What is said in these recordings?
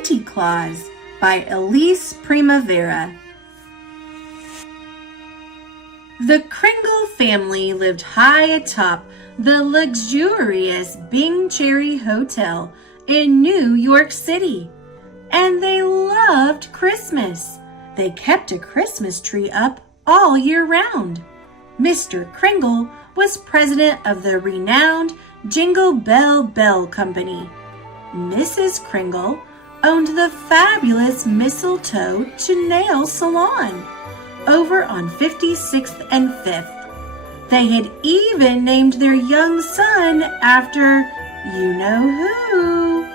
Auntie Claus by Elise Primavera. The Kringle family lived high atop the luxurious Bing Cherry Hotel in New York City, and they loved Christmas. They kept a Christmas tree up all year round. Mr. Kringle was president of the renowned Jingle Bell Company. Mrs. Kringle owned the fabulous Mistletoe to Nail Salon over on 56th and 5th. They had even named their young son after you-know-who.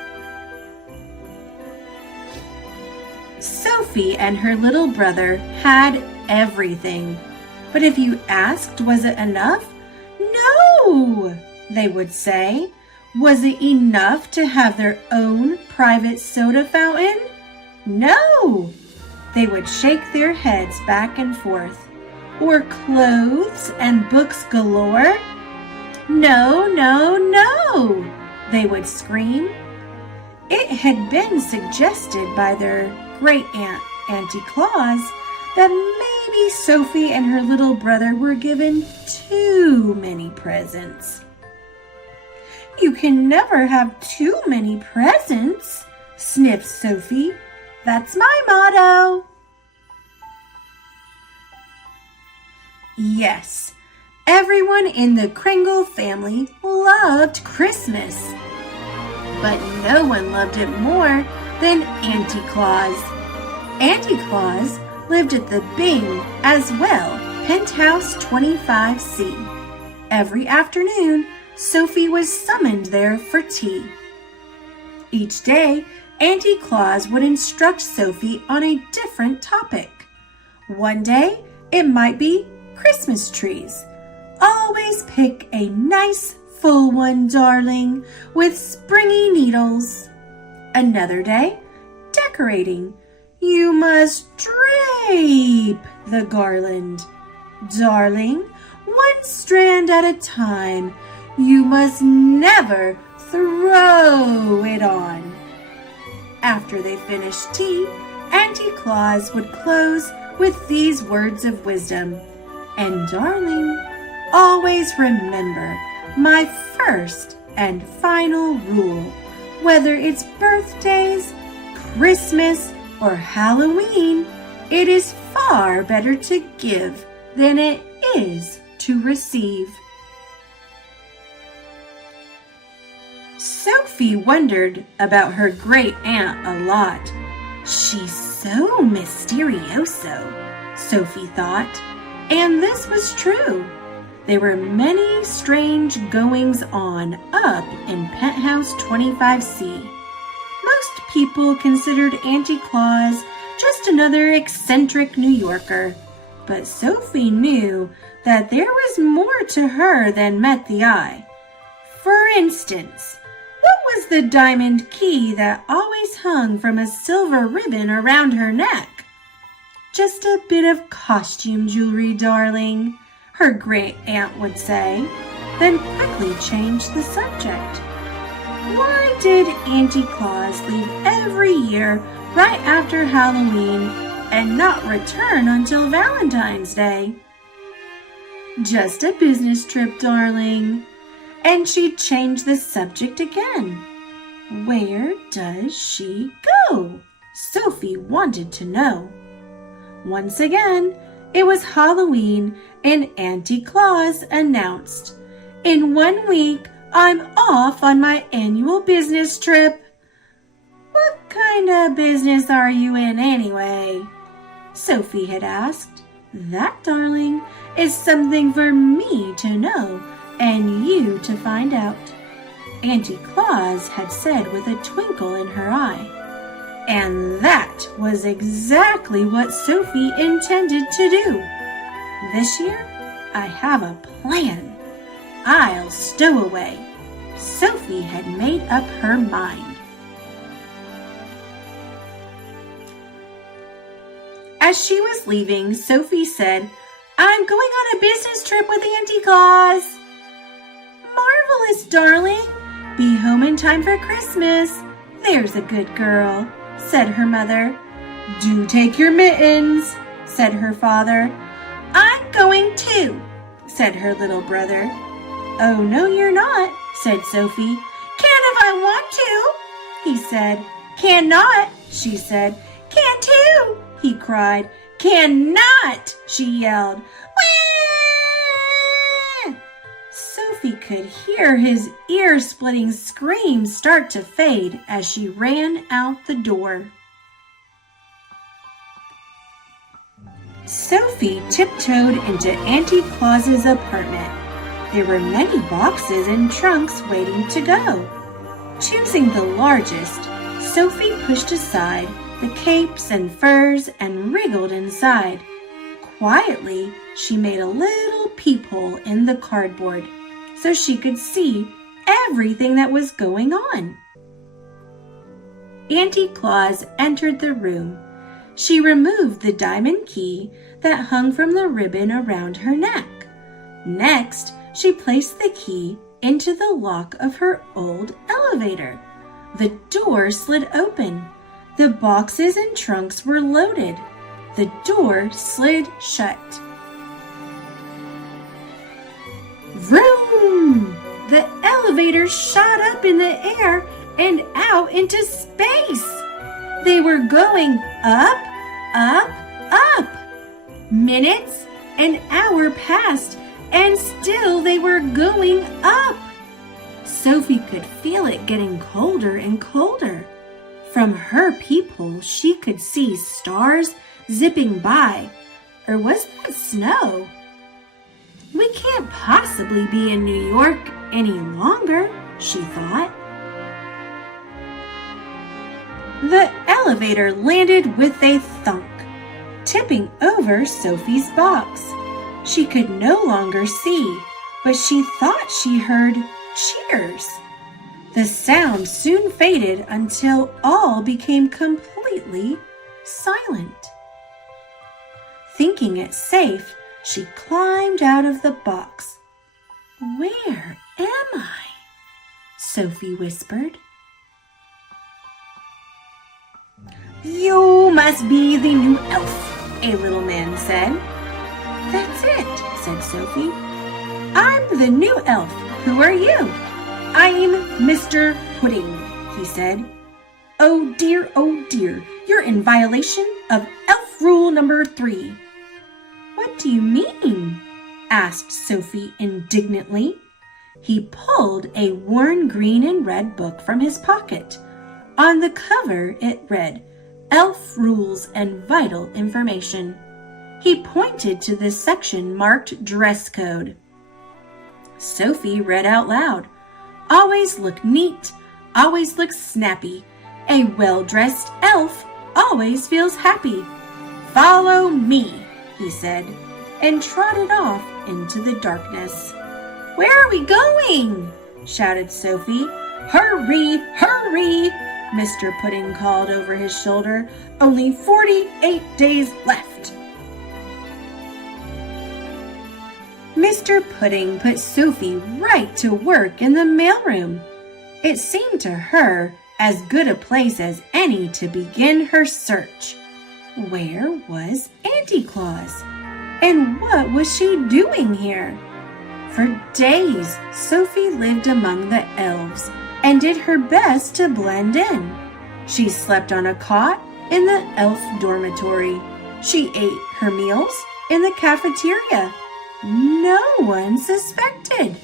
Sophie and her little brother had everything. But if you asked, was it enough? No, they would say. Was it enough to have their own private soda fountain? No. They would shake their heads back and forth. Or clothes and books galore? No, no, no, they would scream. It had been suggested by their great-aunt, Auntie Claus, that maybe Sophie and her little brother were given too many presents. You can never have too many presents, sniffed Sophie. That's my motto. Yes, everyone in the Kringle family loved Christmas, but no one loved it more than Auntie Claus. Auntie Claus lived at the Bing as well, penthouse 25C. Every afternoon, Sophie was summoned there for tea. Each day, Auntie Claus would instruct Sophie on a different topic. One day, it might be Christmas trees. Always pick a nice full one, darling, with springy needles. Another day, decorating. You must drape the garland. Darling, one strand at a time. You must never throw it on. After they finished tea, Auntie Claus would close with these words of wisdom. And darling, always remember my first and final rule. Whether it's birthdays, Christmas, or Halloween, it is far better to give than it is to receive. Sophie wondered about her great-aunt a lot. She's so mysterioso, Sophie thought, and this was true. There were many strange goings-on up in penthouse 25C. Most people considered Auntie Claus just another eccentric New Yorker, but Sophie knew that there was more to her than met the eye. For instance, what was the diamond key that always hung from a silver ribbon around her neck? Just a bit of costume jewelry, darling, her great-aunt would say, then quickly change the subject. Why did Auntie Claus leave every year right after Halloween and not return until Valentine's Day? Just a business trip, darling. And she'd change the subject again. Where does she go? Sophie wanted to know. Once again, it was Halloween, and Auntie Claus announced, "In 1 week, I'm off on my annual business trip." What kind of business are you in anyway? Sophie had asked. That, darling, is something for me to know and you to find out, Auntie Claus had said with a twinkle in her eye. And that was exactly what Sophie intended to do. This year, I have a plan. I'll stow away. Sophie had made up her mind. As she was leaving, Sophie said, "I'm going on a business trip with Auntie Claus." "Marvelous, darling. Be home in time for Christmas. There's a good girl," said her mother. "Do take your mittens," said her father. "I'm going too," said her little brother. "Oh, no, you're not," said Sophie. "Can if I want to," he said. "Cannot," she said. "Can too," he cried. "Cannot," she yelled. Wah! Sophie could hear his ear-splitting screams start to fade as she ran out the door. Sophie tiptoed into Auntie Claus's apartment. There were many boxes and trunks waiting to go. Choosing the largest, Sophie pushed aside the capes and furs and wriggled inside. Quietly, she made a little peephole in the cardboard so she could see everything that was going on. Auntie Claus entered the room. She removed the diamond key that hung from the ribbon around her neck. Next, she placed the key into the lock of her old elevator. The door slid open. The boxes and trunks were loaded. The door slid shut. Vroom! The elevator shot up in the air and out into space. They were going up, up, up. Minutes, an hour passed, and still they were going up. Sophie could feel it getting colder and colder. From her peephole, she could see stars zipping by. Or was that snow? We can't possibly be in New York any longer, she thought. The elevator landed with a thunk, tipping over Sophie's box. She could no longer see, but she thought she heard cheers. The sound soon faded until all became completely silent. Thinking it safe, she climbed out of the box. "Where am I?" Sophie whispered. "You must be the new elf," a little man said. "That's it," said Sophie. "I'm the new elf. Who are you?" "I'm Mr. Pudding," he said. Oh dear, you're in violation of elf rule number 3. "What do you mean?" asked Sophie indignantly. He pulled a worn green and red book from his pocket. On the cover it read, "Elf Rules and Vital Information." He pointed to the section marked Dress Code. Sophie read out loud, "Always look neat, always look snappy. A well-dressed elf always feels happy. Follow me," he said, and trotted off into the darkness. "Where are we going?" shouted Sophie. "Hurry, hurry!" Mr. Pudding called over his shoulder. "Only 48 days left." Mr. Pudding put Sophie right to work in the mailroom. It seemed to her as good a place as any to begin her search. Where was Auntie Claus? And what was she doing here? For days, Sophie lived among the elves and did her best to blend in. She slept on a cot in the elf dormitory. She ate her meals in the cafeteria. No one suspected.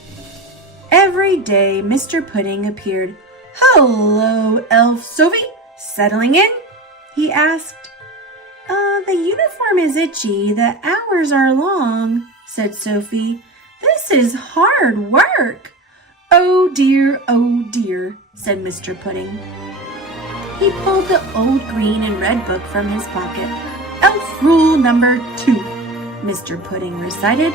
Every day, Mr. Pudding appeared. "Hello, Elf Sophie. Settling in?" he asked. The uniform is itchy. The hours are long," said Sophie. "This is hard work." Oh dear," said Mr. Pudding. He pulled the old green and red book from his pocket. "Elf rule number 2, Mr. Pudding recited.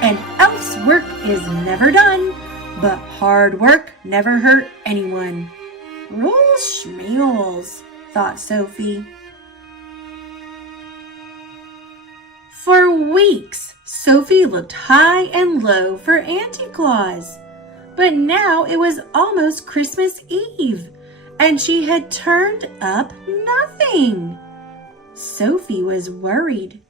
"An elf's work is never done, but hard work never hurt anyone." Rules schmeals, thought Sophie. For weeks, Sophie looked high and low for Auntie Claus. But now it was almost Christmas Eve, and she had turned up nothing. Sophie was worried.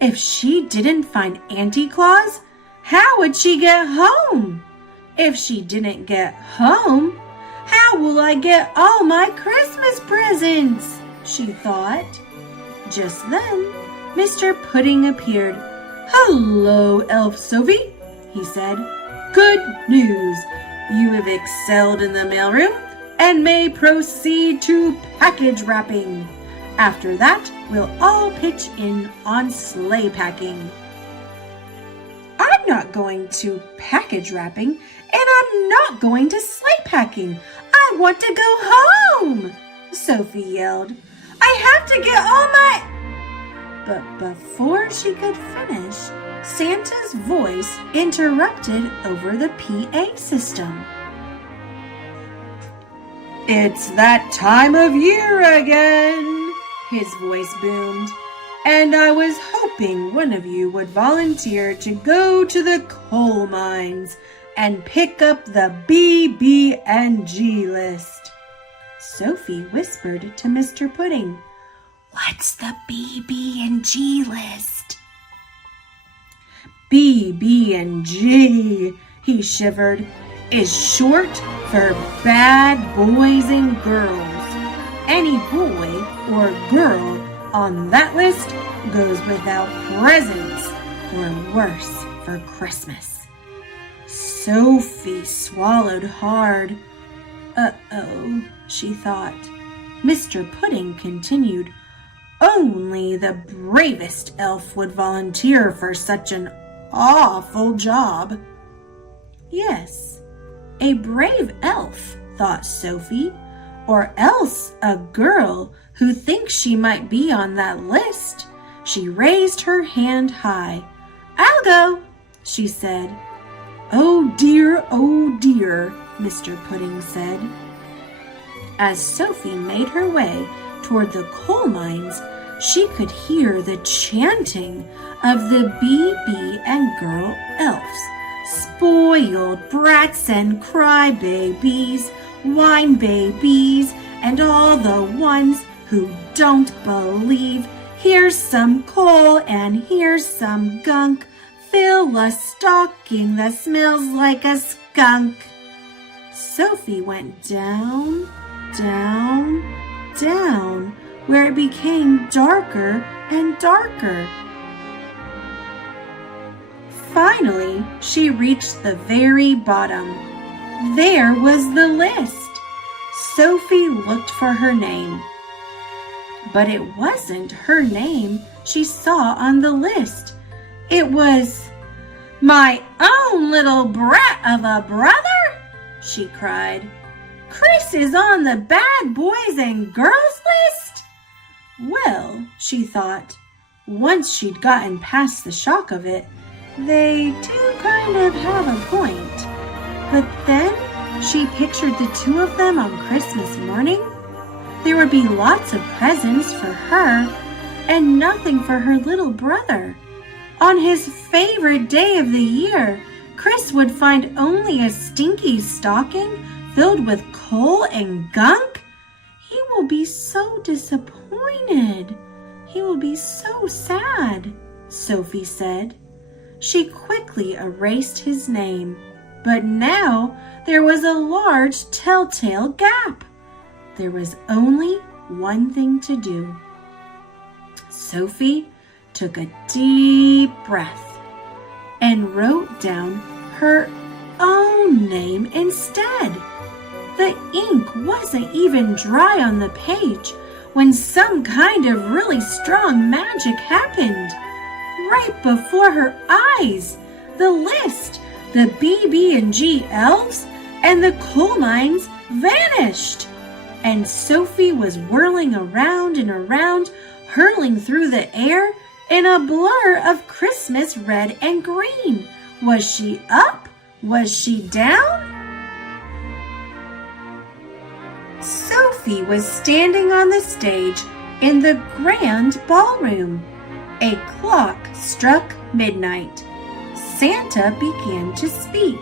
If she didn't find Auntie Claus, how would she get home? If she didn't get home, how will I get all my Christmas presents? She thought. Just then, Mr. Pudding appeared. "Hello, Elf Sophie," he said. "Good news. You have excelled in the mailroom and may proceed to package wrapping. After that, we'll all pitch in on sleigh packing." "I'm not going to package wrapping, and I'm not going to sleigh packing. I want to go home," Sophie yelled. "I have to get all my—" But before she could finish, Santa's voice interrupted over the PA system. "It's that time of year again," his voice boomed, "and I was hoping one of you would volunteer to go to the coal mines and pick up the BB&G list." Sophie whispered to Mr. Pudding, "What's the BB&G list?" "BB&G," he shivered, "is short for bad boys and girls. Any boy or girl on that list goes without presents or worse for Christmas." Sophie swallowed hard. "Uh-oh," she thought. Mr. Pudding continued, "Only the bravest elf would volunteer for such an awful job." "Yes, a brave elf," thought Sophie, "or else a girl who thinks she might be on that list." She raised her hand high. "I'll go," she said. "Oh dear, Mr. Pudding said. As Sophie made her way toward the coal mines, she could hear the chanting of the BB and girl elves. Spoiled brats and crybabies, wine babies, and all the ones who don't believe. Here's some coal and here's some gunk. Fill a stocking that smells like a skunk. Sophie went down, down, down, where it became darker and darker. Finally, she reached the very bottom. There was the list. Sophie looked for her name. But it wasn't her name she saw on the list. It was, "My own little brat of a brother," she cried. "Chris is on the bad boys and girls list?" Well, she thought, once she'd gotten past the shock of it, they do kind of have a point. But then she pictured the two of them on Christmas morning. There would be lots of presents for her and nothing for her little brother. On his favorite day of the year, Chris would find only a stinky stocking filled with coal and gunk. He will be so disappointed. He will be so sad, Sophie said. She quickly erased his name, but now there was a large telltale gap. There was only one thing to do. Sophie took a deep breath and wrote down her own name instead. The ink wasn't even dry on the page when some kind of really strong magic happened. Right before her eyes, the list, the BB&G elves, and the coal mines vanished. And Sophie was whirling around and around, hurling through the air in a blur of Christmas red and green. Was she up? Was she down? Sophie was standing on the stage in the grand ballroom. A clock struck midnight. Santa began to speak.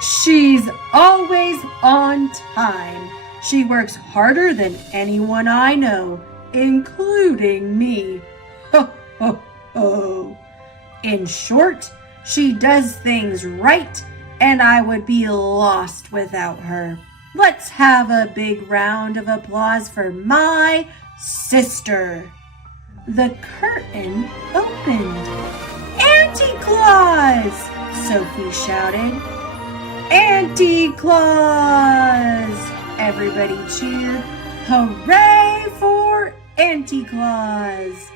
"She's always on time. She works harder than anyone I know, including me. Ho, ho, ho. In short, she does things right, and I would be lost without her. Let's have a big round of applause for my sister. The curtain opened. Auntie Claus! Sophie shouted. Auntie Claus! Everybody cheered. Hooray for Auntie Claus!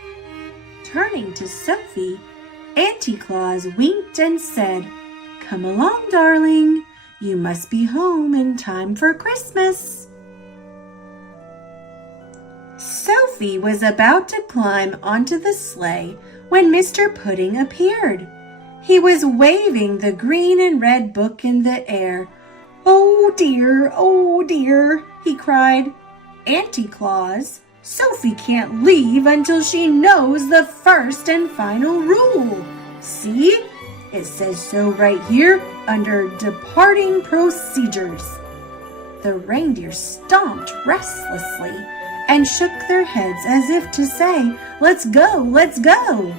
Turning to Sophie, Auntie Claus winked and said, "Come along, darling. You must be home in time for Christmas." Sophie was about to climb onto the sleigh when Mr. Pudding appeared. He was waving the green and red book in the air. "Oh dear," he cried. "Auntie Claus, Sophie can't leave until she knows the first and final rule. See? It says so right here under departing procedures." The reindeer stomped restlessly and shook their heads as if to say, "Let's go, let's go."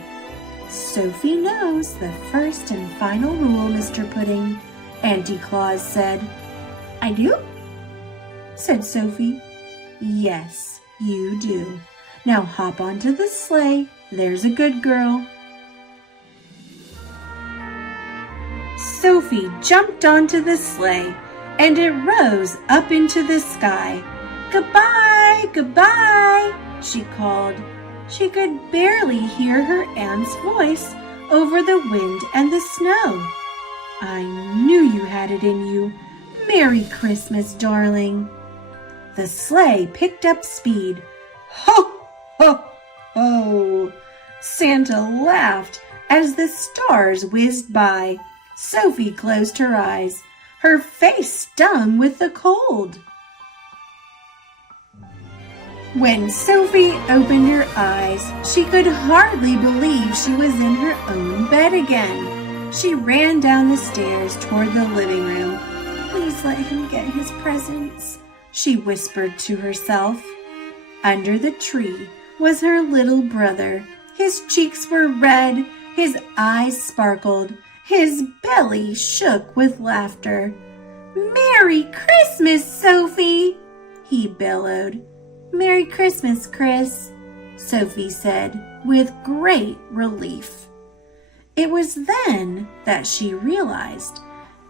"Sophie knows the first and final rule, Mr. Pudding," Auntie Claus said. "I do?" said Sophie. "Yes, you do. Now hop onto the sleigh. There's a good girl." Sophie jumped onto the sleigh, and it rose up into the sky. "Goodbye, goodbye," she called. She could barely hear her aunt's voice over the wind and the snow. "I knew you had it in you. Merry Christmas, darling." The sleigh picked up speed. "Ho, ho, ho!" Santa laughed as the stars whizzed by. Sophie closed her eyes. Her face stung with the cold. When Sophie opened her eyes, she could hardly believe she was in her own bed again. She ran down the stairs toward the living room. "Please let him get his presents," she whispered to herself. Under the tree was her little brother. His cheeks were red, his eyes sparkled, his belly shook with laughter. "Merry Christmas, Sophie!" he bellowed. "Merry Christmas, Chris," Sophie said with great relief. It was then that she realized,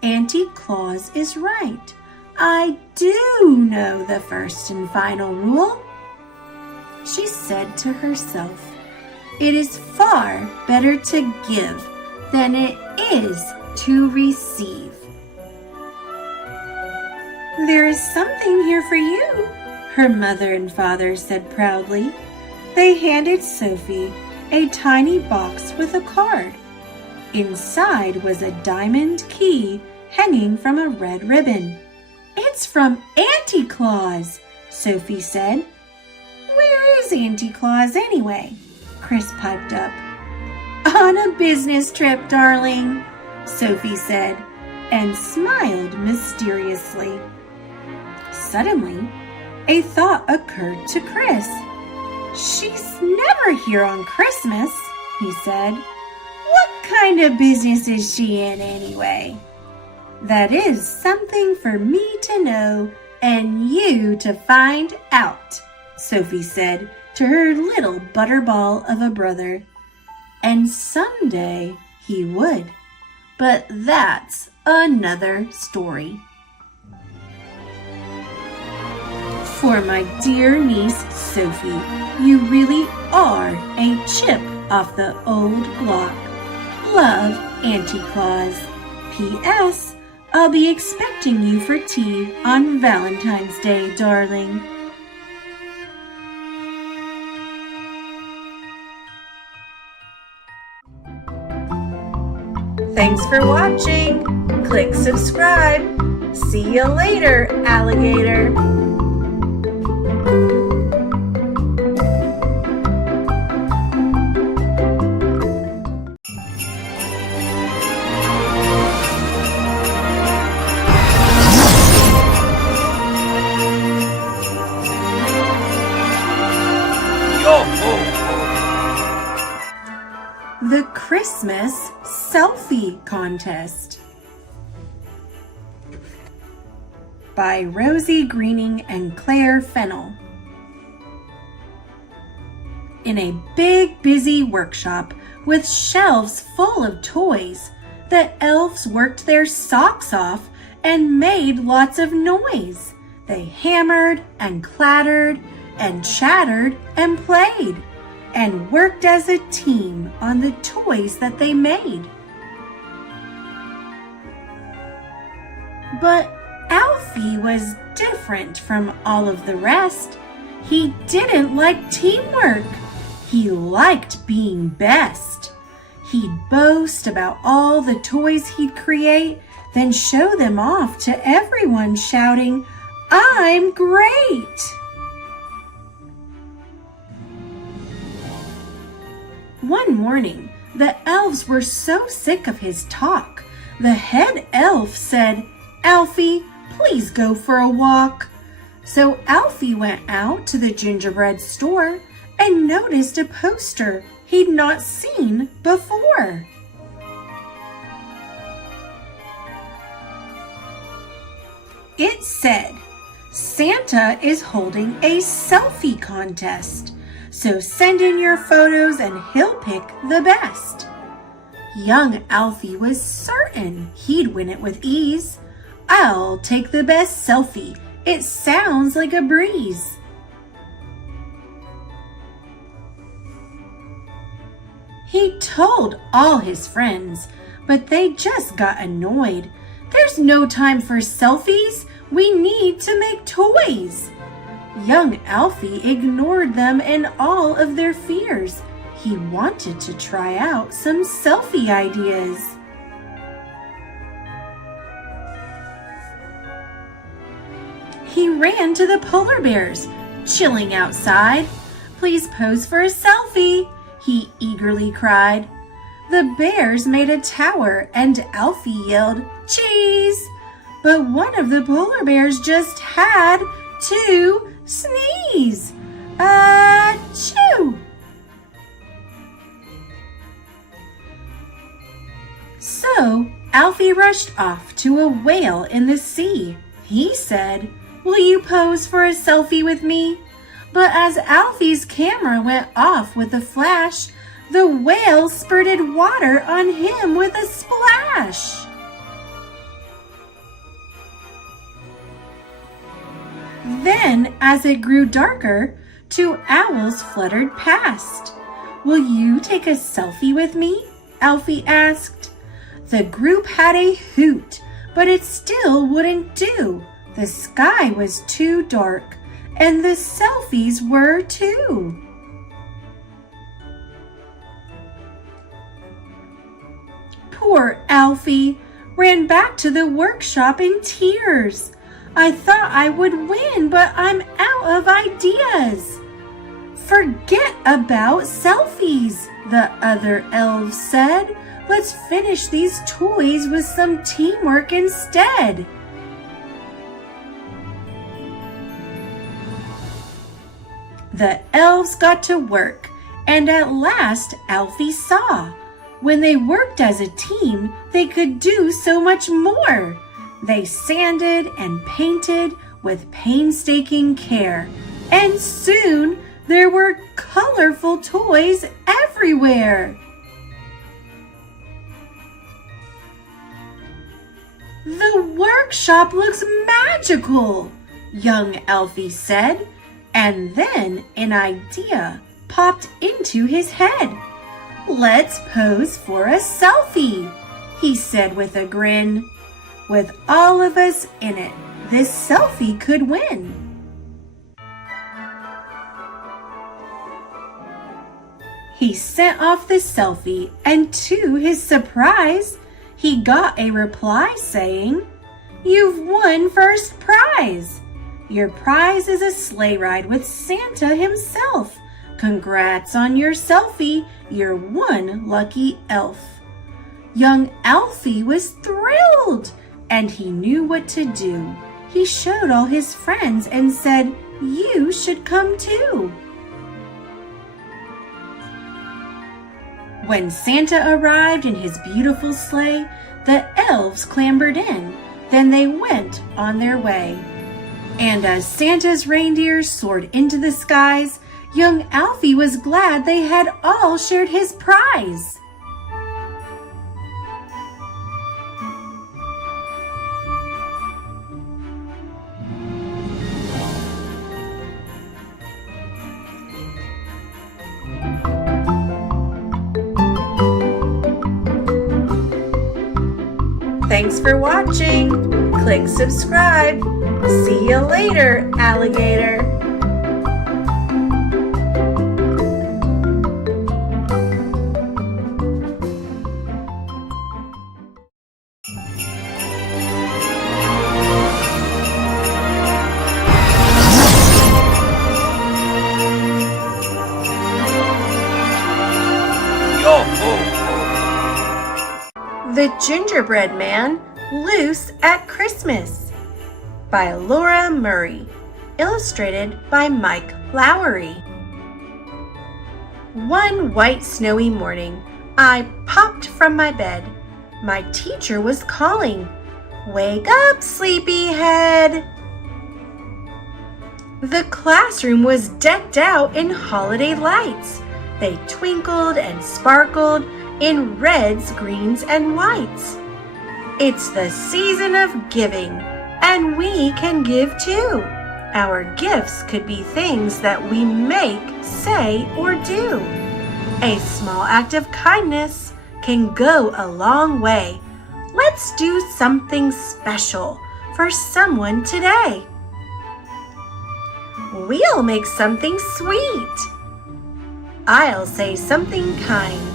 Auntie Claus is right. I do know the first and final rule. She said to herself, "It is far better to give than it is to receive." "There is something here for you," her mother and father said proudly. They handed Sophie a tiny box with a card. Inside was a diamond key hanging from a red ribbon. "It's from Auntie Claus," Sophie said. "Where is Auntie Claus anyway?" Chris piped up. "On a business trip, darling," Sophie said, and smiled mysteriously. Suddenly, a thought occurred to Chris. "She's never here on Christmas," he said. "What kind of business is she in anyway?" "That is something for me to know and you to find out," Sophie said to her little butterball of a brother. And someday he would. But that's another story. For my dear niece Sophie, you really are a chip off the old block. Love, Auntie Claus. P.S. I'll be expecting you for tea on Valentine's Day, darling. Thanks for watching. Click subscribe. See you later, alligator. the Christmas Selfie Contest by Rosie Greening and Claire Fennell. In a big, busy workshop with shelves full of toys, the elves worked their socks off and made lots of noise. They hammered and clattered and chattered and played and worked as a team on the toys that they made. But Alfie was different from all of the rest. He didn't like teamwork. He liked being best. He'd boast about all the toys he'd create, then show them off to everyone shouting, "I'm great!" One morning, the elves were so sick of his talk. The head elf said, "Alfie, please go for a walk." So Alfie went out to the gingerbread store and noticed a poster he'd not seen before. It said, "Santa is holding a selfie contest, so send in your photos and he'll pick the best." Young Alfie was certain he'd win it with ease. "I'll take the best selfie. It sounds like a breeze." He told all his friends, but they just got annoyed. "There's no time for selfies. We need to make toys." Young Alfie ignored them and all of their fears. He wanted to try out some selfie ideas. He ran to the polar bears, chilling outside. "Please pose for a selfie," he eagerly cried. The bears made a tower and Alfie yelled, "Cheese!" But one of the polar bears just had to sneeze. Achoo! So Alfie rushed off to a whale in the sea. He said, "Will you pose for a selfie with me?" But as Alfie's camera went off with a flash, the whale spurted water on him with a splash. Then, as it grew darker, 2 owls fluttered past. "Will you take a selfie with me?" Alfie asked. The group had a hoot, but it still wouldn't do. The sky was too dark, and the selfies were too. Poor Alfie ran back to the workshop in tears. "I thought I would win, but I'm out of ideas." "Forget about selfies," the other elves said. "Let's finish these toys with some teamwork instead." The elves got to work, and at last Alfie saw. When they worked as a team, they could do so much more. They sanded and painted with painstaking care, and soon there were colorful toys everywhere. "The workshop looks magical," young Alfie said, and then an idea popped into his head. "Let's pose for a selfie," he said with a grin. "With all of us in it, this selfie could win." He sent off the selfie, and to his surprise, he got a reply saying, "You've won first prize. Your prize is a sleigh ride with Santa himself. Congrats on your selfie, you're one lucky elf." Young Alfie was thrilled, and he knew what to do. He showed all his friends and said, "You should come too." When Santa arrived in his beautiful sleigh, the elves clambered in. Then they went on their way. And as Santa's reindeers soared into the skies, young Alfie was glad they had all shared his prize. Thanks for watching. Click subscribe. See you later, alligator. The Gingerbread Man Loose at Christmas by Laura Murray, illustrated by Mike Lowry. One white snowy morning, I popped from my bed. My teacher was calling, "Wake up, sleepyhead!" The classroom was decked out in holiday lights. They twinkled and sparkled in reds, greens, and whites. It's the season of giving, and we can give too. Our gifts could be things that we make, say, or do. A small act of kindness can go a long way. Let's do something special for someone today. We'll make something sweet. I'll say something kind.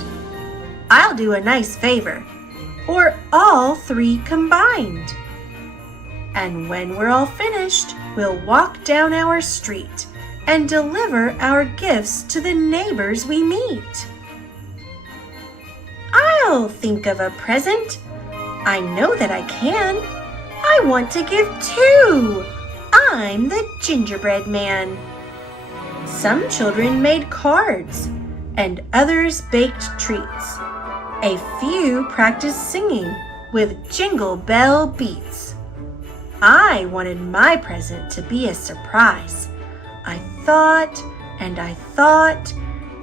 I'll do a nice favor, or all three combined. And when we're all finished, we'll walk down our street and deliver our gifts to the neighbors we meet. I'll think of a present. I know that I can. I want to give too. I'm the gingerbread man. Some children made cards, and others baked treats. A few practiced singing with jingle bell beats. I wanted my present to be a surprise. I thought and I thought,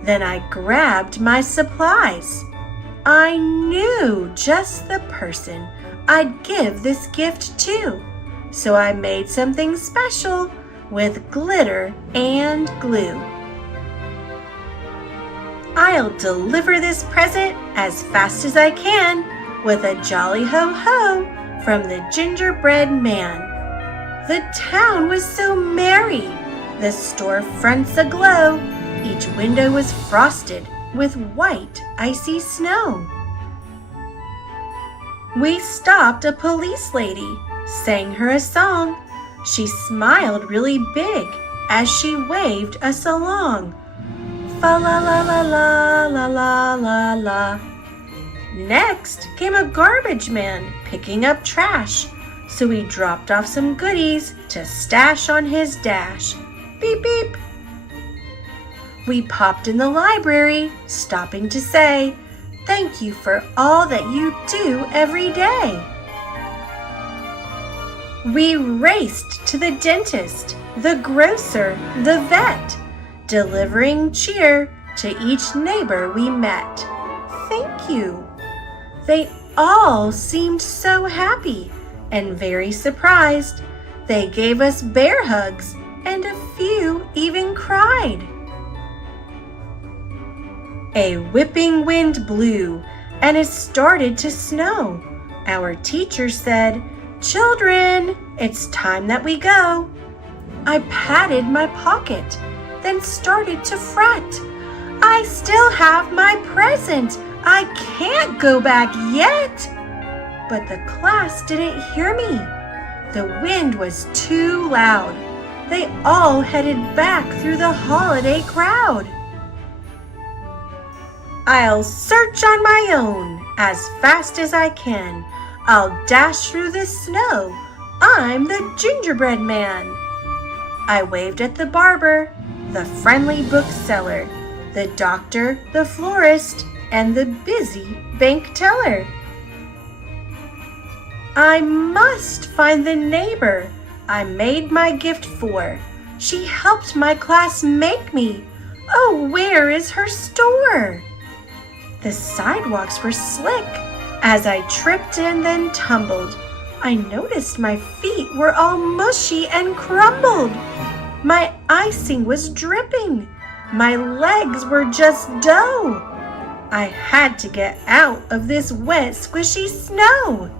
then I grabbed my supplies. I knew just the person I'd give this gift to, so I made something special with glitter and glue. I'll deliver this present as fast as I can with a jolly ho-ho from the gingerbread man. The town was so merry, the storefronts aglow. Each window was frosted with white, icy snow. We stopped a police lady, sang her a song. She smiled really big as she waved us along. Fa la la la la la la la la. Next came a garbage man picking up trash, so we dropped off some goodies to stash on his dash. Beep beep. We popped in the library, stopping to say, "Thank you for all that you do every day." We raced to the dentist, the grocer, the vet, delivering cheer to each neighbor we met. Thank you. They all seemed so happy and very surprised. They gave us bear hugs and a few even cried. A whipping wind blew and it started to snow. Our teacher said, "Children, it's time that we go." I patted my pocket, then started to fret. I still have my present. I can't go back yet. But the class didn't hear me. The wind was too loud. They all headed back through the holiday crowd. I'll search on my own as fast as I can. I'll dash through the snow. I'm the gingerbread man. I waved at the barber, the friendly bookseller, the doctor, the florist, and the busy bank teller. I must find the neighbor I made my gift for. She helped my class make me. Oh, where is her store? The sidewalks were slick as I tripped and then tumbled. I noticed my feet were all mushy and crumbled. My icing was dripping. My legs were just dough. I had to get out of this wet, squishy snow.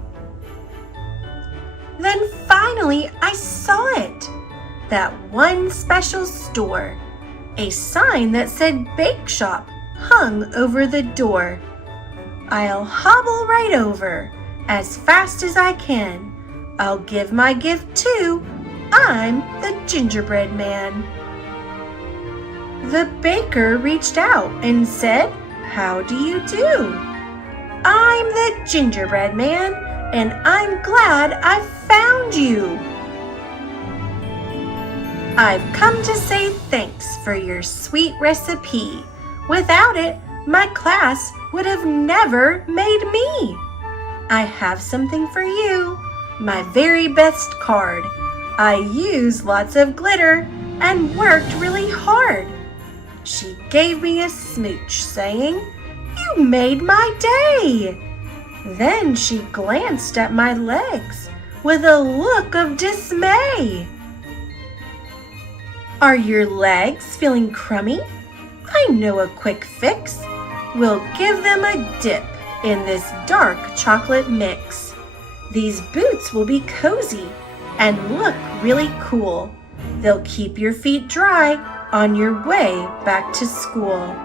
Then finally I saw it. That one special store. A sign that said bake shop hung over the door. I'll hobble right over as fast as I can. I'll give my gift too. I'm the gingerbread man. The baker reached out and said, "How do you do?" "I'm the gingerbread man, and I'm glad I found you. I've come to say thanks for your sweet recipe. Without it, my class would have never made me. I have something for you, my very best card. I used lots of glitter and worked really hard." She gave me a smooch, saying, "You made my day." Then she glanced at my legs with a look of dismay. "Are your legs feeling crummy? I know a quick fix. We'll give them a dip in this dark chocolate mix. These boots will be cozy and look really cool. They'll keep your feet dry on your way back to school.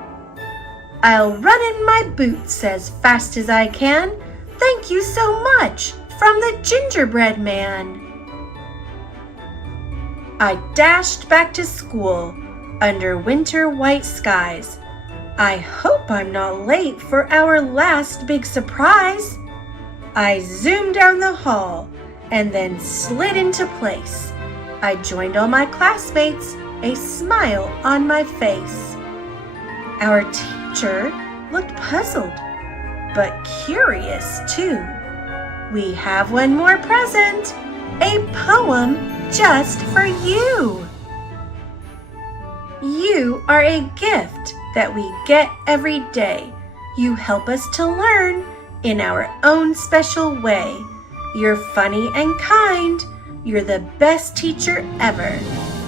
I'll run in my boots as fast as I can. Thank you so much, from the gingerbread man." I dashed back to school under winter white skies. I hope I'm not late for our last big surprise. I zoomed down the hall and then slid into place. I joined all my classmates, a smile on my face. Our teacher looked puzzled, but curious too. "We have one more present, a poem just for you. You are a gift that we get every day. You help us to learn in our own special way. You're funny and kind. You're the best teacher ever.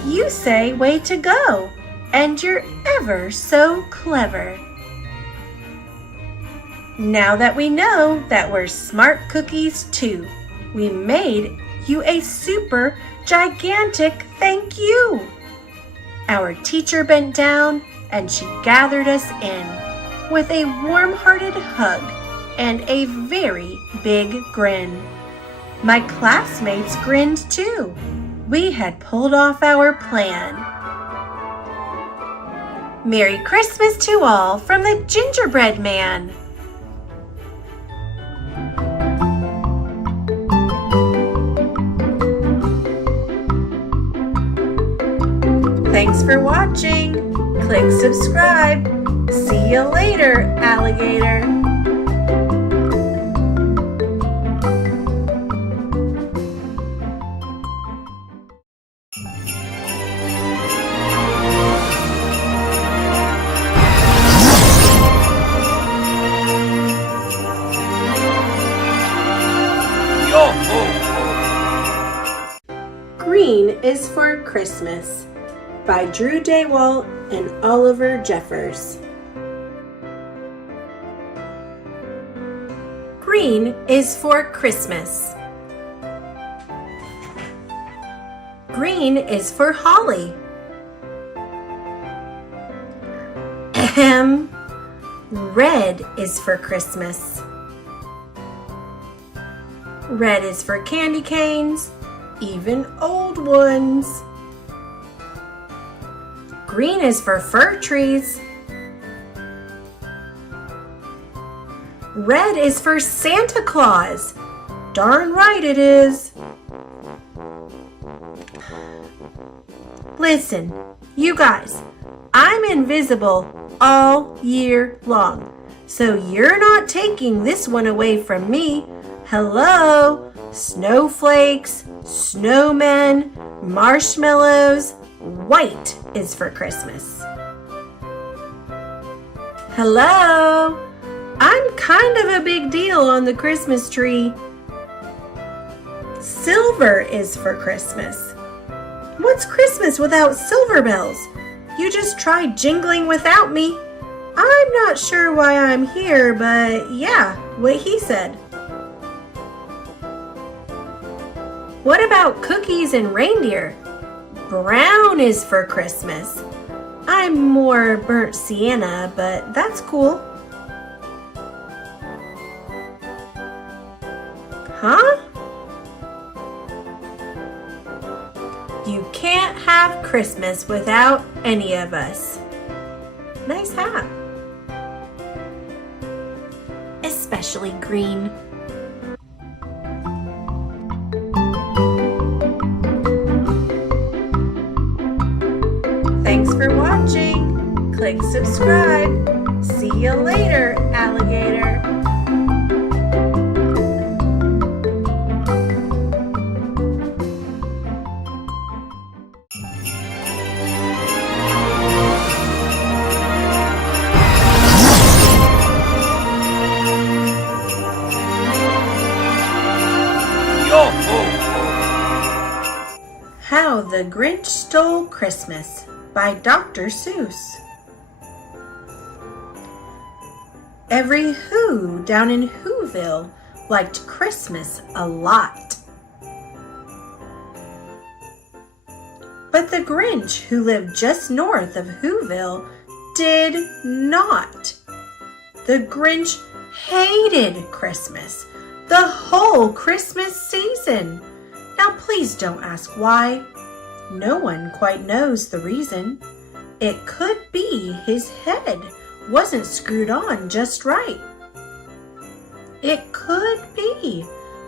You say way to go, and you're ever so clever." Now that we know that we're smart cookies too, we made you a super gigantic thank you. Our teacher bent down and she gathered us in with a warm-hearted hug and a very big grin. My classmates grinned too. We had pulled off our plan. Merry Christmas to all from the Gingerbread Man. Thanks for watching. Click subscribe. See you later, alligator. Green is for Christmas by Drew Daywalt and Oliver Jeffers. Green is for Christmas. Green is for holly. Ahem. Red is for Christmas. Red is for candy canes, even old ones. Green is for fir trees. Red is for Santa Claus. Darn right it is. Listen, you guys, I'm invisible all year long. so you're not taking this one away from me. Hello, snowflakes, snowmen, marshmallows. White is for Christmas. Hello, I'm kind of a big deal on the Christmas tree. Silver is for Christmas. What's Christmas without silver bells? You just tried jingling without me. I'm not sure why I'm here, but yeah, what he said. What about cookies and reindeer? Brown is for Christmas. I'm more burnt sienna, but that's cool. Huh? You can't have Christmas without any of us. Nice hat. Especially green. Thanks for watching. Click subscribe. See you later, alligator. How the Grinch Stole Christmas by Dr. Seuss. Every Who down in Whoville liked Christmas a lot. But the Grinch, who lived just north of Whoville, did not. The Grinch hated Christmas, the whole Christmas season. Now please don't ask why. No one quite knows the reason. It could be his head wasn't screwed on just right. It could be,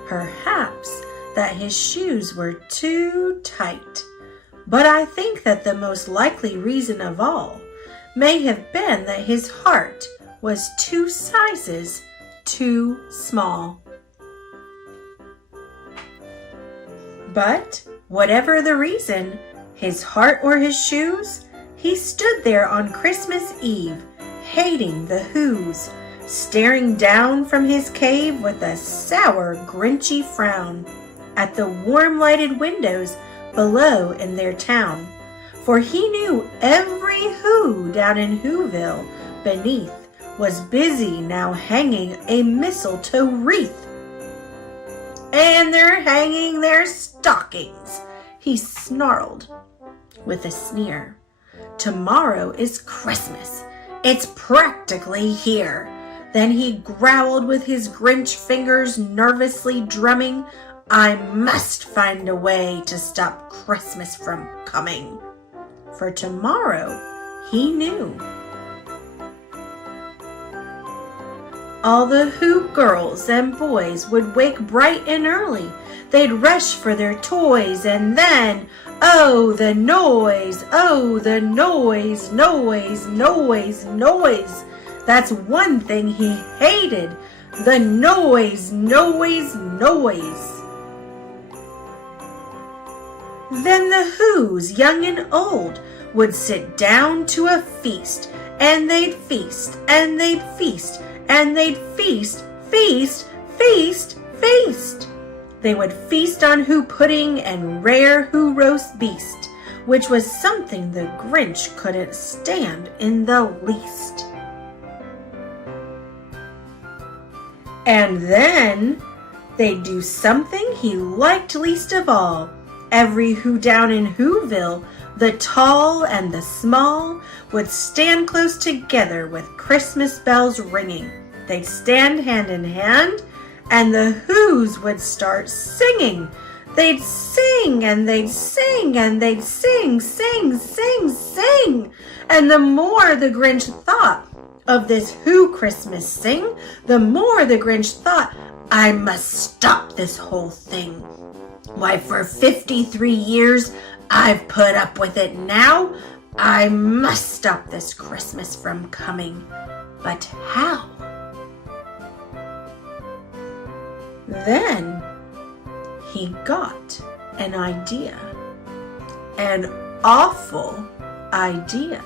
perhaps, that his shoes were too tight. But I think that the most likely reason of all may have been that his heart was 2 sizes too small. But whatever the reason, his heart or his shoes, he stood there on Christmas Eve, hating the Whos, staring down from his cave with a sour, grinchy frown at the warm-lighted windows below in their town. For he knew every Who down in Whoville beneath was busy now hanging a mistletoe wreath. And they're hanging their stockings, he snarled with a sneer. Tomorrow is Christmas. It's practically here. Then he growled with his Grinch fingers nervously drumming, I must find a way to stop Christmas from coming. For tomorrow, he knew. All the Who girls and boys would wake bright and early. They'd rush for their toys and then, oh, the noise, oh, the noise, noise, noise, noise. That's one thing he hated, the noise, noise, noise. Then the Whos, young and old, would sit down to a feast, and they'd feast, and they'd feast, and they'd feast, feast, feast, feast. They would feast on Who pudding and rare Who roast beast, which was something the Grinch couldn't stand in the least. And then they'd do something he liked least of all. Every Who down in Whoville, the tall and the small, would stand close together with Christmas bells ringing. They'd stand hand in hand, and the Whos would start singing. They'd sing, and they'd sing, and they'd sing, sing, sing, sing. And the more the Grinch thought of this Who Christmas sing, the more the Grinch thought, I must stop this whole thing. Why, for 53 years, I've put up with it now. I must stop this Christmas from coming. But how? Then he got an idea, an awful idea.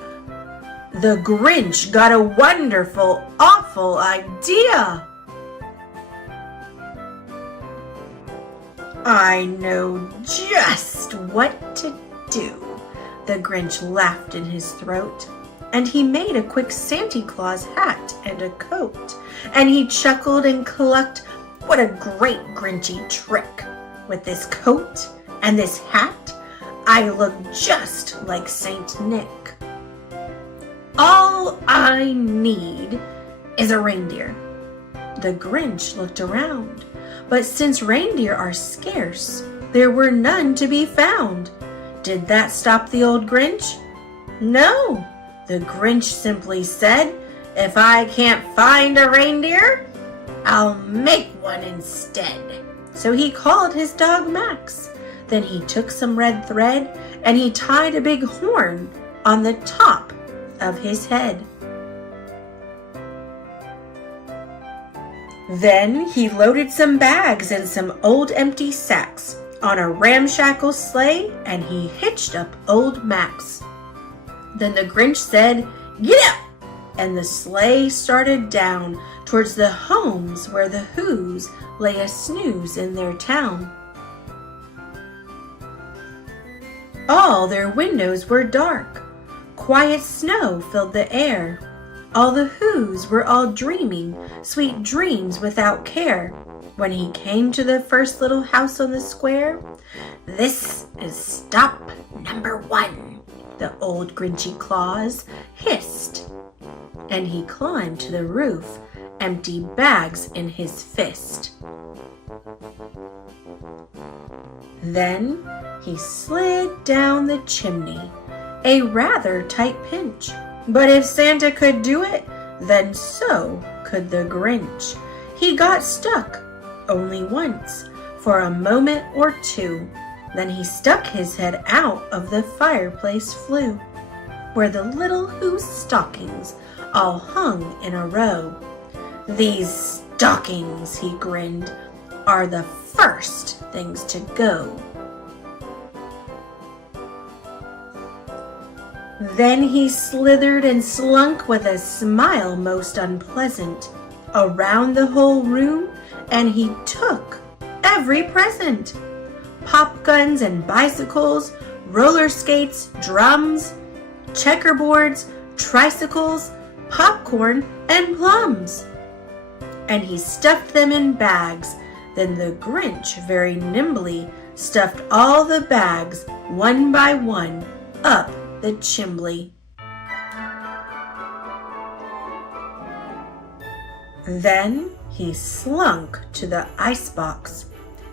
The Grinch got a wonderful, awful idea. I know just what to do. The Grinch laughed in his throat, and he made a quick Santa Claus hat and a coat, and he chuckled and clucked, "What a great Grinchy trick! With this coat and this hat, I look just like Saint Nick. All I need is a reindeer." The Grinch looked around, but since reindeer are scarce, there were none to be found. Did that stop the old Grinch? No, the Grinch simply said, "If I can't find a reindeer, I'll make one instead." So he called his dog Max. Then he took some red thread and he tied a big horn on the top of his head. Then he loaded some bags and some old empty sacks on a ramshackle sleigh, and he hitched up old Max. Then the Grinch said, "Get up!" and the sleigh started down towards the homes where the Whos lay a snooze in their town. All their windows were dark. Quiet snow filled the air. All the Whos were all dreaming sweet dreams without care. When he came to the first little house on the square, "This is stop number 1, the old Grinchy Claus hissed. And he climbed to the roof, empty bags in his fist. Then he slid down the chimney, a rather tight pinch. But if Santa could do it, then so could the Grinch. He got stuck only once, for a moment or two. Then he stuck his head out of the fireplace flue, where the little Who's stockings all hung in a row. "These stockings," he grinned, "are the first things to go." Then he slithered and slunk with a smile most unpleasant around the whole room, and he took every present. Pop guns and bicycles, roller skates, drums, checkerboards, tricycles, popcorn, and plums. And he stuffed them in bags. Then the Grinch very nimbly stuffed all the bags, one by one, up the chimbley. Then he slunk to the icebox.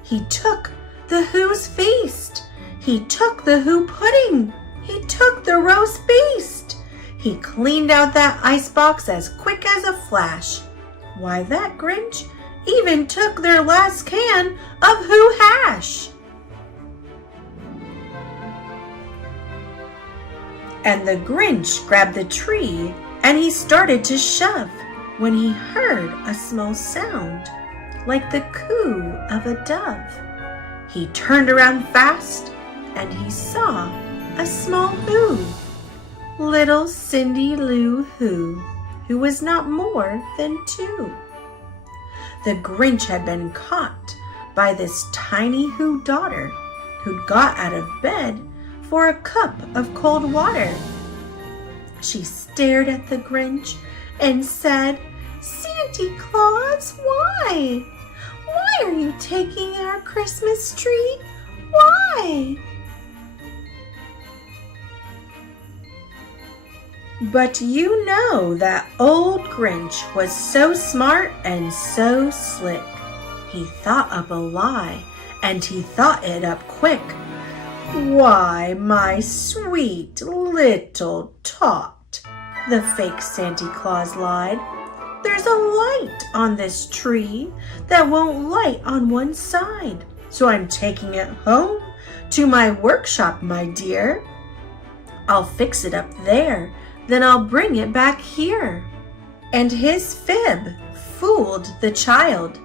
He took the Who's feast. He took the Who pudding. He took the roast beast. He cleaned out that icebox as quick as a flash. Why, that Grinch even took their last can of Who hash. And the Grinch grabbed the tree and he started to shove when he heard a small sound like the coo of a dove. He turned around fast and he saw a small Who, little Cindy Lou who was not more than 2. The Grinch had been caught by this tiny Who daughter who'd got out of bed for a cup of cold water. She stared at the Grinch and said, "Santa Claus, why? Why are you taking our Christmas tree? Why?" But you know that old Grinch was so smart and so slick. He thought up a lie, and he thought it up quick. "Why, my sweet little tot," the fake Santa Claus lied, "there's a light on this tree that won't light on one side. So I'm taking it home to my workshop, my dear. I'll fix it up there, then I'll bring it back here." And his fib fooled the child.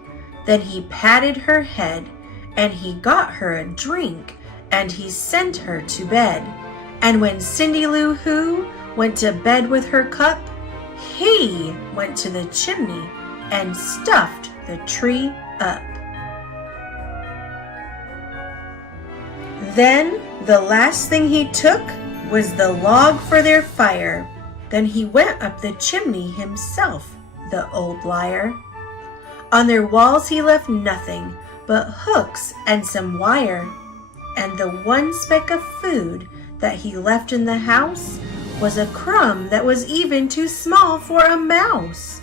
Then he patted her head, and he got her a drink, and he sent her to bed. And when Cindy Lou Who went to bed with her cup, he went to the chimney and stuffed the tree up. Then the last thing he took was the log for their fire. Then he went up the chimney himself, the old liar. On their walls he left nothing but hooks and some wire. And the one speck of food that he left in the house was a crumb that was even too small for a mouse.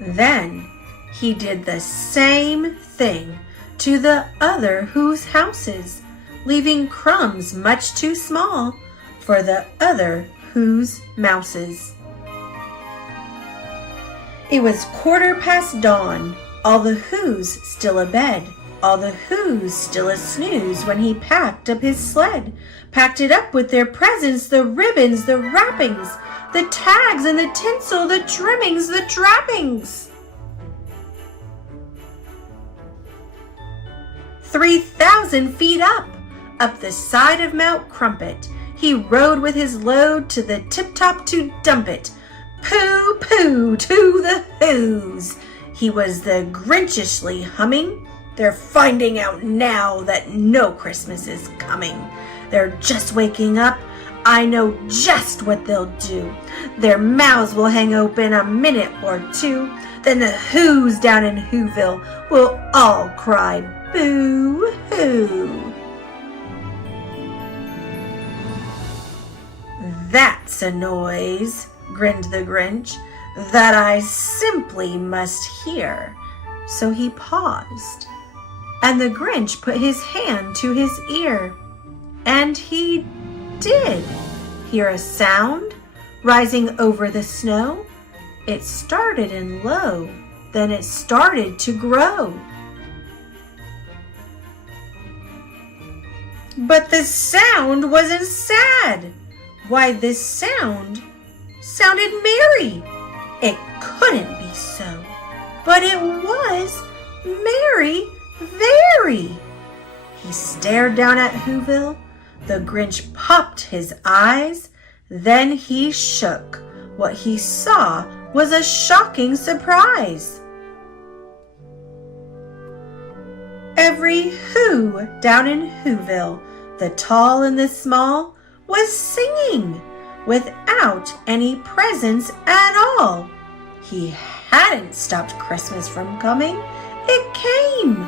Then he did the same thing to the other Who's houses, leaving crumbs much too small for the other Who's mouses. It was 1/4 dawn, all the Who's still abed, all the Who's still a snooze when he packed up his sled, packed it up with their presents, the ribbons, the wrappings, the tags and the tinsel, the trimmings, the trappings. 3,000 feet up the side of Mount Crumpet, he rode with his load to the tip-top to dump it. Pooh, pooh, to the Who's. He was the Grinchishly humming. They're finding out now that no Christmas is coming. They're just waking up. I know just what they'll do. Their mouths will hang open a minute or two. Then the Who's down in Whoville will all cry boo-hoo. That's a noise, grinned the Grinch, that I simply must hear. So he paused, and the Grinch put his hand to his ear, and he did hear a sound rising over the snow. It started in low, then it started to grow. But the sound wasn't sad. Why, this sounded merry. It couldn't be so, but it was merry, very. He stared down at Whoville. The Grinch popped his eyes. Then he shook. What he saw was a shocking surprise. Every Who down in Whoville, the tall and the small, was singing without any presents at all. He hadn't stopped Christmas from coming. It came.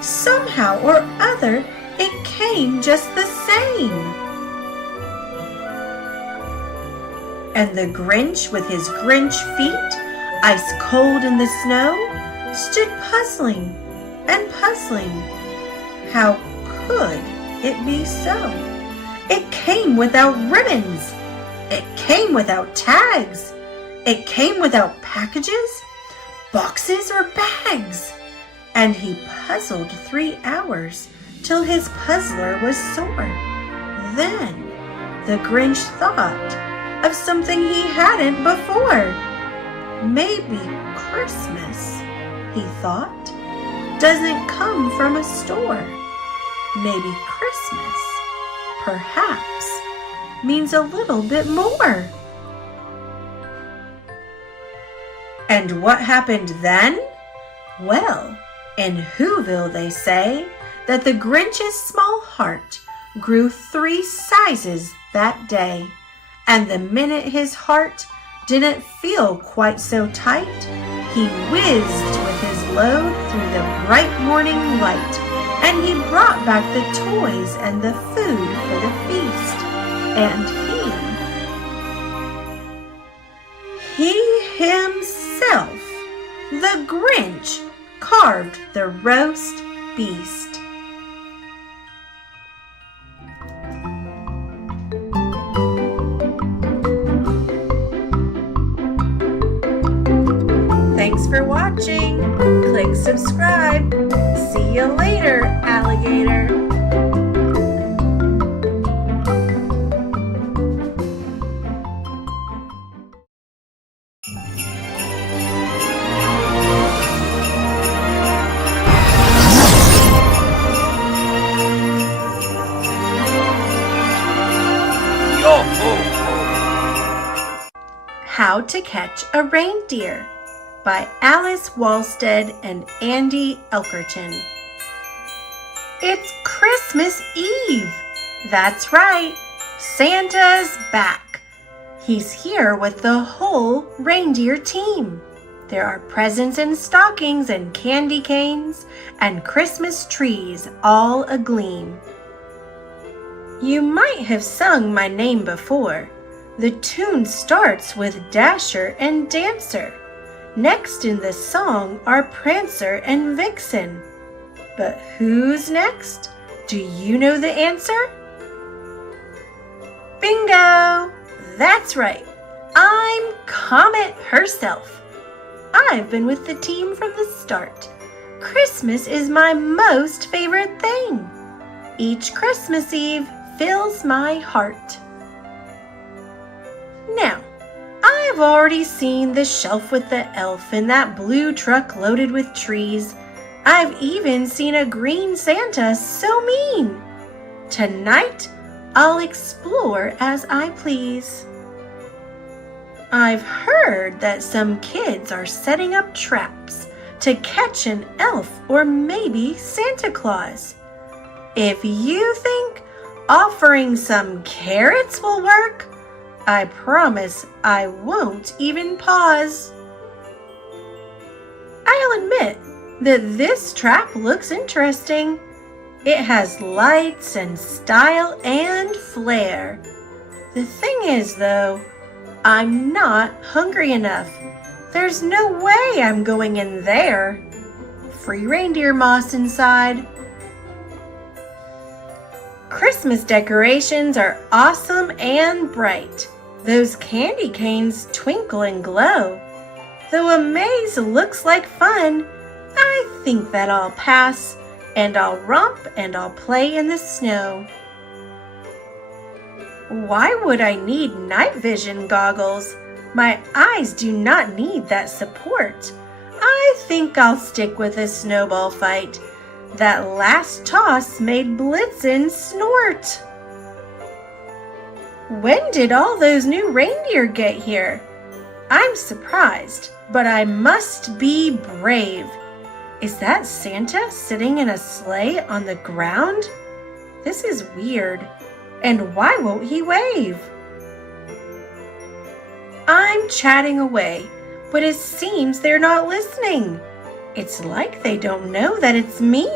Somehow or other, it came just the same. And the Grinch, with his Grinch feet, ice cold in the snow, stood puzzling and puzzling. How could it be so? It came without ribbons. It came without tags. It came without packages, boxes, or bags. And he puzzled 3 hours till his puzzler was sore. Then the Grinch thought of something he hadn't before. Maybe Christmas, he thought, doesn't come from a store. Maybe Christmas, perhaps, means a little bit more. And what happened then? Well, in Whoville they say that the Grinch's small heart grew 3 sizes that day. And the minute his heart didn't feel quite so tight, he whizzed with his load through the bright morning light, and he brought back the toys and the food for the feast. And he himself, the Grinch, carved the roast beast. Thanks for watching. Click subscribe. See you later, alligator. How to Catch a Reindeer by Alice Walstead and Andy Elkerton. It's Christmas Eve! That's right, Santa's back. He's here with the whole reindeer team. There are presents and stockings and candy canes and Christmas trees all agleam. You might have sung my name before. The tune starts with Dasher and Dancer. Next in the song are Prancer and Vixen. But who's next? Do you know the answer? Bingo! That's right. I'm Comet herself. I've been with the team from the start. Christmas is my most favorite thing. Each Christmas Eve fills my heart. Now, I've already seen the shelf with the elf and that blue truck loaded with trees. I've even seen a green Santa so mean. Tonight, I'll explore as I please. I've heard that some kids are setting up traps to catch an elf or maybe Santa Claus. If you think offering some carrots will work, I promise I won't even pause. I'll admit that this trap looks interesting. It has lights and style and flair. The thing is, though, I'm not hungry enough. There's no way I'm going in there. Free reindeer moss inside. Christmas decorations are awesome and bright. Those candy canes twinkle and glow. Though a maze looks like fun, I think that I'll pass, and I'll romp and I'll play in the snow. Why would I need night vision goggles? My eyes do not need that support. I think I'll stick with a snowball fight. That last toss made Blitzen snort. When did all those new reindeer get here? I'm surprised, but I must be brave. Is that Santa sitting in a sleigh on the ground? This is weird. And why won't he wave? I'm chatting away, but it seems they're not listening. It's like they don't know that it's me.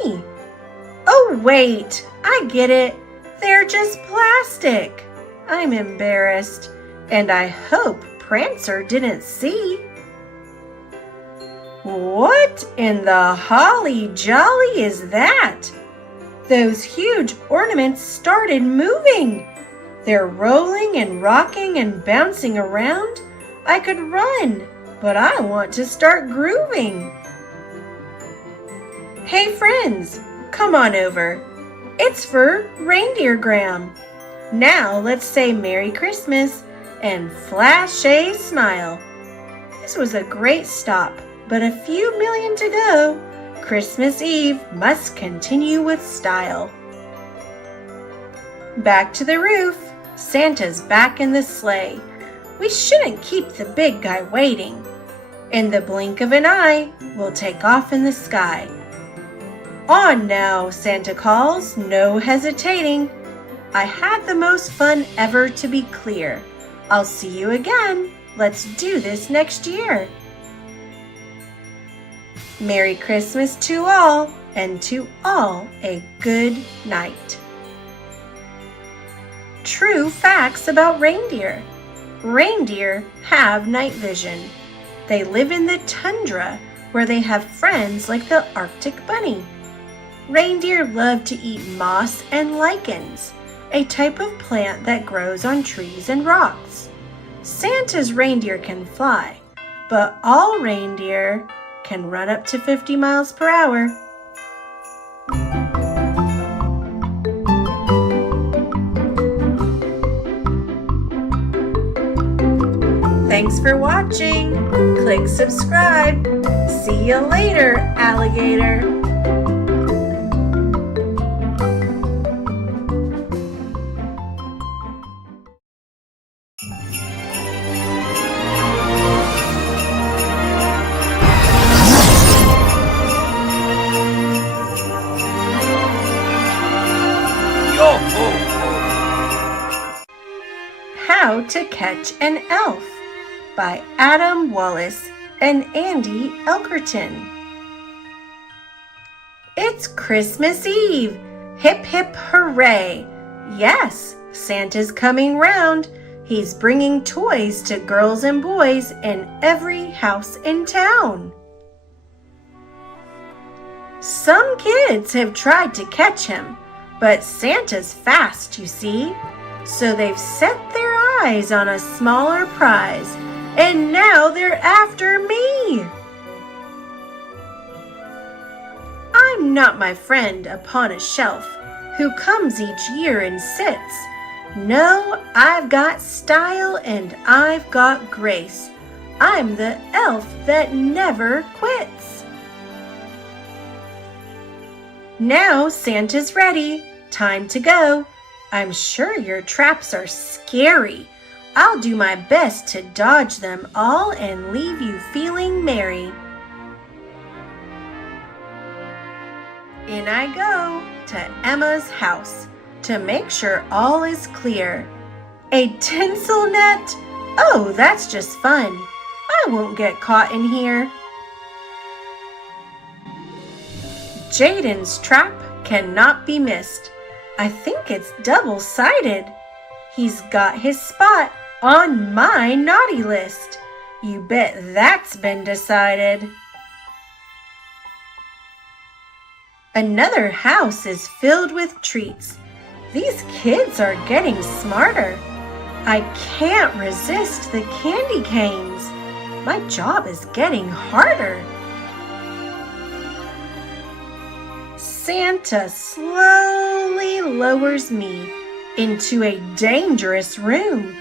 Oh, wait, I get it. They're just plastic. I'm embarrassed, and I hope Prancer didn't see. What in the holly jolly is that? Those huge ornaments started moving. They're rolling and rocking and bouncing around. I could run, but I want to start grooving. Hey friends, come on over. It's for Reindeergram. Now let's say Merry Christmas and flash a smile. This was a great stop, but a few million to go. Christmas Eve must continue with style. Back to the roof. Santa's back in the sleigh. We shouldn't keep the big guy waiting. In the blink of an eye, we'll take off in the sky. On now, Santa calls, no hesitating. I had the most fun ever, to be clear. I'll see you again. Let's do this next year. Merry Christmas to all, and to all a good night. True facts about reindeer. Reindeer have night vision. They live in the tundra, where they have friends like the Arctic bunny. Reindeer love to eat moss and lichens, a type of plant that grows on trees and rocks. Santa's reindeer can fly, but all reindeer can run up to 50 miles per hour. Thanks for watching. Click subscribe. See you later, alligator. Catch an Elf by Adam Wallace and Andy Elkerton. It's Christmas Eve! Hip hip hooray! Yes, Santa's coming round. He's bringing toys to girls and boys in every house in town. Some kids have tried to catch him, but Santa's fast, you see. So they've set their eyes on a smaller prize, and now they're after me. I'm not my friend upon a shelf, who comes each year and sits. No, I've got style and I've got grace. I'm the elf that never quits. Now Santa's ready, time to go. I'm sure your traps are scary. I'll do my best to dodge them all and leave you feeling merry. In I go to Emma's house to make sure all is clear. A tinsel net? Oh, that's just fun. I won't get caught in here. Jaden's trap cannot be missed. I think it's double-sided. He's got his spot on my naughty list. You bet that's been decided. Another house is filled with treats. These kids are getting smarter. I can't resist the candy canes. My job is getting harder. Santa slowly lowers me into a dangerous room.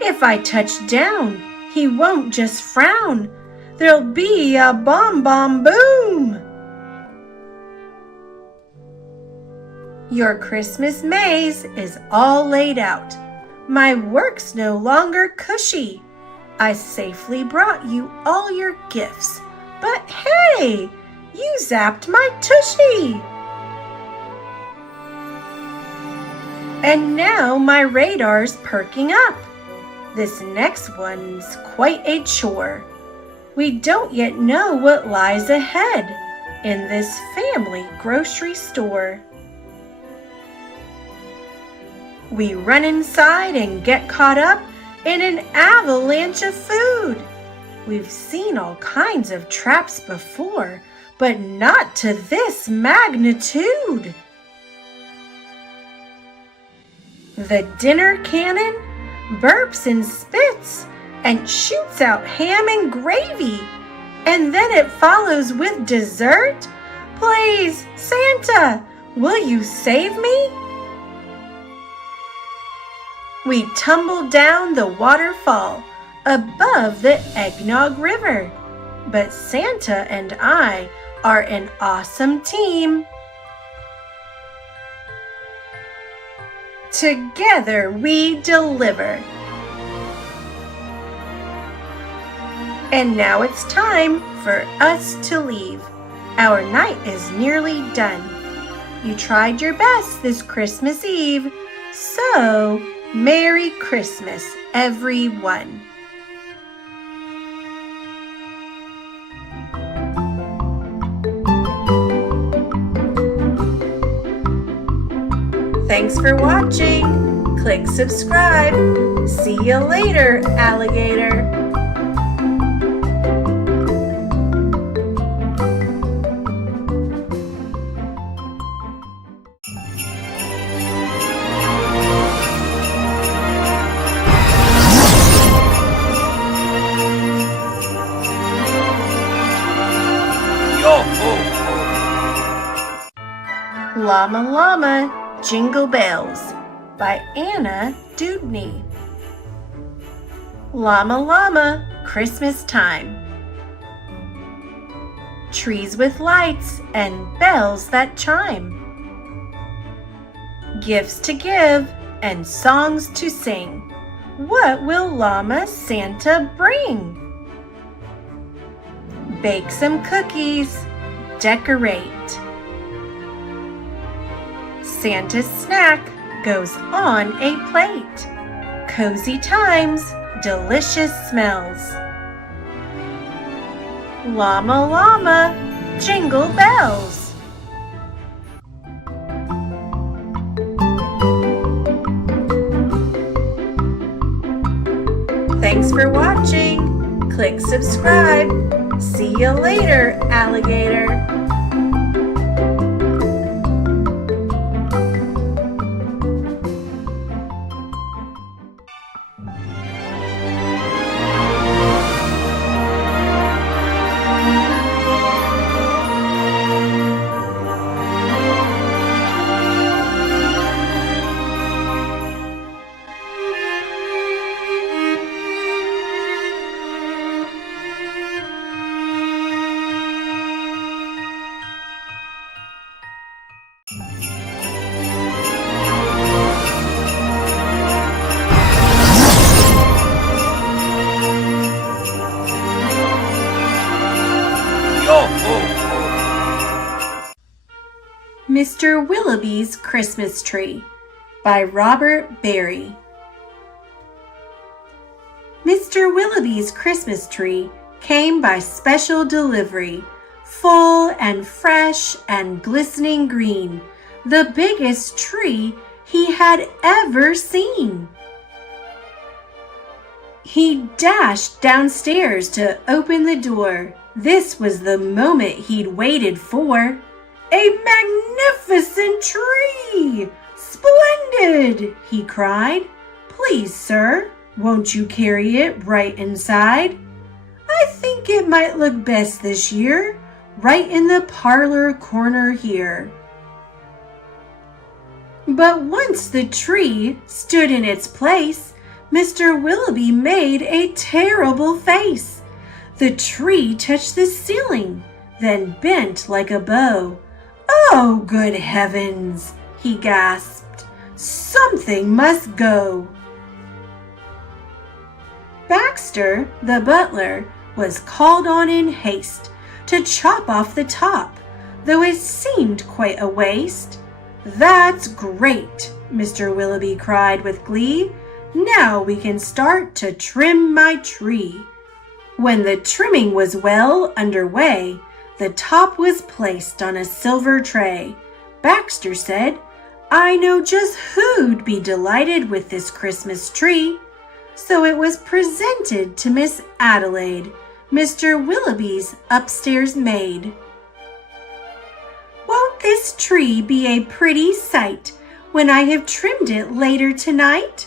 If I touch down, he won't just frown. There'll be a bomb boom. Your Christmas maze is all laid out. My work's no longer cushy. I safely brought you all your gifts. But hey, you zapped my tushy. And now my radar's perking up. This next one's quite a chore. We don't yet know what lies ahead in this family grocery store. We run inside and get caught up in an avalanche of food. We've seen all kinds of traps before, but not to this magnitude. The dinner cannon burps and spits and shoots out ham and gravy, and then it follows with dessert. Please, Santa, will you save me? We tumble down the waterfall above the Eggnog River, but Santa and I are an awesome team. Together we deliver. And now it's time for us to leave. Our night is nearly done. You tried your best this Christmas Eve, so Merry Christmas, everyone. Thanks for watching. Click subscribe. See you later, alligator. Llama Llama, Jingle Bells by Anna Dewdney. Llama Llama, Christmas time. Trees with lights and bells that chime. Gifts to give and songs to sing. What will Llama Santa bring? Bake some cookies, decorate. Santa's snack goes on a plate. Cozy times delicious smells. Llama, llama, jingle bells. Thanks for watching. Click subscribe. See you later, alligator. Mr. Willoughby's Christmas Tree by Robert Barry. Mr. Willoughby's Christmas tree came by special delivery, full and fresh and glistening green, the biggest tree he had ever seen. He dashed downstairs to open the door. This was the moment he'd waited for. A magnificent tree! Splendid! He cried. Please, sir, won't you carry it right inside? I think it might look best this year, right in the parlor corner here. But once the tree stood in its place, Mr. Willoughby made a terrible face. The tree touched the ceiling, then bent like a bow. Oh, good heavens, he gasped. Something must go. Baxter, the butler, was called on in haste to chop off the top, though it seemed quite a waste. That's great, Mr. Willoughby cried with glee. Now we can start to trim my tree. When the trimming was well underway, the top was placed on a silver tray. Baxter said, I know just who'd be delighted with this Christmas tree. So it was presented to Miss Adelaide, Mr. Willoughby's upstairs maid. Won't this tree be a pretty sight when I have trimmed it later tonight?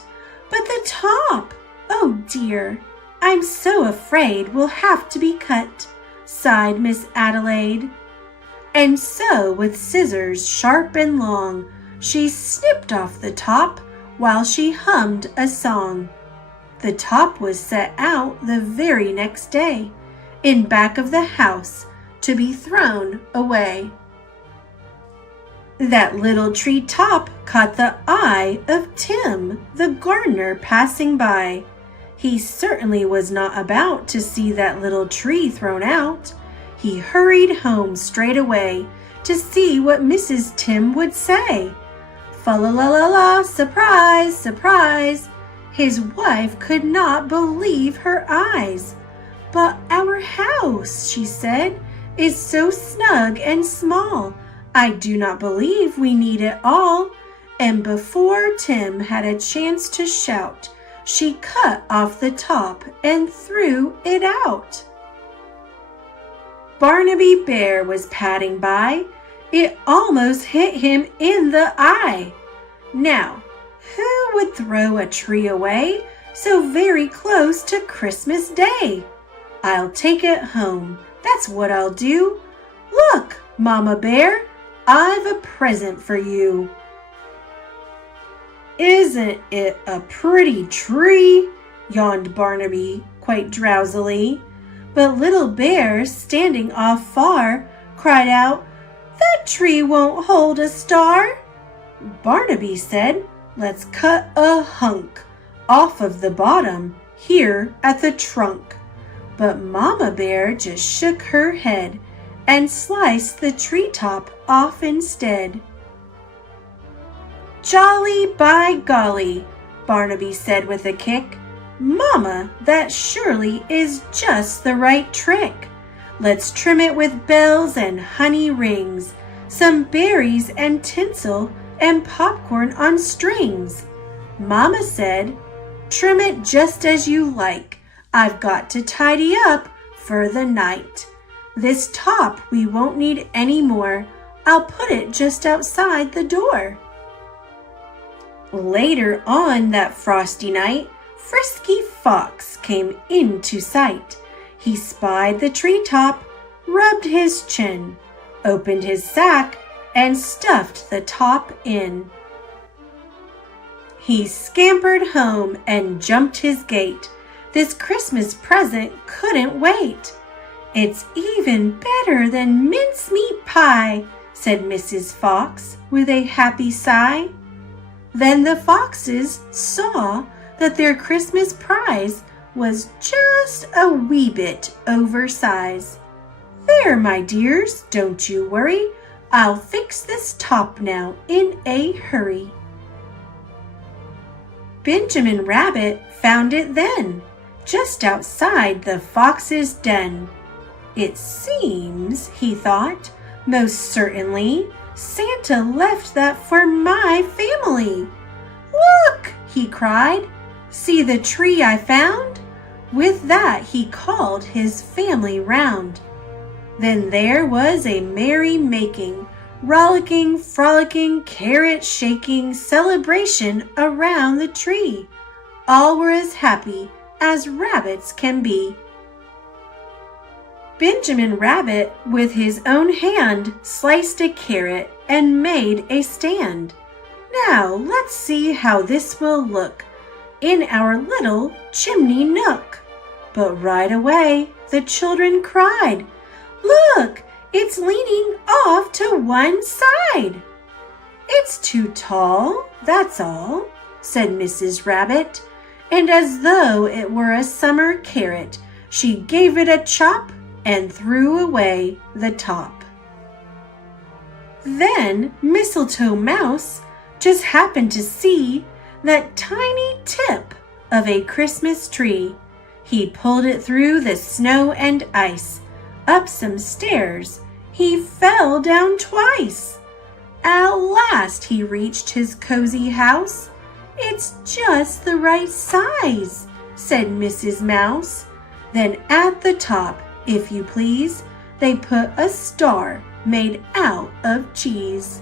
But the top, oh dear, I'm so afraid will have to be cut, sighed Miss Adelaide. And so with scissors sharp and long, she snipped off the top while she hummed a song. The top was set out the very next day, in back of the house, to be thrown away. That little tree top caught the eye of Tim, the gardener, passing by. He certainly was not about to see that little tree thrown out. He hurried home straight away to see what Mrs. Tim would say. Fa-la-la-la-la, surprise, surprise! His wife could not believe her eyes. But our house, she said, is so snug and small. I do not believe we need it all. And before Tim had a chance to shout, she cut off the top and threw it out. Barnaby Bear was padding by. It almost hit him in the eye. Now, who would throw a tree away so very close to Christmas Day? I'll take it home. That's what I'll do. Look, Mama Bear, I've a present for you. Isn't it a pretty tree? Yawned Barnaby quite drowsily. But Little Bear, standing off far, cried out, That tree won't hold a star. Barnaby said, Let's cut a hunk off of the bottom here at the trunk. But Mama Bear just shook her head and sliced the treetop off instead. Jolly by golly, Barnaby said with a kick. "Mama, that surely is just the right trick. Let's trim it with bells and honey rings, some berries and tinsel and popcorn on strings." Mama said, "Trim it just as you like. I've got to tidy up for the night. This top we won't need anymore. I'll put it just outside the door." Later on that frosty night, Frisky Fox came into sight. He spied the treetop, rubbed his chin, opened his sack, and stuffed the top in. He scampered home and jumped his gate. This Christmas present couldn't wait. "It's even better than mincemeat pie," said Mrs. Fox with a happy sigh. Then the foxes saw that their Christmas prize was just a wee bit oversize. "There, my dears, don't you worry. I'll fix this top now in a hurry." Benjamin Rabbit found it then, just outside the fox's den. "It seems," he thought, "most certainly Santa left that for my family. Look!" he cried. "See the tree I found?" With that he called his family round. Then there was a merry-making, rollicking, frolicking, carrot-shaking celebration around the tree. All were as happy as rabbits can be. Benjamin Rabbit, with his own hand, sliced a carrot and made a stand. "Now let's see how this will look in our little chimney nook." But right away the children cried, "Look, it's leaning off to one side." "It's too tall, that's all," said Mrs. Rabbit, and as though it were a summer carrot, she gave it a chop and threw away the top. Then Mistletoe Mouse just happened to see that tiny tip of a Christmas tree. He pulled it through the snow and ice. Up some stairs, he fell down twice. At last he reached his cozy house. "It's just the right size," said Mrs. Mouse. Then at the top, if you please, they put a star made out of cheese.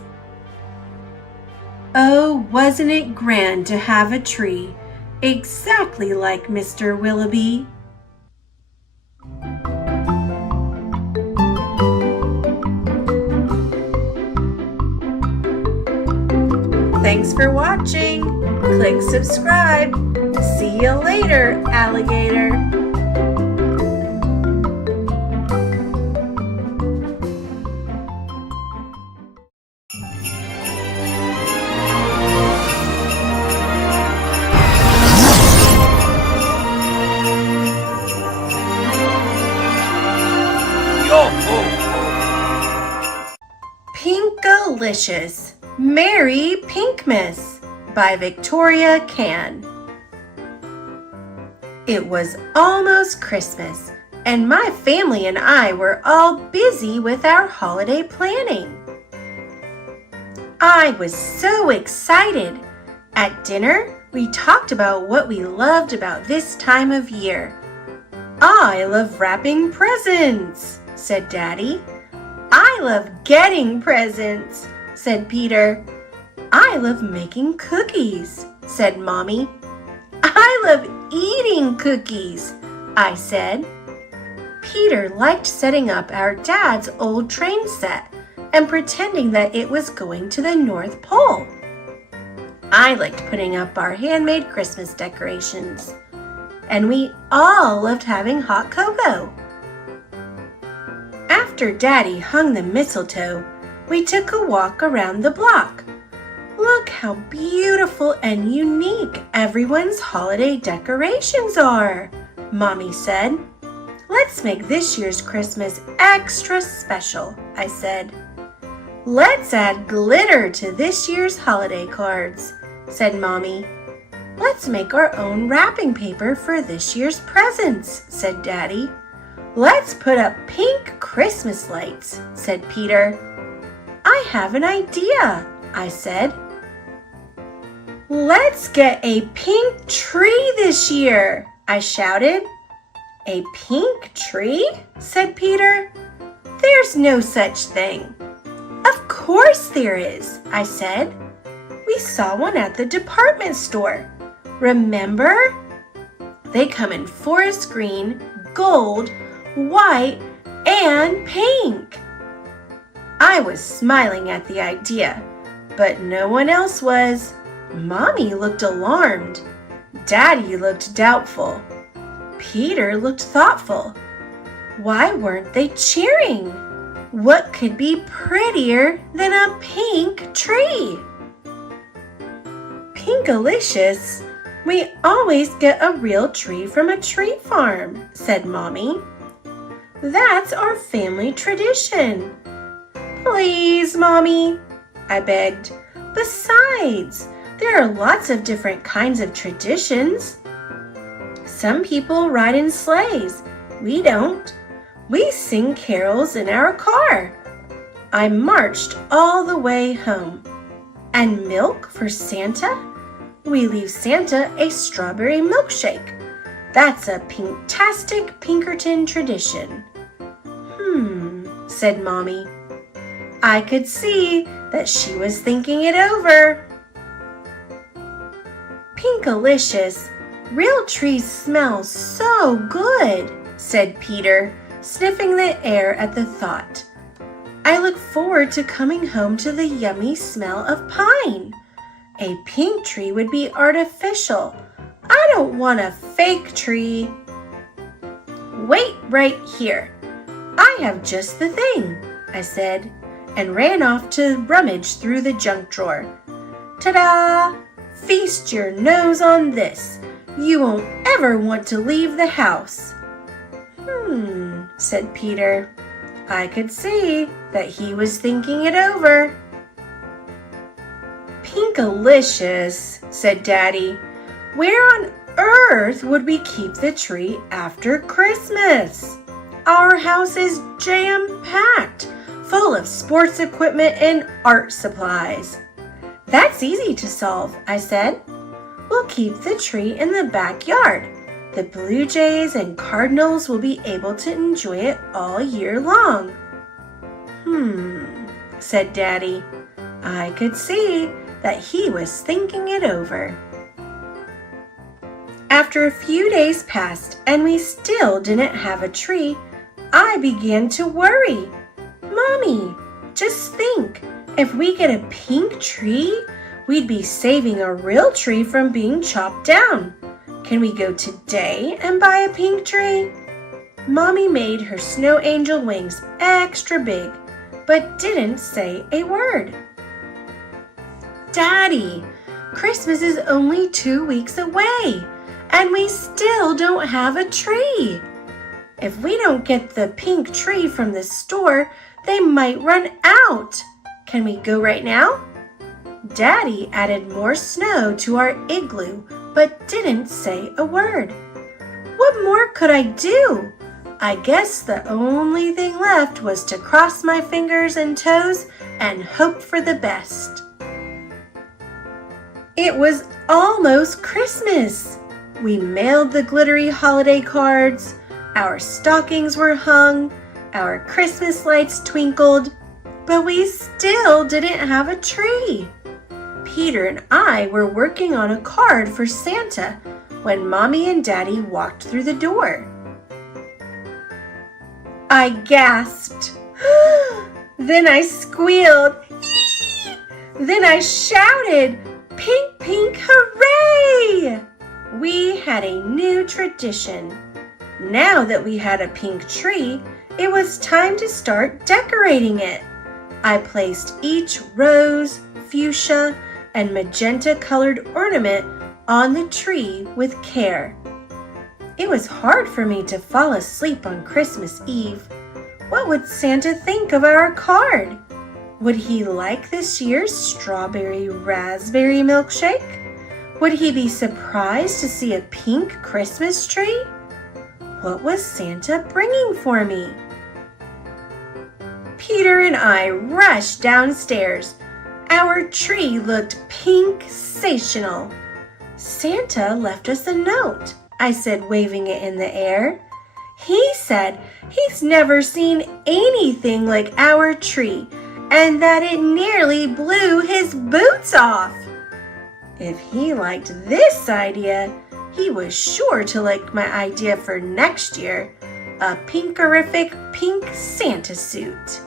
Oh, wasn't it grand to have a tree exactly like Mr. Willoughby? Thanks for watching. Click subscribe. See you later, alligator. Pinkalicious, Merry Pinkmas by Victoria Can. It was almost Christmas, and my family and I were all busy with our holiday planning. I was so excited. At dinner, we talked about what we loved about this time of year. "I love wrapping presents," said Daddy. "I love getting presents," said Peter. "I love making cookies," said Mommy. "I love eating cookies," I said. Peter liked setting up our dad's old train set and pretending that it was going to the North Pole. I liked putting up our handmade Christmas decorations. And we all loved having hot cocoa. After Daddy hung the mistletoe, we took a walk around the block. "Look how beautiful and unique everyone's holiday decorations are," Mommy said. "Let's make this year's Christmas extra special," I said. "Let's add glitter to this year's holiday cards," said Mommy. "Let's make our own wrapping paper for this year's presents," said Daddy. "Let's put up pink Christmas lights," said Peter. "I have an idea," I said. "Let's get a pink tree this year," I shouted. "A pink tree?" said Peter. "There's no such thing." "Of course there is," I said. "We saw one at the department store. Remember? They come in forest green, gold, white, and pink." I was smiling at the idea, but no one else was. Mommy looked alarmed. Daddy looked doubtful. Peter looked thoughtful. Why weren't they cheering? What could be prettier than a pink tree? "Pinkalicious, we always get a real tree from a tree farm," said Mommy. "That's our family tradition." "Please, Mommy," I begged. "Besides, there are lots of different kinds of traditions. Some people ride in sleighs. We don't. We sing carols in our car." I marched all the way home. "And milk for Santa? We leave Santa a strawberry milkshake. That's a pinktastic Pinkerton tradition." Said Mommy. I could see that she was thinking it over. "Pinkalicious, real trees smell so good," said Peter, sniffing the air at the thought. "I look forward to coming home to the yummy smell of pine. A pink tree would be artificial. I don't want a fake tree." "Wait right here. I have just the thing," I said, and ran off to rummage through the junk drawer. "Ta-da! Feast your nose on this. You won't ever want to leave the house." Said Peter. I could see that he was thinking it over. "Pinkalicious," said Daddy. "Where on earth would we keep the tree after Christmas? Our house is jam-packed, full of sports equipment and art supplies." "That's easy to solve," I said. "We'll keep the tree in the backyard. The blue jays and cardinals will be able to enjoy it all year long." Said Daddy. I could see that he was thinking it over. After a few days passed and we still didn't have a tree, I began to worry. "Mommy, just think, if we get a pink tree, we'd be saving a real tree from being chopped down. Can we go today and buy a pink tree?" Mommy made her snow angel wings extra big, but didn't say a word. "Daddy, Christmas is only 2 weeks away, and we still don't have a tree. If we don't get the pink tree from the store, they might run out. Can we go right now?" Daddy added more snow to our igloo, but didn't say a word. What more could I do? I guess the only thing left was to cross my fingers and toes and hope for the best. It was almost Christmas. We mailed the glittery holiday cards. Our stockings were hung. Our Christmas lights twinkled. But we still didn't have a tree. Peter and I were working on a card for Santa when Mommy and Daddy walked through the door. I gasped. Then I squealed. Then I shouted, "Pink, pink, hooray!" We had a new tradition. Now that we had a pink tree, it was time to start decorating it. I placed each rose, fuchsia, and magenta-colored ornament on the tree with care. It was hard for me to fall asleep on Christmas Eve. What would Santa think of our card? Would he like this year's strawberry raspberry milkshake? Would he be surprised to see a pink Christmas tree? What was Santa bringing for me? Peter and I rushed downstairs. Our tree looked pink-sational. Santa left us a note, I said, waving it in the air. He said he's never seen anything like our tree and that it nearly blew his boots off. If he liked this idea, he was sure to like my idea for next year, a pinkerific pink Santa suit.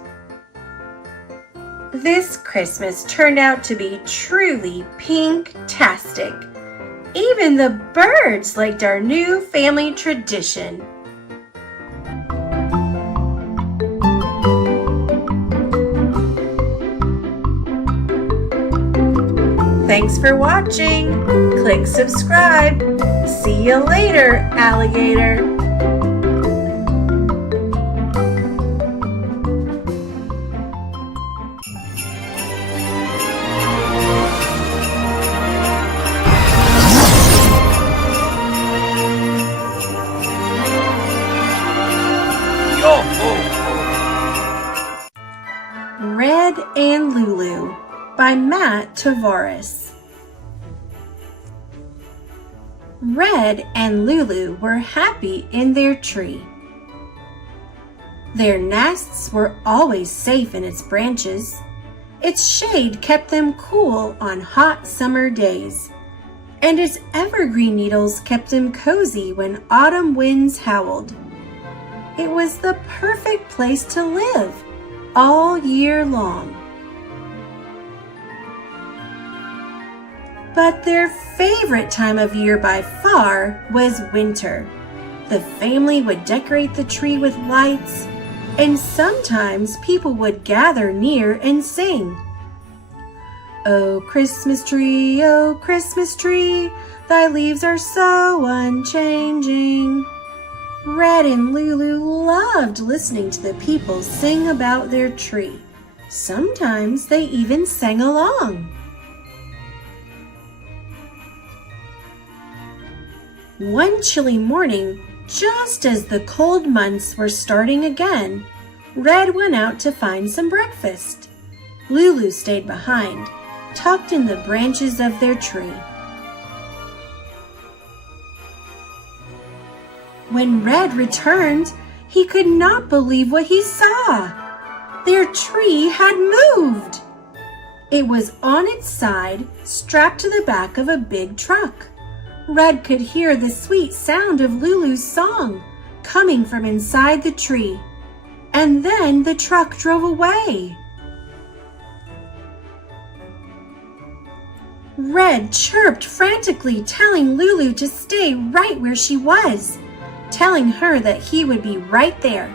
This Christmas turned out to be truly pink-tastic. Even the birds liked our new family tradition. Thanks for watching. Click subscribe. See you later, alligator. Red and Lulu by Matt Tavares. Red and Lulu were happy in their tree. Their nests were always safe in its branches. Its shade kept them cool on hot summer days, and its evergreen needles kept them cozy when autumn winds howled. It was the perfect place to live all year long. But their favorite time of year by far was winter. The family would decorate the tree with lights, and sometimes people would gather near and sing. Oh, Christmas tree, thy leaves are so unchanging. Red and Lulu loved listening to the people sing about their tree. Sometimes they even sang along. One chilly morning, just as the cold months were starting again, Red went out to find some breakfast. Lulu stayed behind, tucked in the branches of their tree. When Red returned, he could not believe what he saw. Their tree had moved. It was on its side, strapped to the back of a big truck. Red could hear the sweet sound of Lulu's song coming from inside the tree, and then the truck drove away. Red chirped frantically, telling Lulu to stay right where she was, telling her that he would be right there.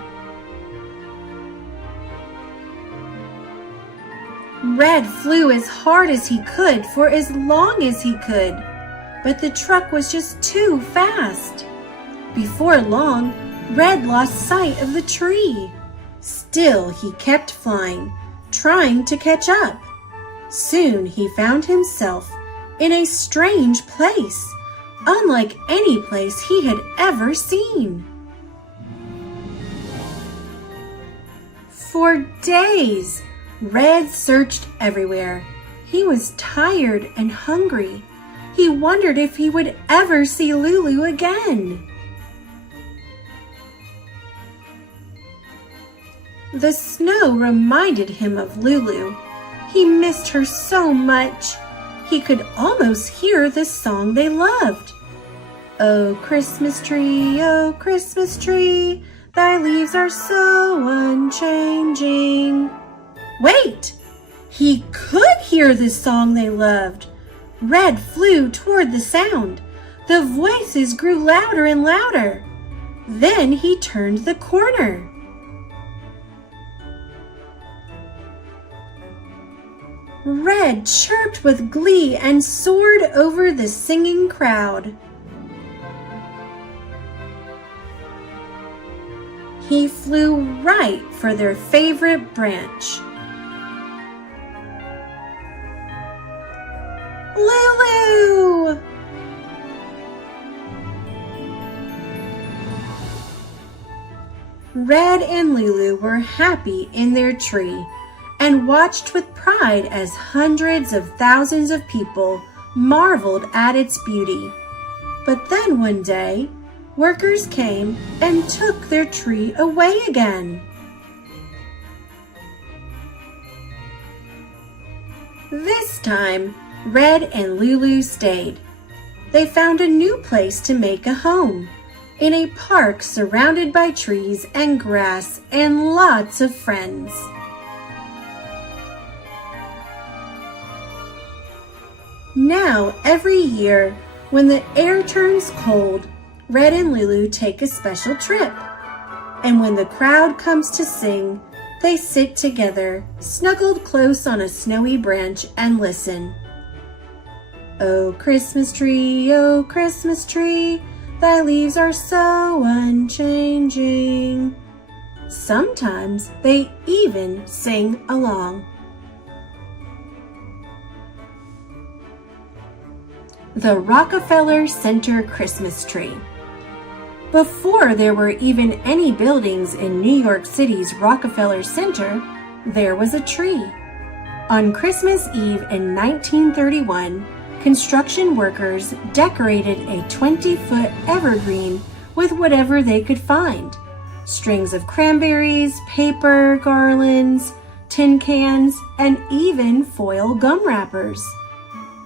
Red flew as hard as he could for as long as he could, but the truck was just too fast. Before long, Red lost sight of the tree. Still, he kept flying, trying to catch up. Soon he found himself in a strange place, unlike any place he had ever seen. For days, Red searched everywhere. He was tired and hungry. He wondered if he would ever see Lulu again. The snow reminded him of Lulu. He missed her so much. He could almost hear the song they loved. Oh, Christmas tree, thy leaves are so unchanging. Wait! He could hear the song they loved. Red flew toward the sound. The voices grew louder and louder. Then he turned the corner. Red chirped with glee and soared over the singing crowd. He flew right for their favorite branch. Lulu! Red and Lulu were happy in their tree and watched with pride as hundreds of thousands of people marveled at its beauty. But then one day, workers came and took their tree away again. This time, Red and Lulu stayed. They found a new place to make a home, in a park surrounded by trees and grass and lots of friends. Now, every year, when the air turns cold, Red and Lulu take a special trip. And when the crowd comes to sing, they sit together, snuggled close on a snowy branch, and listen. Oh, Christmas tree, thy leaves are so unchanging. Sometimes they even sing along. The Rockefeller Center Christmas Tree. Before there were even any buildings in New York City's Rockefeller Center, there was a tree. On Christmas Eve in 1931, construction workers decorated a 20-foot evergreen with whatever they could find. Strings of cranberries, paper, garlands, tin cans, and even foil gum wrappers.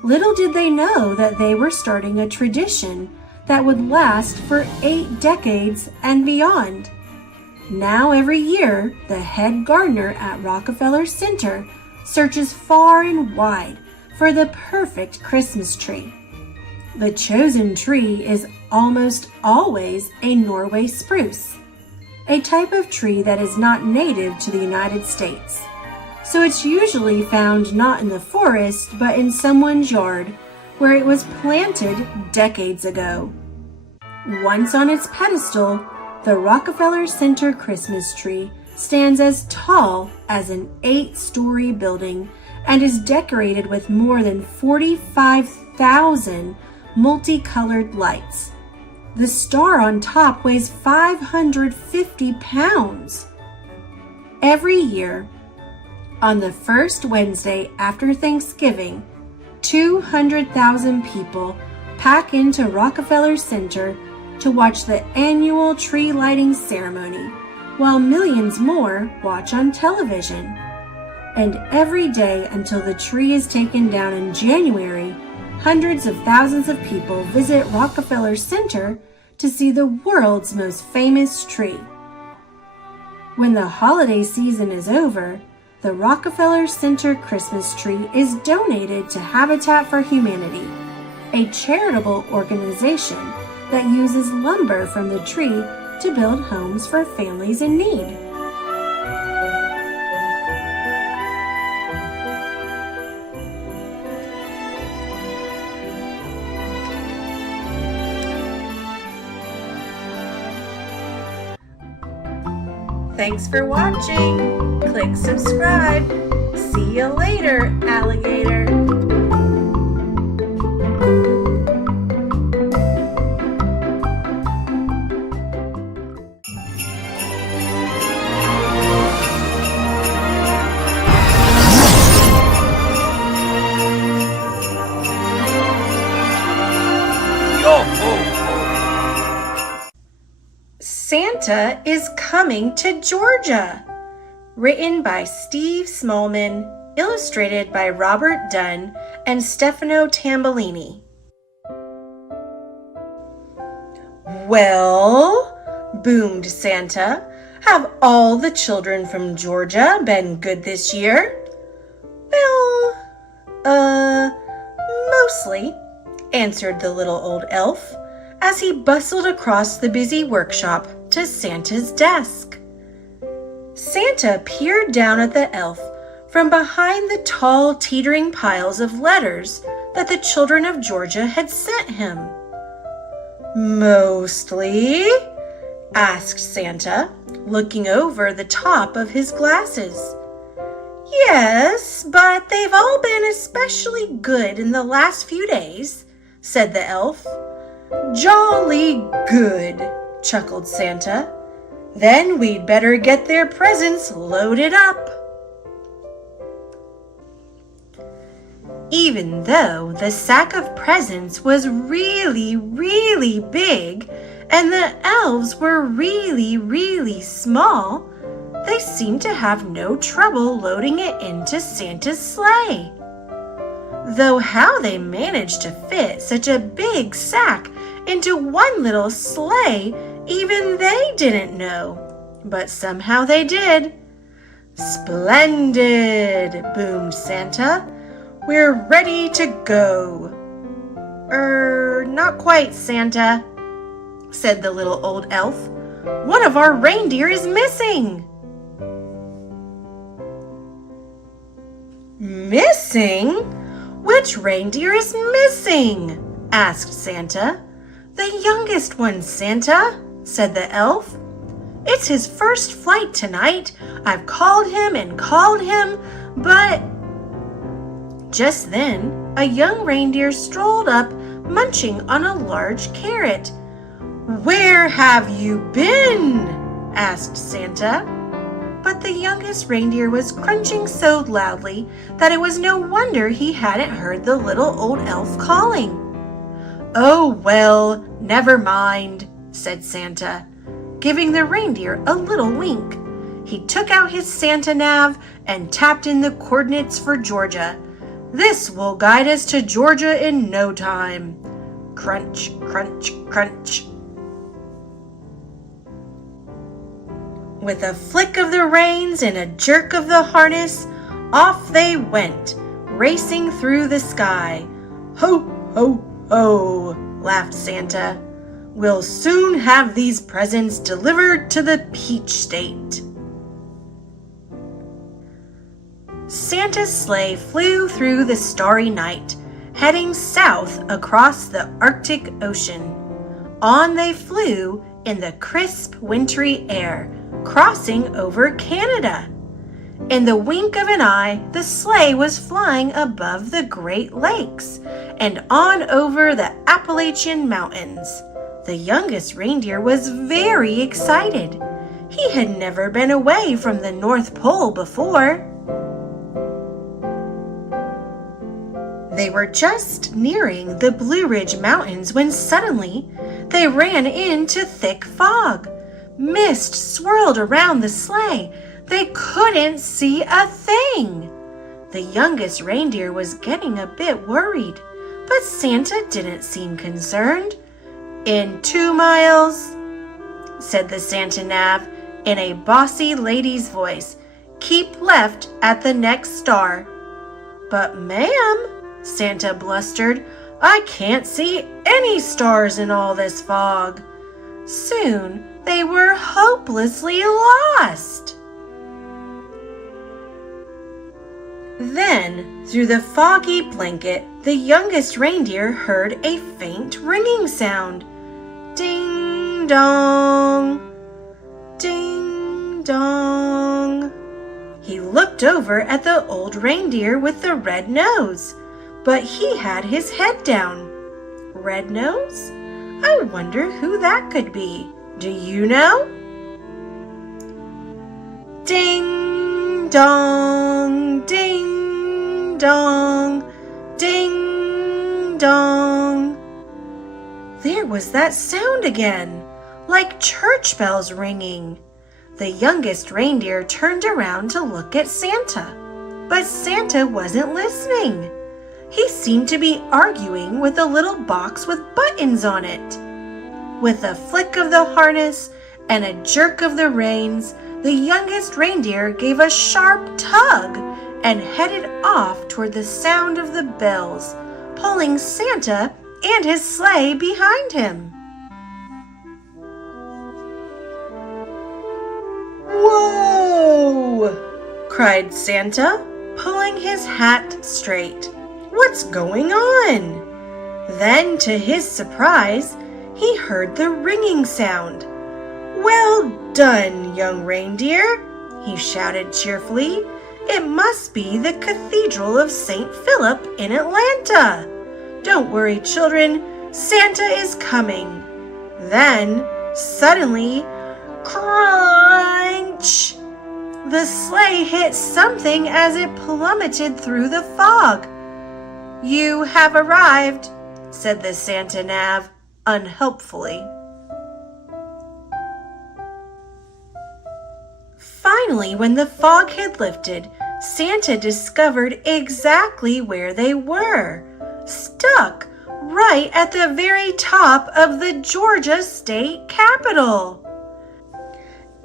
Little did they know that they were starting a tradition that would last for 8 decades and beyond. Now every year, the head gardener at Rockefeller Center searches far and wide for the perfect Christmas tree. The chosen tree is almost always a Norway spruce, a type of tree that is not native to the United States. So it's usually found not in the forest, but in someone's yard, where it was planted decades ago. Once on its pedestal, the Rockefeller Center Christmas tree stands as tall as an 8-story building and is decorated with more than 45,000 multicolored lights. The star on top weighs 550 pounds. Every year, on the first Wednesday after Thanksgiving, 200,000 people pack into Rockefeller Center to watch the annual tree lighting ceremony, while millions more watch on television. And every day until the tree is taken down in January, hundreds of thousands of people visit Rockefeller Center to see the world's most famous tree. When the holiday season is over, the Rockefeller Center Christmas tree is donated to Habitat for Humanity, a charitable organization that uses lumber from the tree to build homes for families in need. Thanks for watching. Click subscribe. See you later, alligator. Santa is Coming to Georgia. Written by Steve Smallman, illustrated by Robert Dunn and Stefano Tambellini. Well, boomed Santa, have all the children from Georgia been good this year? Well, mostly, answered the little old elf, as he bustled across the busy workshop to Santa's desk. Santa peered down at the elf from behind the tall, teetering piles of letters that the children of Georgia had sent him. Mostly? Asked Santa, looking over the top of his glasses. Yes, but they've all been especially good in the last few days, said the elf. Jolly good, chuckled Santa. Then we'd better get their presents loaded up. Even though the sack of presents was really, really big and the elves were really, really small, they seemed to have no trouble loading it into Santa's sleigh. Though how they managed to fit such a big sack into one little sleigh, even they didn't know. But somehow they did. "Splendid!" boomed Santa. "We're ready to go." Not quite, Santa," said the little old elf. "One of our reindeer is missing." "Missing? Which reindeer is missing?" asked Santa. "The youngest one, Santa," said the elf. "It's his first flight tonight. I've called him, but—" Just then, a young reindeer strolled up, munching on a large carrot. "Where have you been?" asked Santa. But the youngest reindeer was crunching so loudly that it was no wonder he hadn't heard the little old elf calling. "Oh, well, never mind," said Santa, giving the reindeer a little wink. He took out his Santa nav and tapped in the coordinates for Georgia. "This will guide us to Georgia in no time." Crunch, crunch, crunch. With a flick of the reins and a jerk of the harness, off they went, racing through the sky. "Ho, ho, ho," laughed Santa. "We'll soon have these presents delivered to the Peach State." Santa's sleigh flew through the starry night, heading south across the Arctic Ocean. On they flew in the crisp, wintry air, crossing over Canada. In the wink of an eye, the sleigh was flying above the Great Lakes and on over the Appalachian Mountains. The youngest reindeer was very excited. He had never been away from the North Pole before. They were just nearing the Blue Ridge Mountains when suddenly they ran into thick fog. Mist swirled around the sleigh. They couldn't see a thing. The youngest reindeer was getting a bit worried, but Santa didn't seem concerned. "In 2 miles, said the Santa nav in a bossy lady's voice. "Keep left at the next star." "But ma'am," Santa blustered, "I can't see any stars in all this fog." Soon they were hopelessly lost. Then, through the foggy blanket, the youngest reindeer heard a faint ringing sound. Ding dong, ding dong. He looked over at the old reindeer with the red nose, but he had his head down. Red nose? I wonder who that could be. Do you know? Ding dong, ding dong, ding dong. There was that sound again, like church bells ringing. The youngest reindeer turned around to look at Santa, but Santa wasn't listening. He seemed to be arguing with a little box with buttons on it. With a flick of the harness and a jerk of the reins, the youngest reindeer gave a sharp tug and headed off toward the sound of the bells, pulling Santa and his sleigh behind him. "Whoa!" cried Santa, pulling his hat straight. "What's going on?" Then, to his surprise, he heard the ringing sound. "Well done, young reindeer," he shouted cheerfully. "It must be the Cathedral of St. Philip in Atlanta. Don't worry, children, Santa is coming." Then, suddenly, crunch! Ouch! The sleigh hit something as it plummeted through the fog. "You have arrived," said the Santa Nav unhelpfully. Finally, when the fog had lifted, Santa discovered exactly where they were, stuck right at the very top of the Georgia state capitol.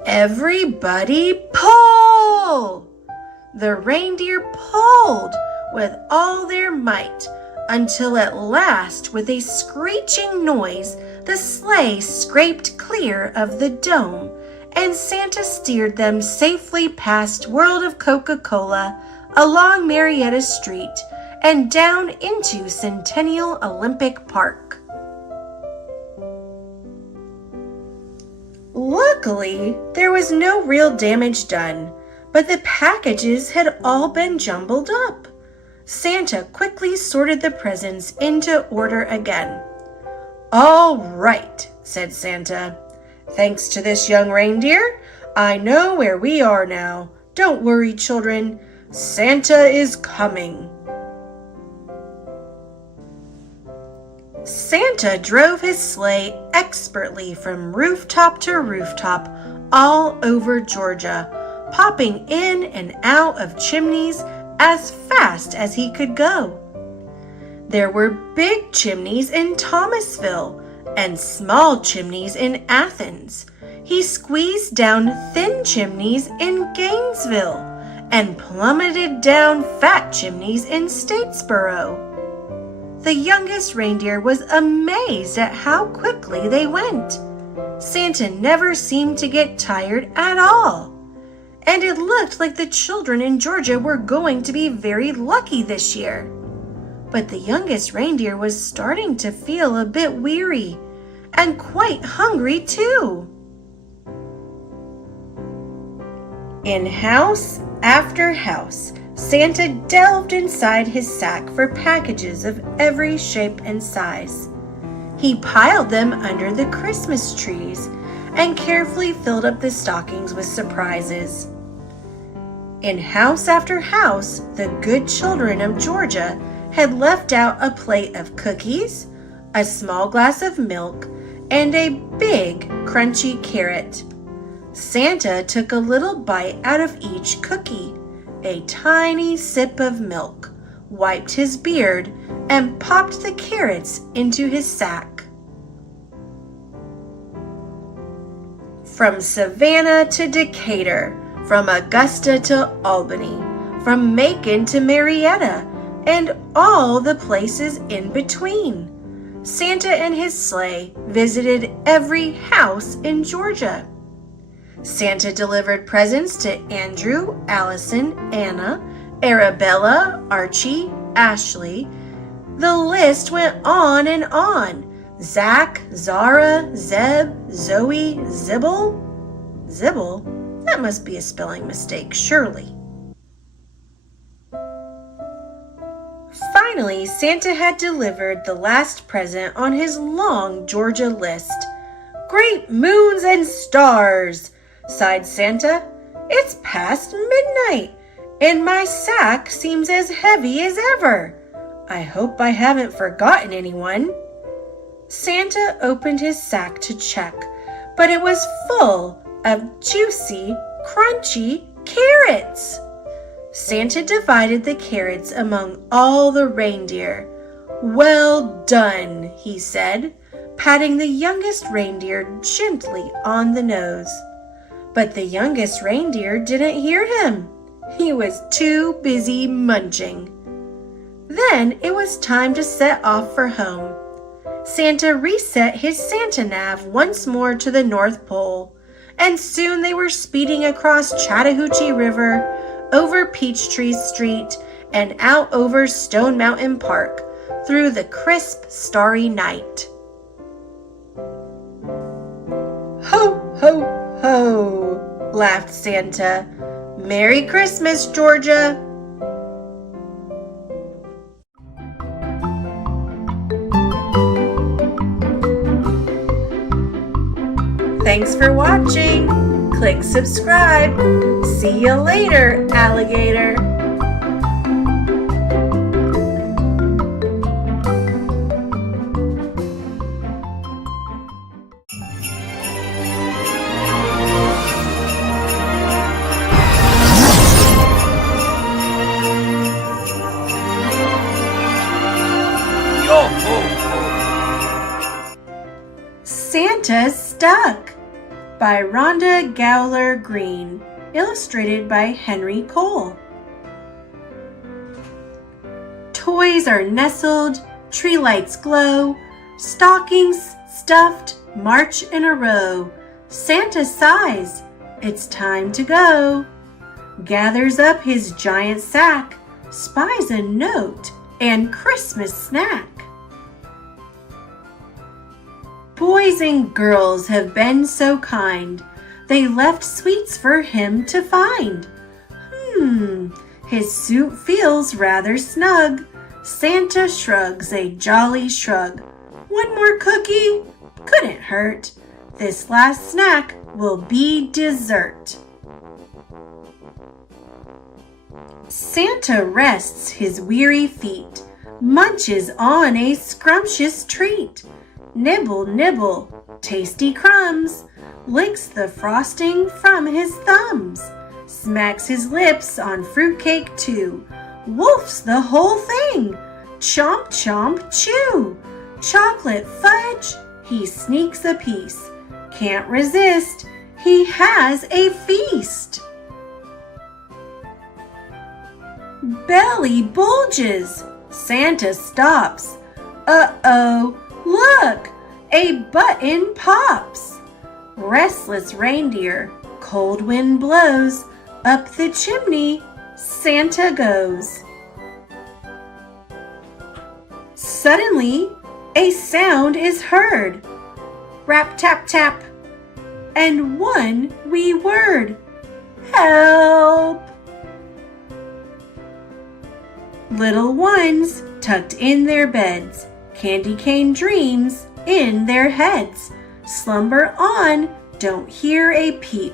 "Everybody pull!" The reindeer pulled with all their might until at last, with a screeching noise, the sleigh scraped clear of the dome, and Santa steered them safely past World of Coca-Cola, along Marietta Street, and down into Centennial Olympic Park. Luckily, there was no real damage done, but the packages had all been jumbled up. Santa quickly sorted the presents into order again. "All right," said Santa. "Thanks to this young reindeer, I know where we are now. Don't worry, children. Santa is coming." Santa drove his sleigh expertly from rooftop to rooftop all over Georgia, popping in and out of chimneys as fast as he could go. There were big chimneys in Thomasville and small chimneys in Athens. He squeezed down thin chimneys in Gainesville and plummeted down fat chimneys in Statesboro. The youngest reindeer was amazed at how quickly they went. Santa never seemed to get tired at all, and it looked like the children in Georgia were going to be very lucky this year. But the youngest reindeer was starting to feel a bit weary and quite hungry too. In house after house, Santa delved inside his sack for packages of every shape and size. He piled them under the Christmas trees and carefully filled up the stockings with surprises. In house after house, the good children of Georgia had left out a plate of cookies, a small glass of milk, and a big, crunchy carrot. Santa took a little bite out of each cookie, a tiny sip of milk, wiped his beard, and popped the carrots into his sack. From Savannah to Decatur, from Augusta to Albany, from Macon to Marietta, and all the places in between, Santa and his sleigh visited every house in Georgia. Santa delivered presents to Andrew, Allison, Anna, Arabella, Archie, Ashley. The list went on and on. Zach, Zara, Zeb, Zoe, Zibble. Zibble? That must be a spelling mistake, surely. Finally, Santa had delivered the last present on his long Georgia list. "Great moons and stars!" sighed Santa. "It's past midnight, and my sack seems as heavy as ever. I hope I haven't forgotten anyone." Santa opened his sack to check, but it was full of juicy, crunchy carrots. Santa divided the carrots among all the reindeer. "Well done," he said, patting the youngest reindeer gently on the nose. But the youngest reindeer didn't hear him. He was too busy munching. Then it was time to set off for home. Santa reset his Santa Nav once more to the North Pole, and soon they were speeding across Chattahoochee River, over Peachtree Street, and out over Stone Mountain Park, through the crisp, starry night. "Ho, ho, ho," laughed Santa. "Merry Christmas, Georgia." Thanks for watching. click subscribe. See you later, alligator. Santa's Stuck by Rhonda Gowler Green, illustrated by Henry Cole. Toys are nestled, tree lights glow, stockings stuffed march in a row. Santa sighs, it's time to go. Gathers up his giant sack, spies a note and Christmas snack. Boys and girls have been so kind, they left sweets for him to find. His suit feels rather snug. Santa shrugs a jolly shrug. One more cookie? Couldn't hurt. This last snack will be dessert. Santa rests his weary feet, munches on a scrumptious treat. Nibble, nibble, tasty crumbs, licks the frosting from his thumbs, smacks his lips on fruitcake too, wolfs the whole thing, chomp, chomp, chew. Chocolate fudge, he sneaks a piece, can't resist, he has a feast. Belly bulges, Santa stops, uh-oh, look, a button pops. Restless reindeer, cold wind blows, up the chimney Santa goes. Suddenly, a sound is heard. Rap, tap, tap, and one wee word. Help! Little ones tucked in their beds, candy cane dreams in their heads. Slumber on, don't hear a peep,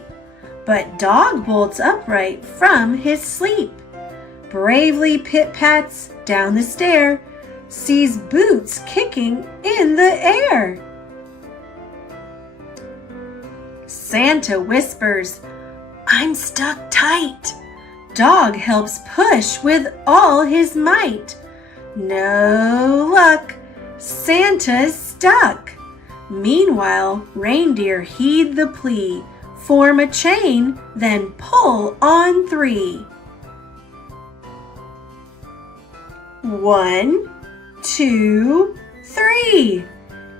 but dog bolts upright from his sleep. Bravely pit-pats down the stair, sees boots kicking in the air. Santa whispers, I'm stuck tight. Dog helps push with all his might. No luck, Santa's stuck. Meanwhile, reindeer heed the plea, form a chain, then pull on 3. 1, 2, 3.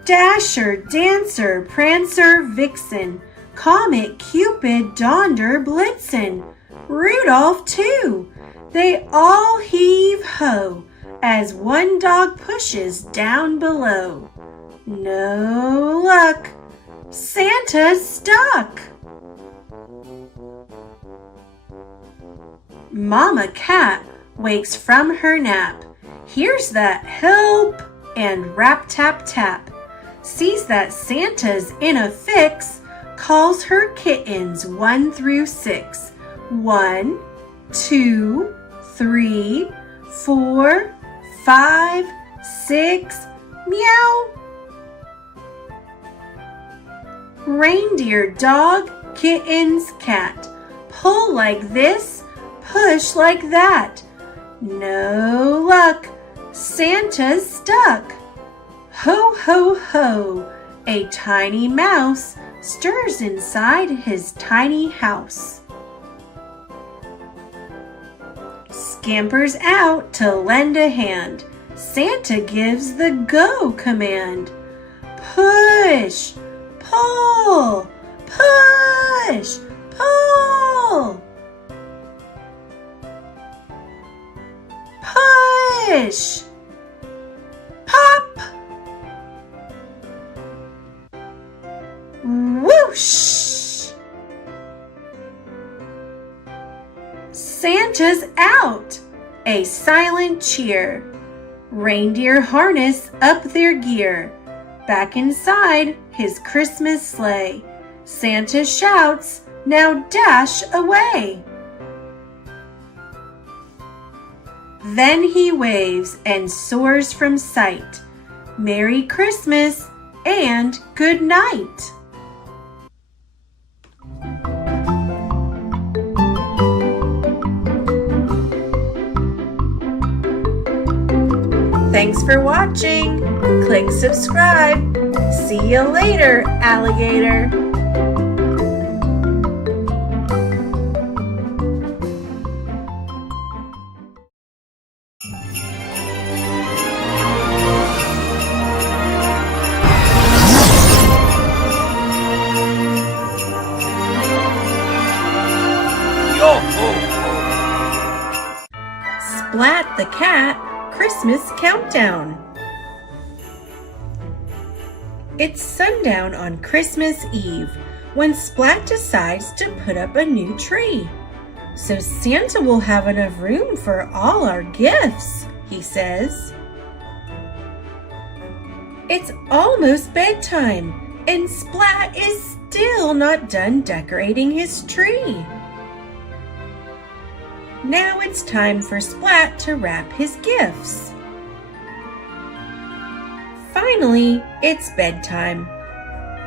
Dasher, Dancer, Prancer, Vixen, Comet, Cupid, Donder, Blitzen, Rudolph too. They all heave ho as one dog pushes down below. No luck, Santa's stuck. Mama Cat wakes from her nap, hears that help and rap tap tap, sees that Santa's in a fix, calls her kittens 1 through 6. 1, 2, 3, 4, 5, 6, meow. Reindeer, dog, kittens, cat, pull like this, push like that. No luck, Santa's stuck. Ho, ho, ho, a tiny mouse stirs inside his tiny house. Scampers out to lend a hand. Santa gives the go command. Push, pull, push, pull. Push, pop. Whoosh. Santa's out, a silent cheer. Reindeer harness up their gear. Back inside his Christmas sleigh, Santa shouts, Now dash away." Then he waves and soars from sight. Merry Christmas and good night. Thanks for watching. Click subscribe. See you later, alligator. Splat the Cat Christmas Countdown. It's sundown on Christmas Eve when Splat decides to put up a new tree. So Santa will have enough room for all our gifts, he says. It's almost bedtime and Splat is still not done decorating his tree. Now it's time for Splat to wrap his gifts. Finally, it's bedtime.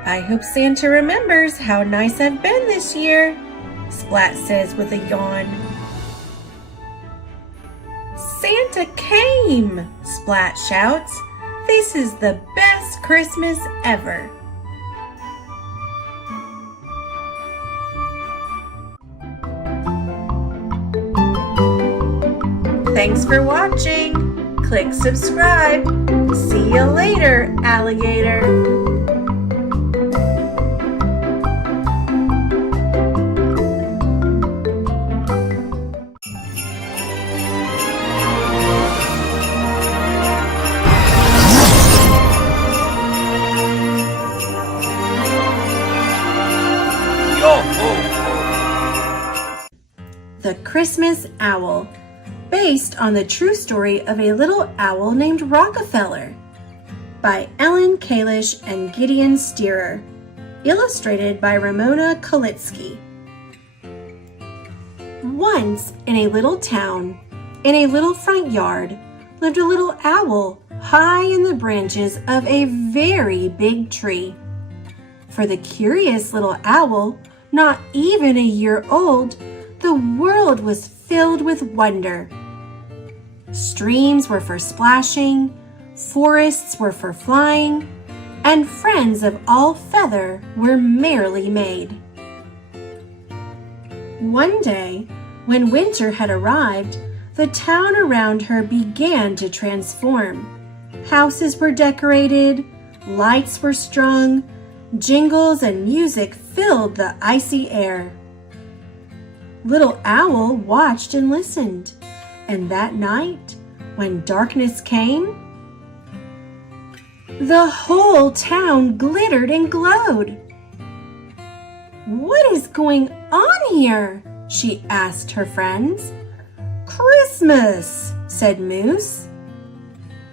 I hope Santa remembers how nice I've been this year, Splat says with a yawn. Santa came, Splat shouts. This is the best Christmas ever. Thanks for watching. Click subscribe. See you later, alligator. The Christmas Owl, based on the true story of a little owl named Rockefeller, by Ellen Kalish and Gideon Steerer, illustrated by Ramona Kalitsky. Once in a little town, in a little front yard, lived a little owl high in the branches of a very big tree. For the curious little owl, not even a year old, the world was filled with wonder. Streams were for splashing, forests were for flying, and friends of all feather were merrily made. One day, when winter had arrived, the town around her began to transform. Houses were decorated, lights were strung, jingles and music filled the icy air. Little Owl watched and listened, and that night, when darkness came, the whole town glittered and glowed. "What is going on here?" she asked her friends. "Christmas," said Moose.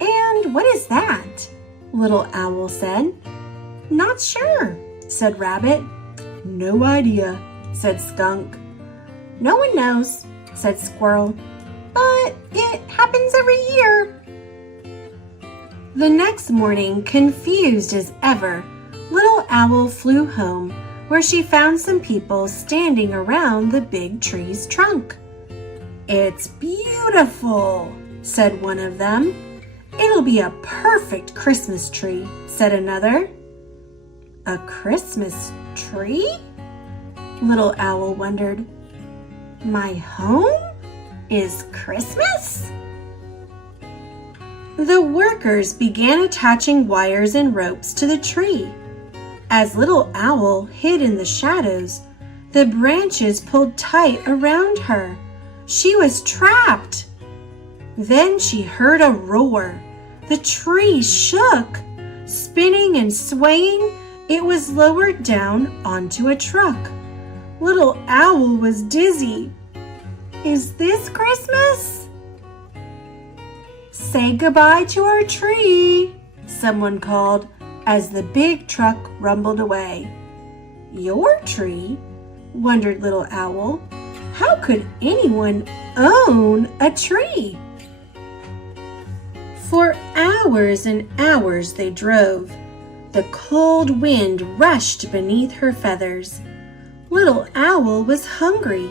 "And what is that?" Little Owl said. "Not sure," said Rabbit. "No idea," said Skunk. "No one knows," said Squirrel. "But it happens every year." The next morning, confused as ever, Little Owl flew home, where she found some people standing around the big tree's trunk. "It's beautiful," said one of them. "It'll be a perfect Christmas tree," said another. "A Christmas tree?" Little Owl wondered. "My home is Christmas?" The workers began attaching wires and ropes to the tree. As Little Owl hid in the shadows, the branches pulled tight around her. She was trapped. Then she heard a roar. The tree shook. Spinning and swaying, it was lowered down onto a truck. Little Owl was dizzy. "Is this Christmas?" "Say goodbye to our tree," someone called as the big truck rumbled away. "Your tree? wondered Little Owl. How could anyone own a tree? For hours and hours they drove. The cold wind rushed beneath her feathers. Little Owl was hungry,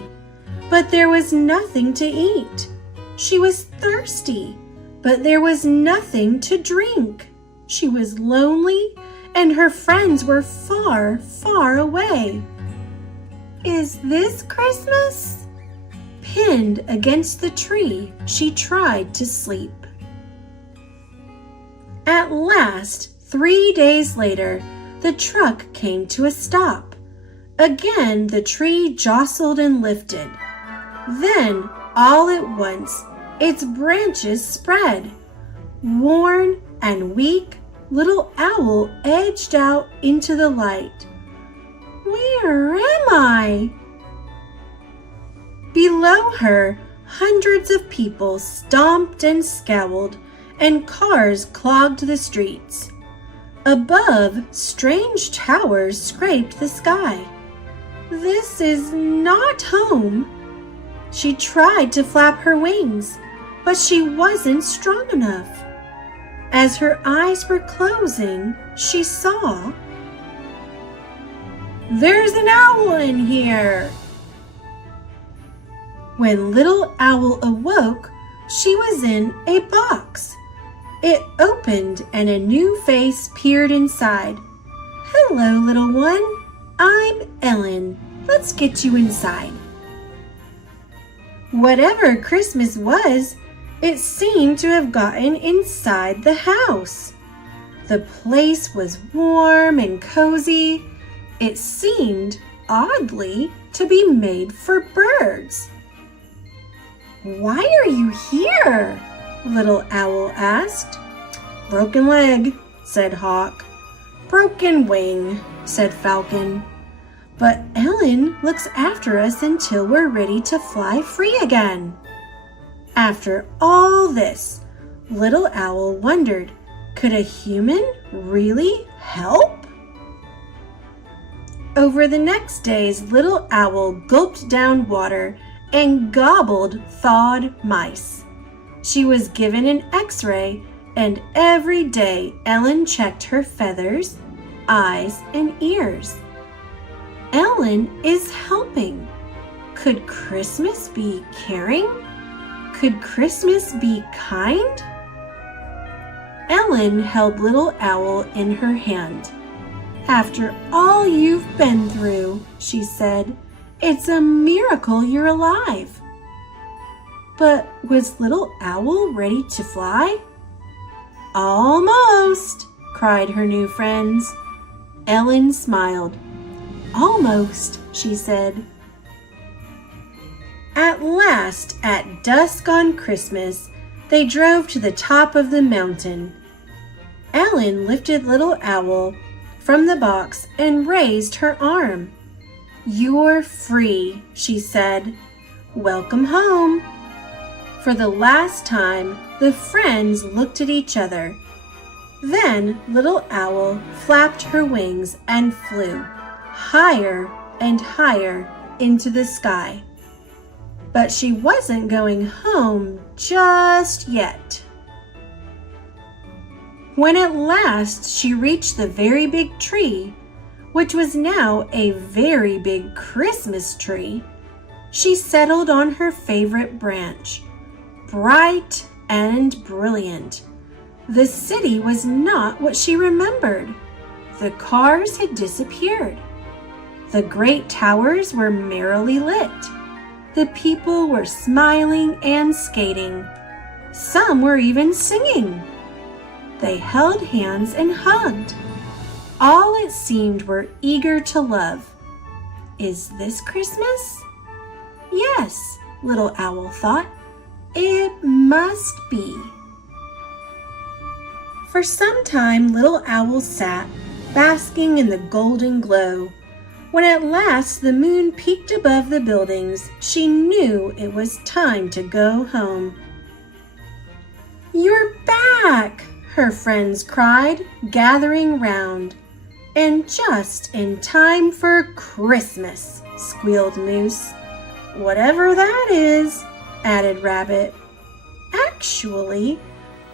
but there was nothing to eat. She was thirsty, but there was nothing to drink. She was lonely, and her friends were far, far away. Is this Christmas? Pinned against the tree, she tried to sleep. At last, 3 days later, the truck came to a stop. Again, the tree jostled and lifted. Then, all at once, its branches spread. Worn and weak, Little Owl edged out into the light. Where am I? Below her, hundreds of people stomped and scowled, and cars clogged the streets. Above, strange towers scraped the sky. This is not home. She tried to flap her wings, but she wasn't strong enough. As her eyes were closing, she saw, "There's an owl in here!" When Little Owl awoke, she was in a box. It opened and a new face peered inside. "Hello, little one. I'm Ellen. Let's get you inside." Whatever Christmas was, it seemed to have gotten inside the house. The place was warm and cozy. It seemed, oddly, to be made for birds. "Why are you here?" Little Owl asked. "Broken leg," said Hawk. "Broken wing," said Falcon. "But Ellen looks after us until we're ready to fly free again." After all this, Little Owl wondered, could a human really help? Over the next days, Little Owl gulped down water and gobbled thawed mice. She was given an X-ray, and every day Ellen checked her feathers, eyes, and ears. Ellen is helping. Could Christmas be caring? Could Christmas be kind? Ellen held Little Owl in her hand. "After all you've been through," she said, "it's a miracle you're alive." But was Little Owl ready to fly? "Almost," cried her new friends. Ellen smiled. "Almost," she said. At last, at dusk on Christmas, they drove to the top of the mountain. Ellen lifted Little Owl from the box and raised her arm. "You're free," she said. "Welcome home." For the last time, the friends looked at each other. Then Little Owl flapped her wings and flew higher and higher into the sky. But she wasn't going home just yet. When at last she reached the very big tree, which was now a very big Christmas tree, she settled on her favorite branch, bright and brilliant. The city was not what she remembered. The cars had disappeared. The great towers were merrily lit. The people were smiling and skating. Some were even singing. They held hands and hugged. All it seemed were eager to love. Is this Christmas? Yes, Little Owl thought. It must be. For some time, Little Owl sat, basking in the golden glow. When at last the moon peeked above the buildings, she knew it was time to go home. "You're back!" her friends cried, gathering round. "And just in time for Christmas," squealed Moose. Whatever that is, added Rabbit. Actually,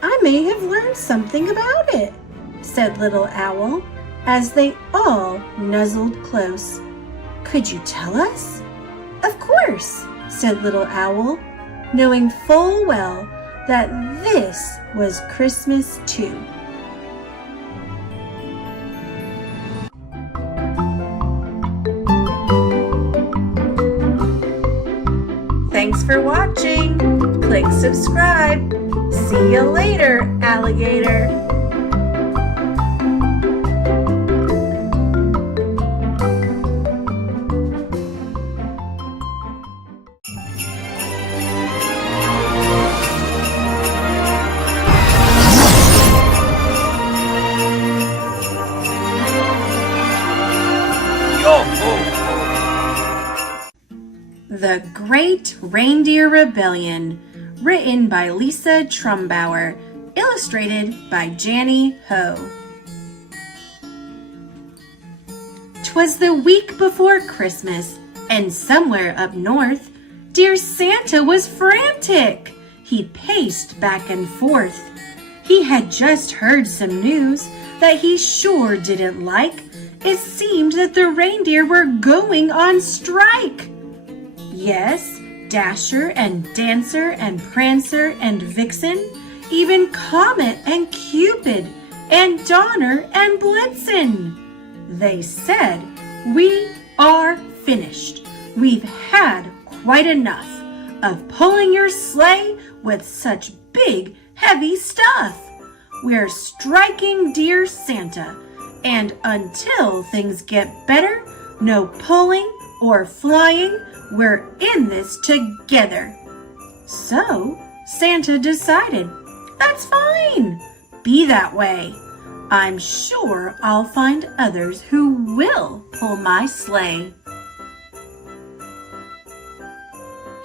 I may have learned something about it, said Little Owl, as they all nuzzled close. Could you tell us? Of course, said Little Owl, knowing full well that this was Christmas too. Thanks for watching. Click subscribe. See you later, alligator. The Great Reindeer Rebellion, written by Lisa Trumbauer, illustrated by Janny Ho. 'Twas the week before Christmas, and somewhere up north, dear Santa was frantic. He paced back and forth. He had just heard some news that he sure didn't like. It seemed that the reindeer were going on strike. Yes, Dasher and Dancer and Prancer and Vixen, even Comet and Cupid and Donner and Blitzen. They said, "We are finished. We've had quite enough of pulling your sleigh with such big, heavy stuff. We're striking, dear Santa, and until things get better, no pulling or flying. We're in this together." So Santa decided, "That's fine. Be that way. I'm sure I'll find others who will pull my sleigh."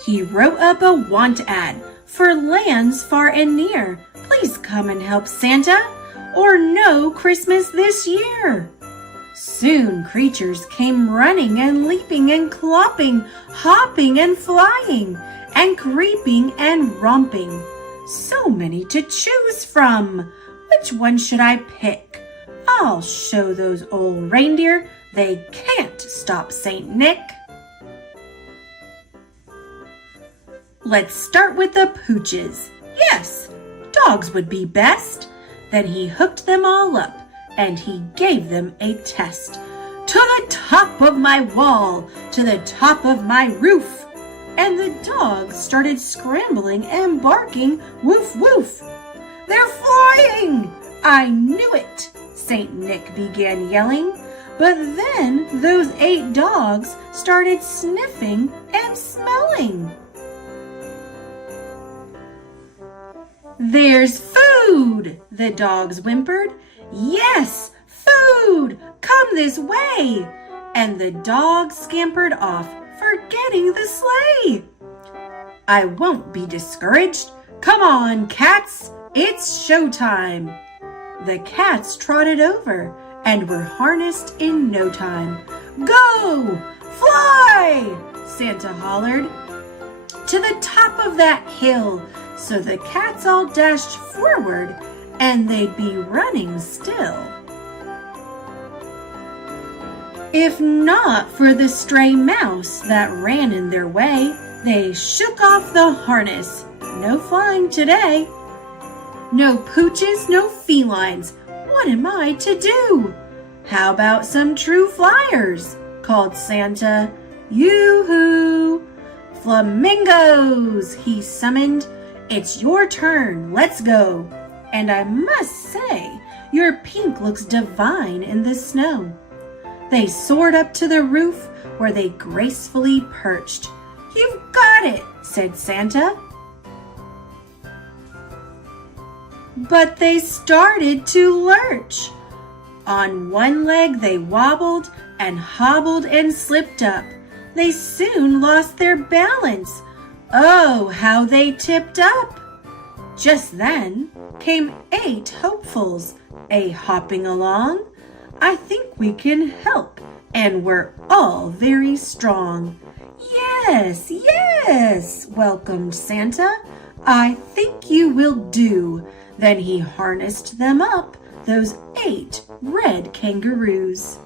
He wrote up a want ad for lands far and near. Please come and help Santa, or no Christmas this year. Soon creatures came running and leaping and clopping, hopping and flying, and creeping and romping. So many to choose from. Which one should I pick? I'll show those old reindeer they can't stop Saint Nick. Let's start with the pooches. Yes, dogs would be best. Then he hooked them all up, and he gave them a test. To the top of my wall, to the top of my roof. And the dogs started scrambling and barking, woof, woof. They're flying! I knew it, Saint Nick began yelling. But then those 8 dogs started sniffing and smelling. There's food, the dogs whimpered. Yes, food! Come this way! And the dogs scampered off, forgetting the sleigh. I won't be discouraged. Come on, cats, it's showtime. The cats trotted over and were harnessed in no time. Go! Fly! Santa hollered. To the top of that hill, so the cats all dashed forward, and they'd be running still. If not for the stray mouse that ran in their way, they shook off the harness. No flying today. No pooches, no felines. What am I to do? How about some true flyers? Called Santa. Yoo-hoo! Flamingos, he summoned. It's your turn, let's go. And I must say, your pink looks divine in the snow. They soared up to the roof where they gracefully perched. You've got it, said Santa. But they started to lurch. On one leg they wobbled and hobbled and slipped up. They soon lost their balance. Oh, how they tipped up! Just then came 8 hopefuls, a-hopping along. I think we can help, and we're all very strong. Yes, yes, welcomed Santa. I think you will do. Then he harnessed them up, those 8 red kangaroos.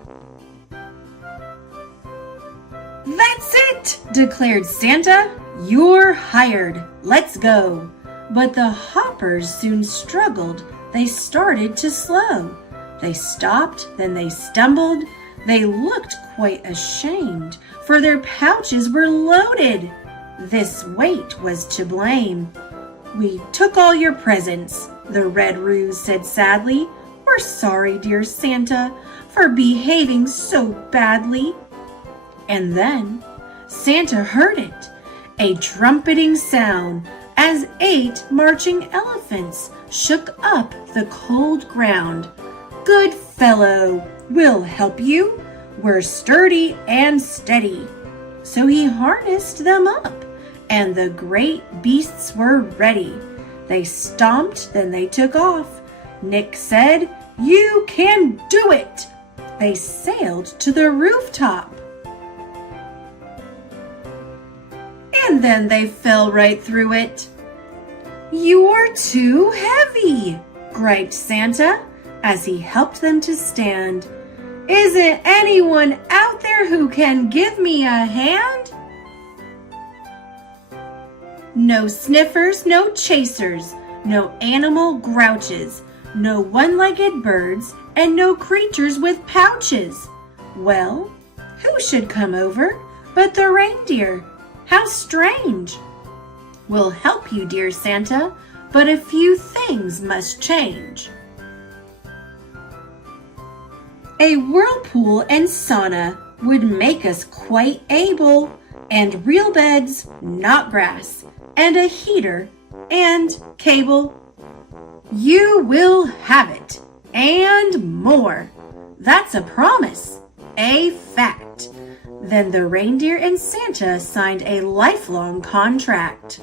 That's it, declared Santa. You're hired. Let's go. But the hoppers soon struggled. They started to slow. They stopped, then they stumbled. They looked quite ashamed, for their pouches were loaded. This weight was to blame. We took all your presents, the Red Roos said sadly. We're sorry, dear Santa, for behaving so badly. And then Santa heard it, a trumpeting sound, as 8 marching elephants shook up the cold ground. Good fellow, we'll help you. We're sturdy and steady. So he harnessed them up, and the great beasts were ready. They stomped, then they took off. Nick said, "You can do it!" They sailed to the rooftop. And then they fell right through it. "You're too heavy," griped Santa as he helped them to stand. "Isn't anyone out there who can give me a hand?" No sniffers, no chasers, no animal grouches, no one-legged birds, and no creatures with pouches. Well, who should come over but the reindeer? How strange! We'll help you, dear Santa, but a few things must change. A whirlpool and sauna would make us quite able, and real beds, not grass, and a heater and cable. You will have it, and more. That's a promise, a fact. Then the reindeer and Santa signed a lifelong contract.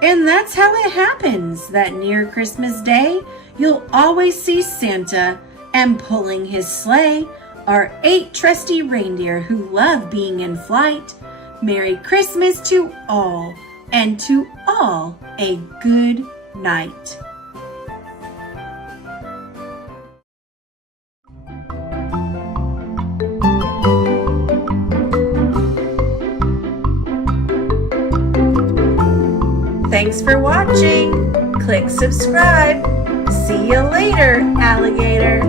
And that's how it happens that near Christmas Day, you'll always see Santa, and pulling his sleigh are 8 trusty reindeer who love being in flight. Merry Christmas to all, and to all a good night. Thanks for watching. Click subscribe. See you later, alligator.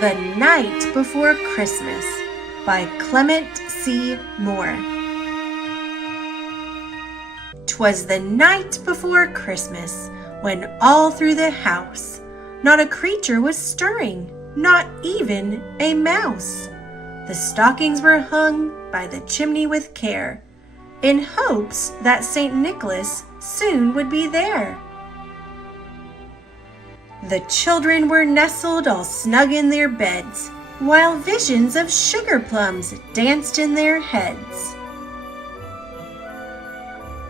The Night Before Christmas by Clement C. Moore. 'Twas the night before Christmas, when all through the house not a creature was stirring, not even a mouse. The stockings were hung by the chimney with care, in hopes that St. Nicholas soon would be there. The children were nestled all snug in their beds, while visions of sugar plums danced in their heads.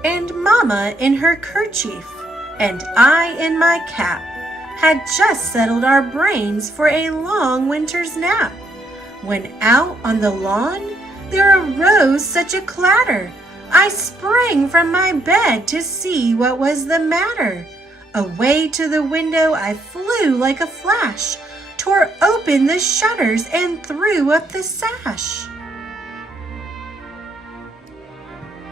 And Mama in her kerchief, and I in my cap, had just settled our brains for a long winter's nap, when out on the lawn there arose such a clatter. I sprang from my bed to see what was the matter. Away to the window I flew like a flash, tore open the shutters and threw up the sash.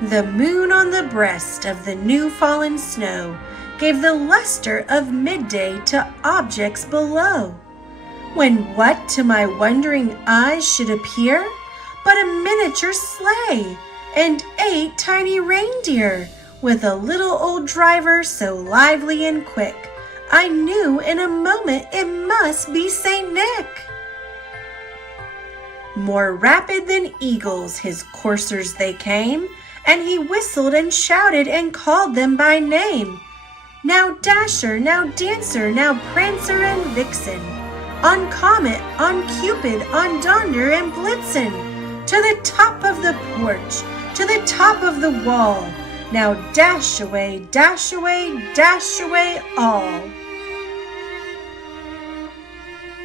The moon on the breast of the new fallen snow gave the luster of midday to objects below, when what to my wondering eyes should appear but a miniature sleigh and 8 tiny reindeer, with a little old driver so lively and quick, I knew in a moment it must be Saint Nick. More rapid than eagles his coursers they came, and he whistled and shouted and called them by name. Now Dasher, now Dancer, now Prancer and Vixen, on Comet, on Cupid, on Donder and Blitzen, to the top of the porch, to the top of the wall. Now dash away, dash away, dash away all.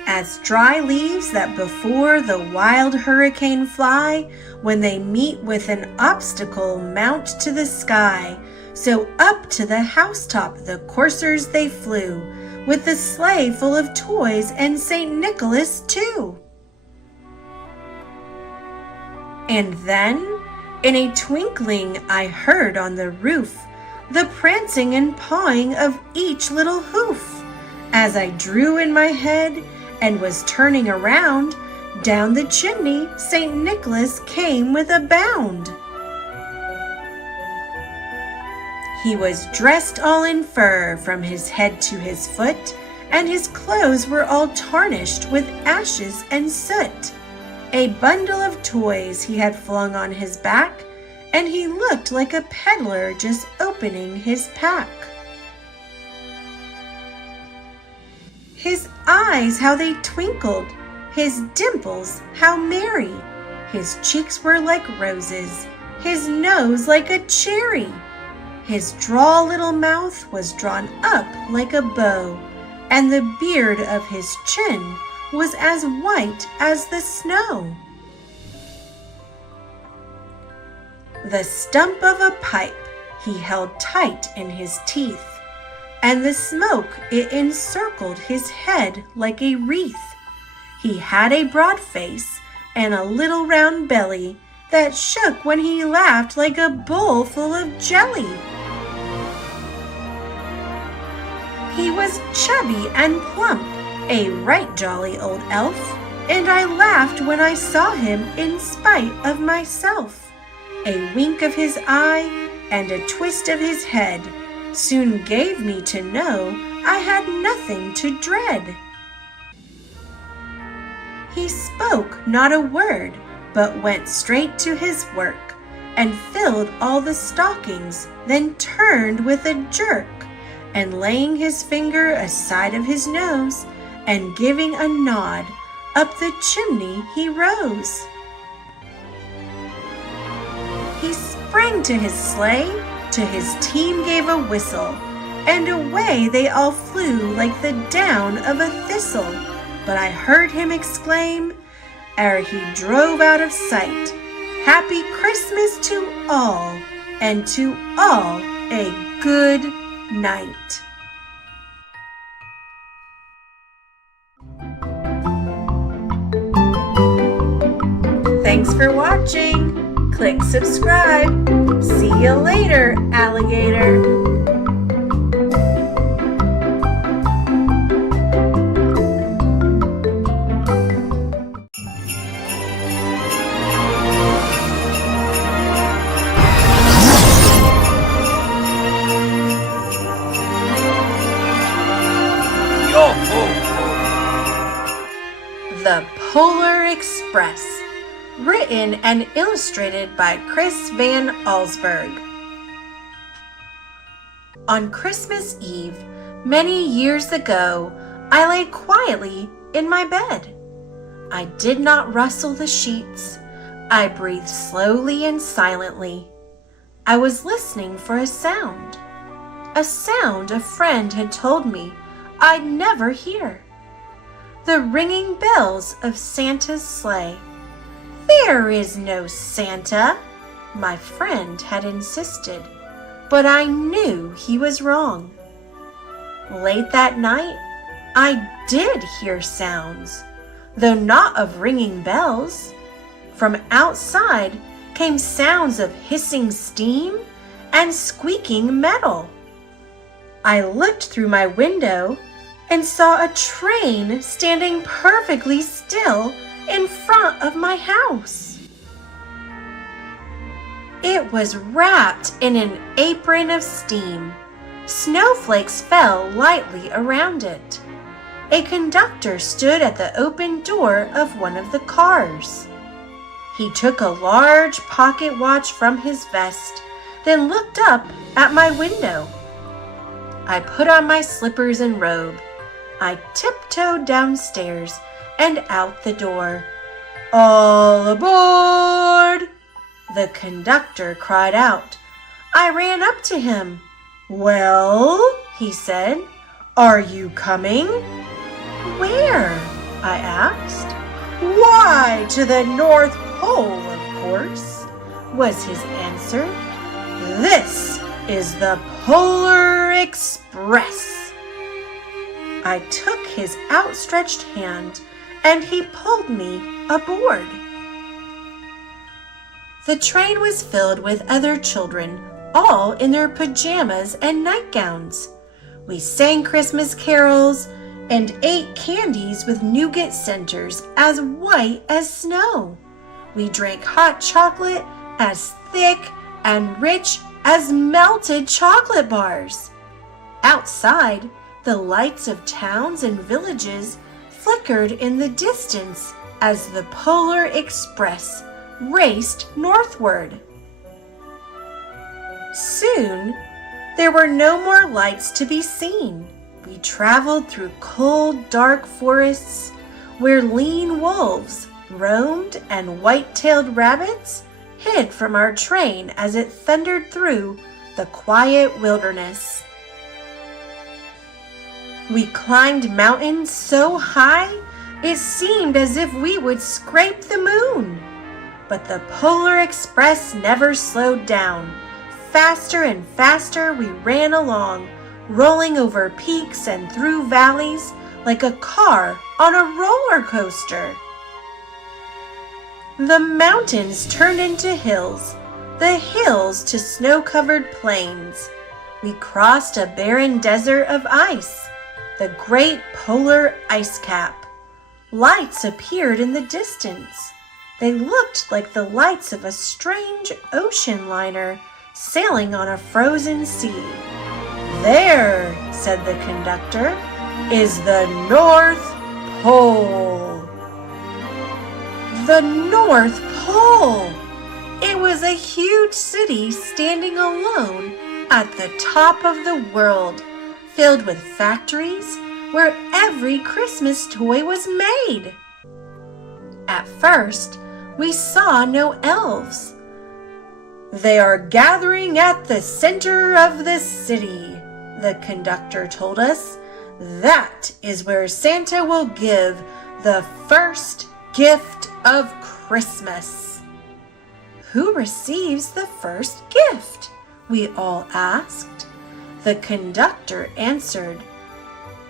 As dry leaves that before the wild hurricane fly, when they meet with an obstacle mount to the sky, so up to the housetop the coursers they flew, with the sleigh full of toys and St. Nicholas too. And then, in a twinkling, I heard on the roof the prancing and pawing of each little hoof. As I drew in my head and was turning around, down the chimney St. Nicholas came with a bound. He was dressed all in fur from his head to his foot, and his clothes were all tarnished with ashes and soot. A bundle of toys he had flung on his back, and he looked like a peddler just opening his pack. His eyes, how they twinkled, his dimples, how merry. His cheeks were like roses, his nose like a cherry. His droll little mouth was drawn up like a bow, and the beard of his chin was as white as the snow. The stump of a pipe he held tight in his teeth, and the smoke it encircled his head like a wreath. He had a broad face and a little round belly that shook when he laughed like a bowl full of jelly. He was chubby and plump, a right jolly old elf, and I laughed when I saw him in spite of myself. A wink of his eye and a twist of his head soon gave me to know I had nothing to dread. He spoke not a word, but went straight to his work, and filled all the stockings, then turned with a jerk, and laying his finger aside of his nose, and giving a nod, up the chimney he rose. He sprang to his sleigh, to his team gave a whistle, and away they all flew like the down of a thistle. But I heard him exclaim, ere he drove out of sight, "Happy Christmas to all, and to all a good night." Thanks for watching. Click subscribe. See you later, alligator. The Polar Express, written and illustrated by Chris Van Allsburg. On Christmas Eve, many years ago, I lay quietly in my bed. I did not rustle the sheets. I breathed slowly and silently. I was listening for a sound a friend had told me I'd never hear. The ringing bells of Santa's sleigh. "There is no Santa," my friend had insisted, but I knew he was wrong. Late that night, I did hear sounds, though not of ringing bells. From outside came sounds of hissing steam and squeaking metal. I looked through my window and saw a train standing perfectly still in front of my house. It was wrapped in an apron of steam. Snowflakes fell lightly around it. A conductor stood at the open door of one of the cars. He took a large pocket watch from his vest, then looked up at my window. I put on my slippers and robe. I tiptoed downstairs and out the door. "All aboard!" the conductor cried out. I ran up to him. "Well," he said, "are you coming?" "Where?" I asked. "Why, to the North Pole, of course," was his answer. "This is the Polar Express." I took his outstretched hand and he pulled me aboard. The train was filled with other children, all in their pajamas and nightgowns. We sang Christmas carols and ate candies with nougat centers as white as snow. We drank hot chocolate as thick and rich as melted chocolate bars. Outside, the lights of towns and villages flickered in the distance as the Polar Express raced northward. Soon, there were no more lights to be seen. We traveled through cold, dark forests where lean wolves roamed and white-tailed rabbits hid from our train as it thundered through the quiet wilderness. We climbed mountains so high it seemed as if we would scrape the moon. But the Polar Express never slowed down. Faster and faster we ran along, rolling over peaks and through valleys like a car on a roller coaster. The mountains turned into hills, the hills to snow-covered plains. We crossed a barren desert of ice, the great polar ice cap. Lights appeared in the distance. They looked like the lights of a strange ocean liner sailing on a frozen sea. "There," said the conductor, "is the North Pole." The North Pole! It was a huge city standing alone at the top of the world, filled with factories where every Christmas toy was made. At first, we saw no elves. "They are gathering at the center of the city," the conductor told us. "That is where Santa will give the first gift of Christmas." "Who receives the first gift?" we all asked. The conductor answered,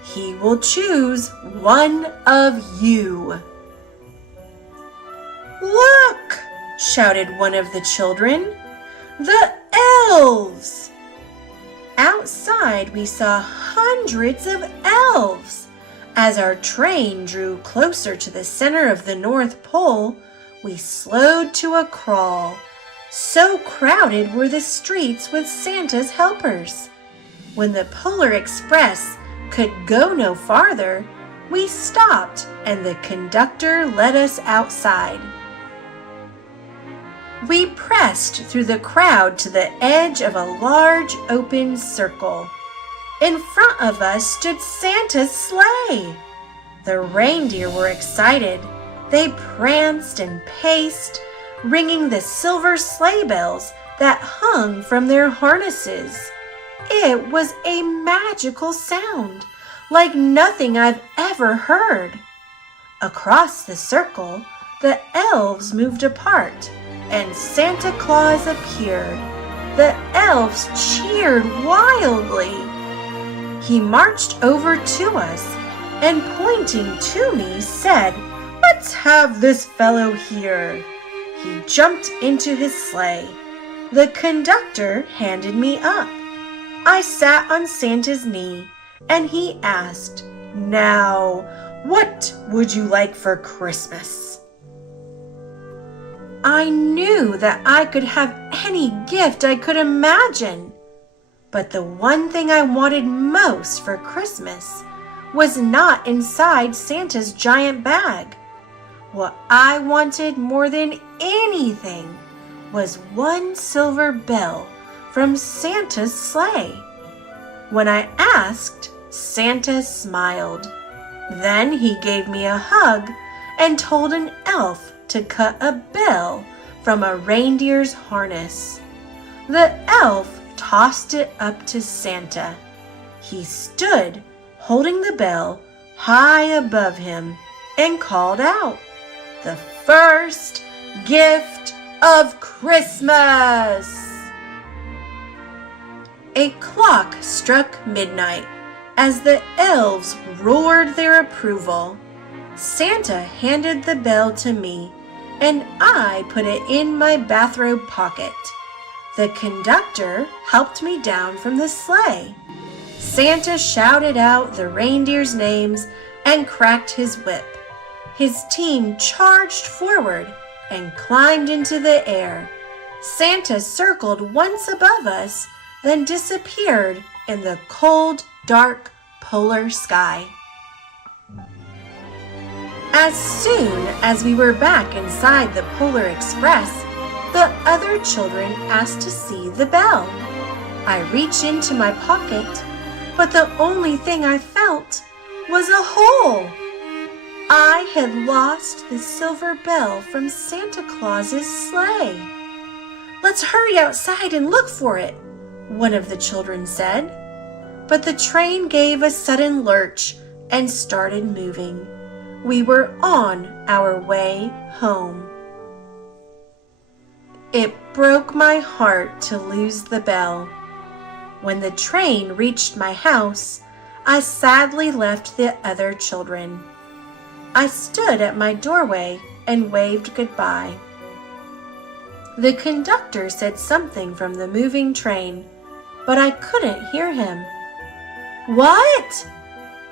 "He will choose one of you." "Look!" shouted one of the children. "The elves!" Outside we saw hundreds of elves. As our train drew closer to the center of the North Pole, we slowed to a crawl. So crowded were the streets with Santa's helpers. When the Polar Express could go no farther, we stopped and the conductor led us outside. We pressed through the crowd to the edge of a large open circle. In front of us stood Santa's sleigh. The reindeer were excited. They pranced and paced, ringing the silver sleigh bells that hung from their harnesses. It was a magical sound, like nothing I've ever heard. Across the circle, the elves moved apart, and Santa Claus appeared. The elves cheered wildly. He marched over to us and, pointing to me, said, "Let's have this fellow here." He jumped into his sleigh. The conductor handed me up. I sat on Santa's knee, and he asked, "Now, what would you like for Christmas?" I knew that I could have any gift I could imagine. But the one thing I wanted most for Christmas was not inside Santa's giant bag. What I wanted more than anything was one silver bell from Santa's sleigh. When I asked, Santa smiled. Then he gave me a hug and told an elf to cut a bell from a reindeer's harness. The elf tossed it up to Santa. He stood holding the bell high above him and called out, "The first gift of Christmas!" A clock struck midnight as the elves roared their approval. Santa handed the bell to me, and I put it in my bathrobe pocket. The conductor helped me down from the sleigh. Santa shouted out the reindeers' names and cracked his whip. His team charged forward and climbed into the air. Santa circled once above us, then disappeared in the cold, dark polar sky. As soon as we were back inside the Polar Express, the other children asked to see the bell. I reached into my pocket, but the only thing I felt was a hole. I had lost the silver bell from Santa Claus's sleigh. "Let's hurry outside and look for it," one of the children said. But the train gave a sudden lurch and started moving. We were on our way home. It broke my heart to lose the bell. When the train reached my house, I sadly left the other children. I stood at my doorway and waved goodbye. The conductor said something from the moving train, but I couldn't hear him. "What?"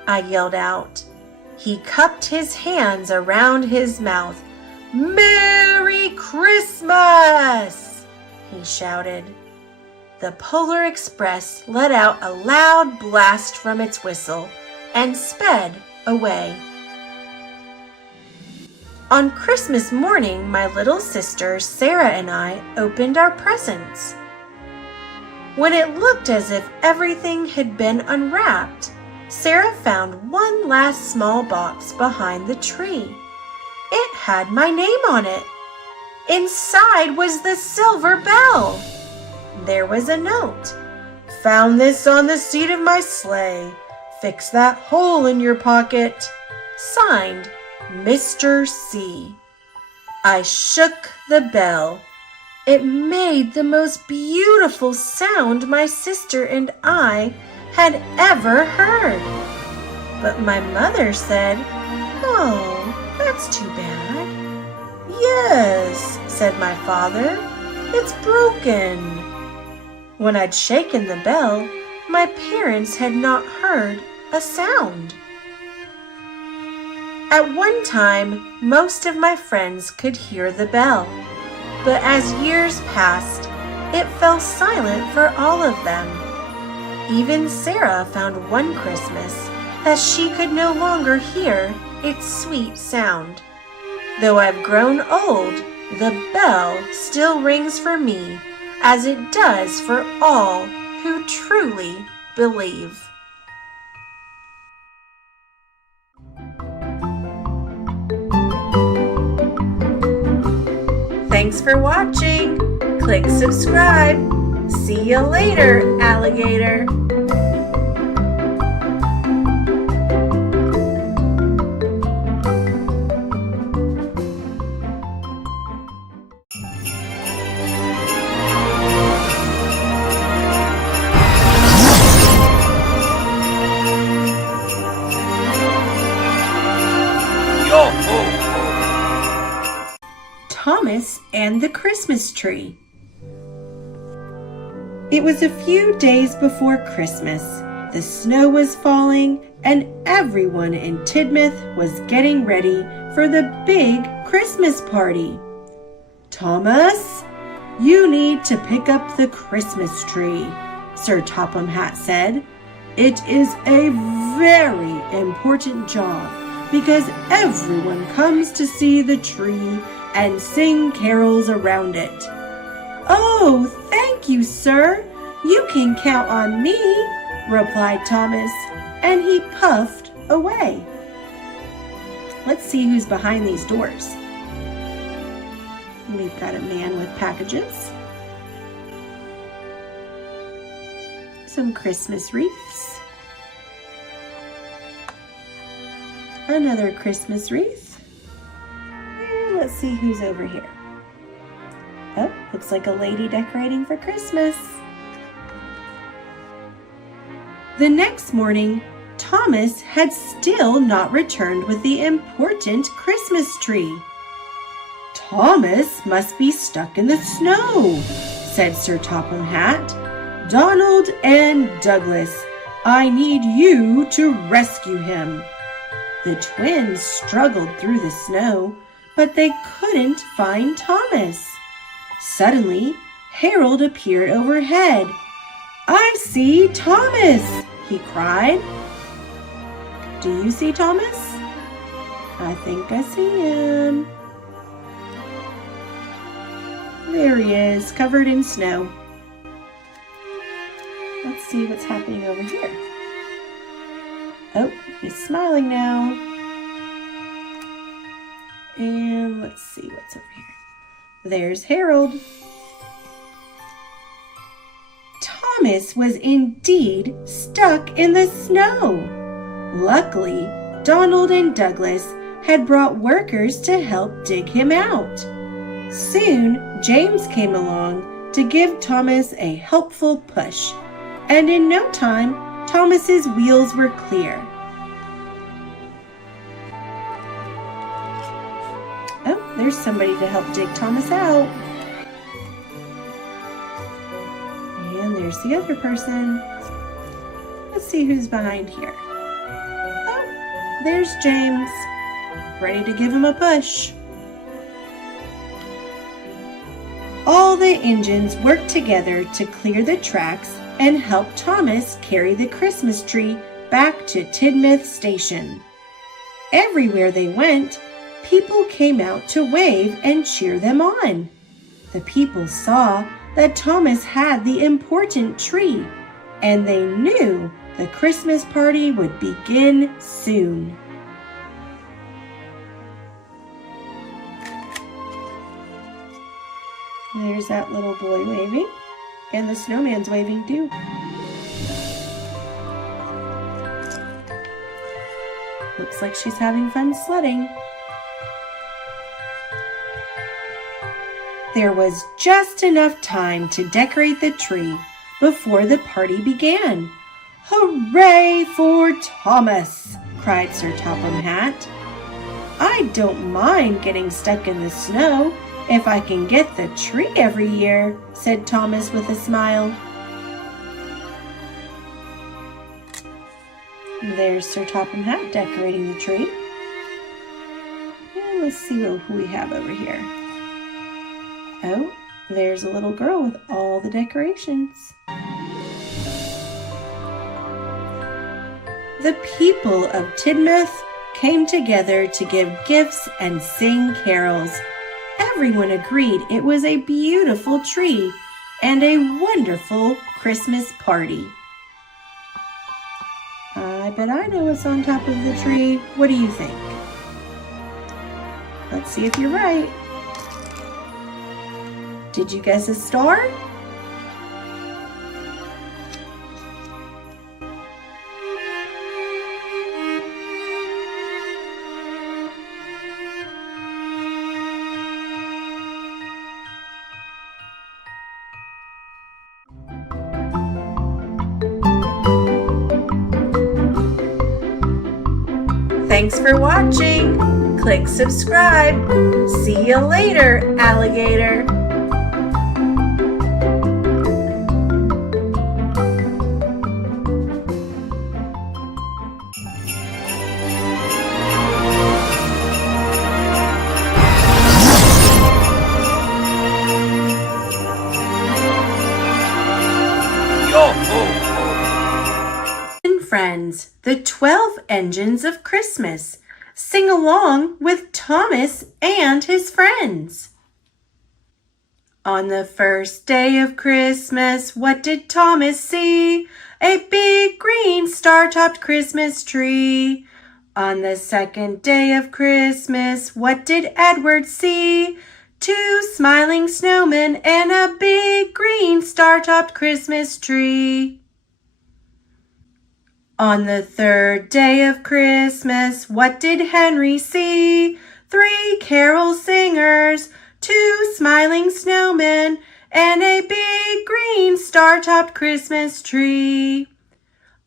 I yelled out. He cupped his hands around his mouth. "Merry Christmas!" he shouted. The Polar Express let out a loud blast from its whistle and sped away. On Christmas morning, my little sister Sarah and I opened our presents. When it looked as if everything had been unwrapped, Sarah found one last small box behind the tree. It had my name on it. Inside was the silver bell. There was a note. "Found this on the seat of my sleigh. Fix that hole in your pocket." Signed, Mr. C. I shook the bell. It made the most beautiful sound my sister and I had ever heard. But my mother said, "Oh, that's too bad." "Yes," said my father, "it's broken." When I'd shaken the bell, my parents had not heard a sound. At one time, most of my friends could hear the bell, but as years passed, it fell silent for all of them. Even Sarah found one Christmas that she could no longer hear its sweet sound. Though I've grown old, the bell still rings for me, as it does for all who truly believe. Thanks for watching. Click subscribe. See you later, alligator. Thomas and the Christmas Tree. It was a few days before Christmas. The snow was falling and everyone in Tidmouth was getting ready for the big Christmas party. "Thomas, you need to pick up the Christmas tree," Sir Topham Hatt said. "It is a very important job because everyone comes to see the tree and sing carols around it." "Oh, thank you, sir. You can count on me," replied Thomas, and he puffed away. Let's see who's behind these doors. We've got a man with packages, some Christmas wreaths, another Christmas wreath, and let's see who's over here. Oh, looks like a lady decorating for Christmas. The next morning, Thomas had still not returned with the important Christmas tree. "Thomas must be stuck in the snow," said Sir Topham Hatt. "Donald and Douglas, I need you to rescue him." The twins struggled through the snow, but they couldn't find Thomas. Suddenly, Harold appeared overhead. "I see Thomas!" he cried. "Do you see Thomas?" "I think I see him." There he is, covered in snow. Let's see what's happening over here. Oh, he's smiling now. And let's see what's over here. There's Harold. Thomas was indeed stuck in the snow. Luckily, Donald and Douglas had brought workers to help dig him out. Soon, James came along to give Thomas a helpful push, and in no time, Thomas's wheels were clear. Oh, there's somebody to help dig Thomas out. And there's the other person. Let's see who's behind here. Oh, there's James, ready to give him a push. All the engines worked together to clear the tracks and help Thomas carry the Christmas tree back to Tidmouth Station. Everywhere they went, people came out to wave and cheer them on. The people saw that Thomas had the important tree, and they knew the Christmas party would begin soon. There's that little boy waving, and the snowman's waving too. Looks like she's having fun sledding. There was just enough time to decorate the tree before the party began. "Hooray for Thomas!" cried Sir Topham Hatt. "I don't mind getting stuck in the snow if I can get the tree every year," said Thomas with a smile. There's Sir Topham Hatt decorating the tree. And let's see who we have over here. Oh, there's a little girl with all the decorations. The people of Tidmouth came together to give gifts and sing carols. Everyone agreed it was a beautiful tree and a wonderful Christmas party. I bet I know what's on top of the tree. What do you think? Let's see if you're right. Did you guess a star? Thanks for watching. Click subscribe. See you later, alligator. Friends, the 12 engines of Christmas. Sing along with Thomas and his friends. On the first day of Christmas, what did Thomas see? a big green star-topped Christmas tree. On the second day of Christmas, what did Edward see? 2 smiling snowmen and a big green star-topped Christmas tree. On the third day of Christmas, what did Henry see? 3 carol singers, 2 smiling snowmen, and a big green star-topped Christmas tree.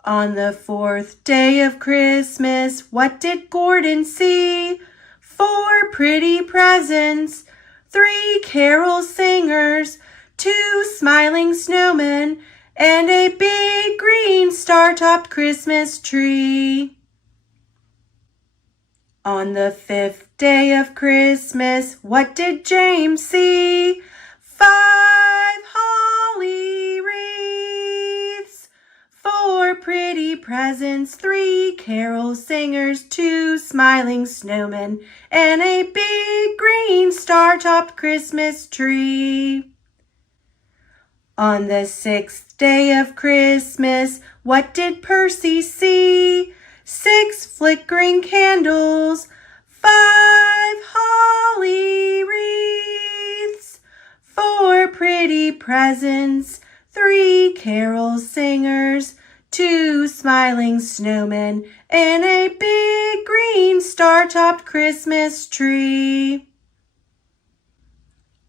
On the fourth day of Christmas, what did Gordon see? 4 pretty presents, 3 carol singers, 2 smiling snowmen, and a big green star-topped Christmas tree. On the 5th day of Christmas, what did James see? 5 holly wreaths, 4 pretty presents, 3 carol singers, 2 smiling snowmen, and a big green star-topped Christmas tree. On the 6th day of Christmas, what did Percy see? 6 flickering candles, 5 holly wreaths, 4 pretty presents, 3 carol singers, 2 smiling snowmen, and a big green star-topped Christmas tree.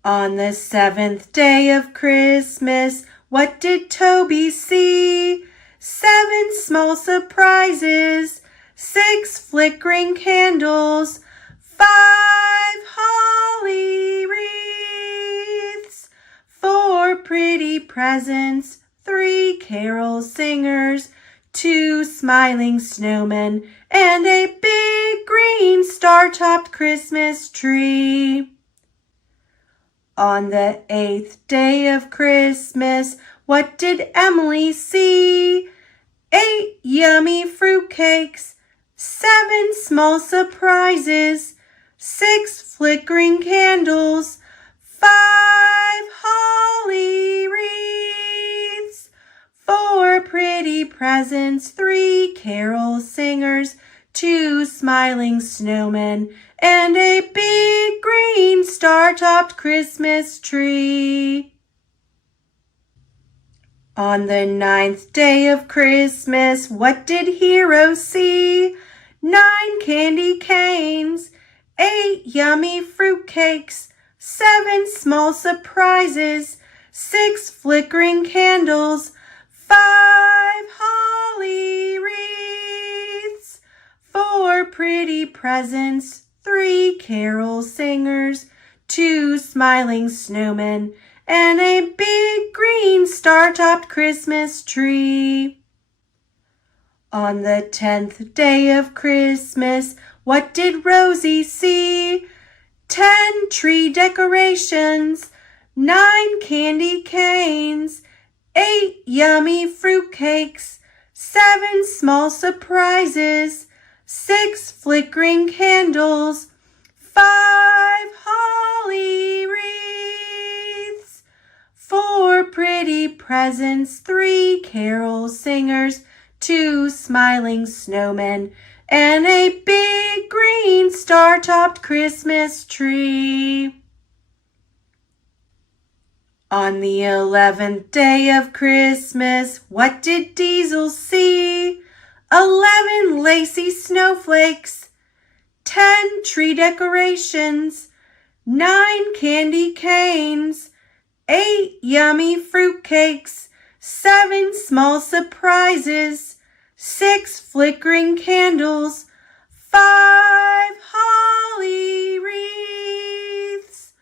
On the 7th day of Christmas, what did Toby see? 7 small surprises, 6 flickering candles, 5 holly wreaths, 4 pretty presents, 3 carol singers, 2 smiling snowmen, and a big green star-topped Christmas tree. On the 8th day of Christmas, what did Emily see? 8 yummy fruitcakes, 7 small surprises, 6 flickering candles, 5 holly wreaths, 4 pretty presents, 3 carol singers, 2 smiling snowmen, and a big green star-topped Christmas tree. On the 9th day of Christmas, what did Hero see? 9 candy canes, 8 yummy fruitcakes, 7 small surprises, 6 flickering candles, 5 holly wreaths, 4 pretty presents, 3 carol singers, 2 smiling snowmen, and a big green star-topped Christmas tree. On the 10th day of Christmas, what did Rosie see? 10 tree decorations, 9 candy canes, 8 yummy fruitcakes, 7 small surprises, 6 flickering candles, 5 holly wreaths, 4 pretty presents, 3 carol singers, 2 smiling snowmen, and a big green star-topped Christmas tree. On the 11th day of Christmas, what did Diesel see? 11 lacy snowflakes, 10 tree decorations, 9 candy canes, 8 yummy fruitcakes, 7 small surprises, 6 flickering candles, 5 holly wreaths,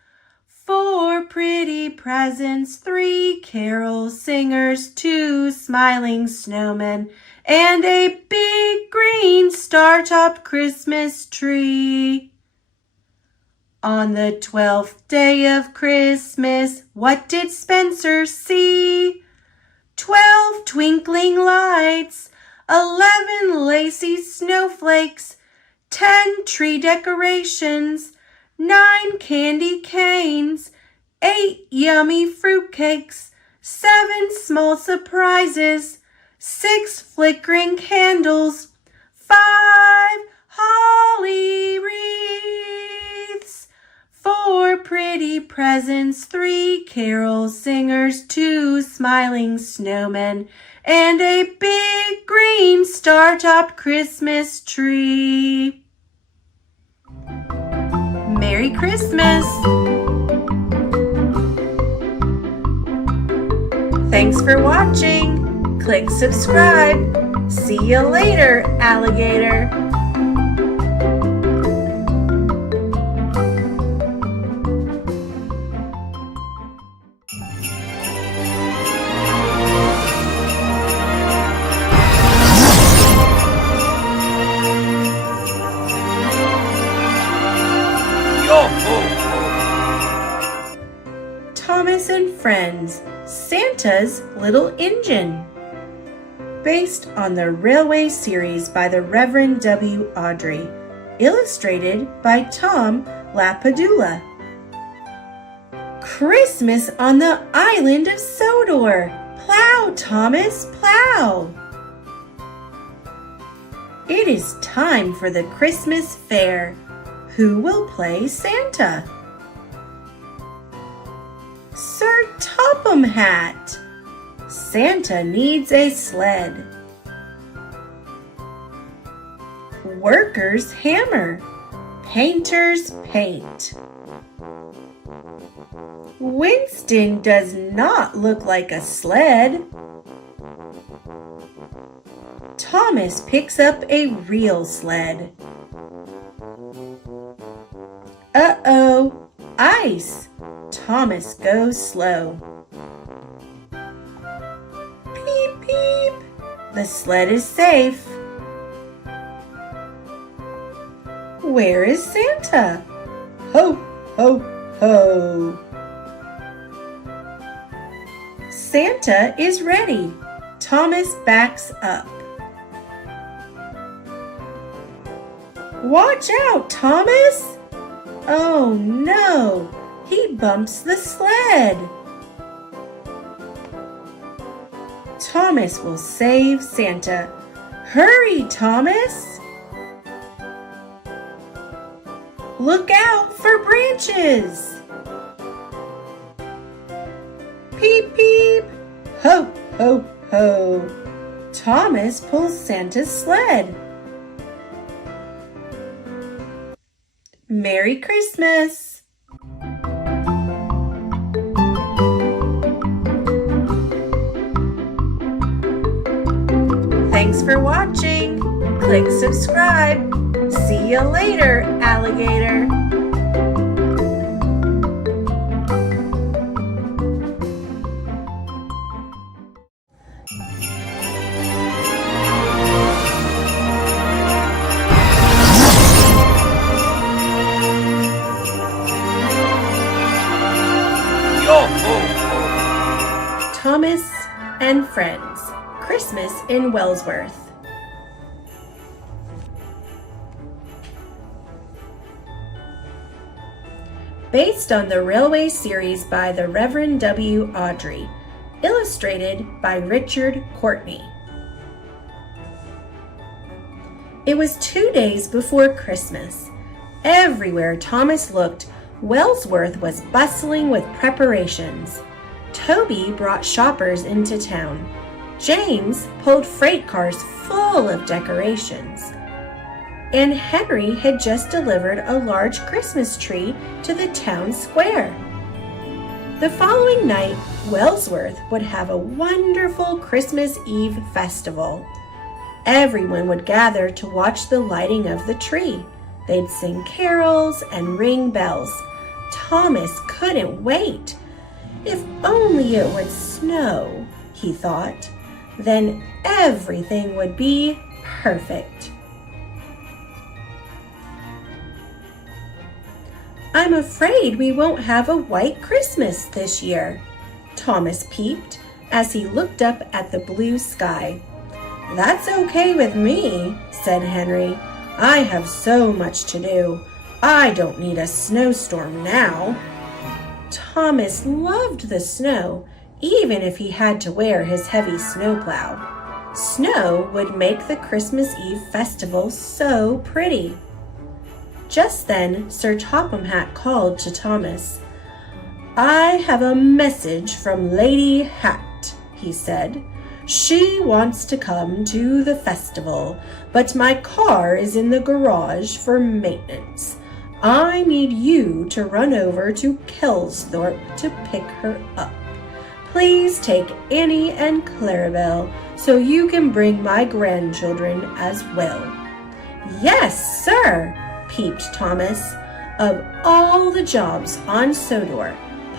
4 pretty presents, 3 carol singers, 2 smiling snowmen, and a big green star-topped Christmas tree. On the 12th day of Christmas, what did Spencer see? 12 twinkling lights, 11 lacy snowflakes, 10 tree decorations, 9 candy canes, 8 yummy fruitcakes, 7 small surprises, 6 flickering candles, 5 holly wreaths, 4 pretty presents, 3 carol singers, 2 smiling snowmen, and a big green star-topped Christmas tree. Merry Christmas! Thanks for watching. Click subscribe. See you later, alligator. Thomas and Friends, Santa's Little Engine. Based on the Railway series by the Reverend W. Awdry. Illustrated by Tom Lapadula. Christmas on the island of Sodor. Plow, Thomas, plow. It is time for the Christmas fair. Who will play Santa? Sir Topham Hat. Santa needs a sled. Workers hammer. Painters paint. Winston does not look like a sled. Thomas picks up a real sled. Uh-oh, ice. Thomas goes slow. Peep, peep. The sled is safe. Where is Santa? Ho, ho, ho. Santa is ready. Thomas backs up. Watch out, Thomas! Oh no, he bumps the sled. Thomas will save Santa. Hurry, Thomas! Look out for branches! Peep, peep! Ho, ho, ho! Thomas pulls Santa's sled. Merry Christmas! Thanks for watching. Click subscribe. See you later, alligator. Thomas and Friends, Christmas in Wellsworth. Based on the Railway series by the Reverend W. Awdry. Illustrated by Richard Courtney. It was 2 days before Christmas. Everywhere Thomas looked, Wellsworth was bustling with preparations. Toby brought shoppers into town. James pulled freight cars full of decorations. And Henry had just delivered a large Christmas tree to the town square. The following night, Wellsworth would have a wonderful Christmas Eve festival. Everyone would gather to watch the lighting of the tree. They'd sing carols and ring bells. Thomas couldn't wait. If only it would snow, he thought. Then everything would be perfect. I'm afraid we won't have a white Christmas this year, Thomas peeped as he looked up at the blue sky. That's okay with me, said Henry. I have so much to do. I don't need a snowstorm now. Thomas loved the snow, even if he had to wear his heavy snowplow. Snow would make the Christmas Eve festival so pretty. Just then, Sir Topham Hatt called to Thomas. "I have a message from Lady Hat," he said. "She wants to come to the festival, but my car is in the garage for maintenance. I need you to run over to Kelsthorpe to pick her up. Please take Annie and Clarabelle so you can bring my grandchildren as well." "Yes, sir," peeped Thomas. Of all the jobs on Sodor,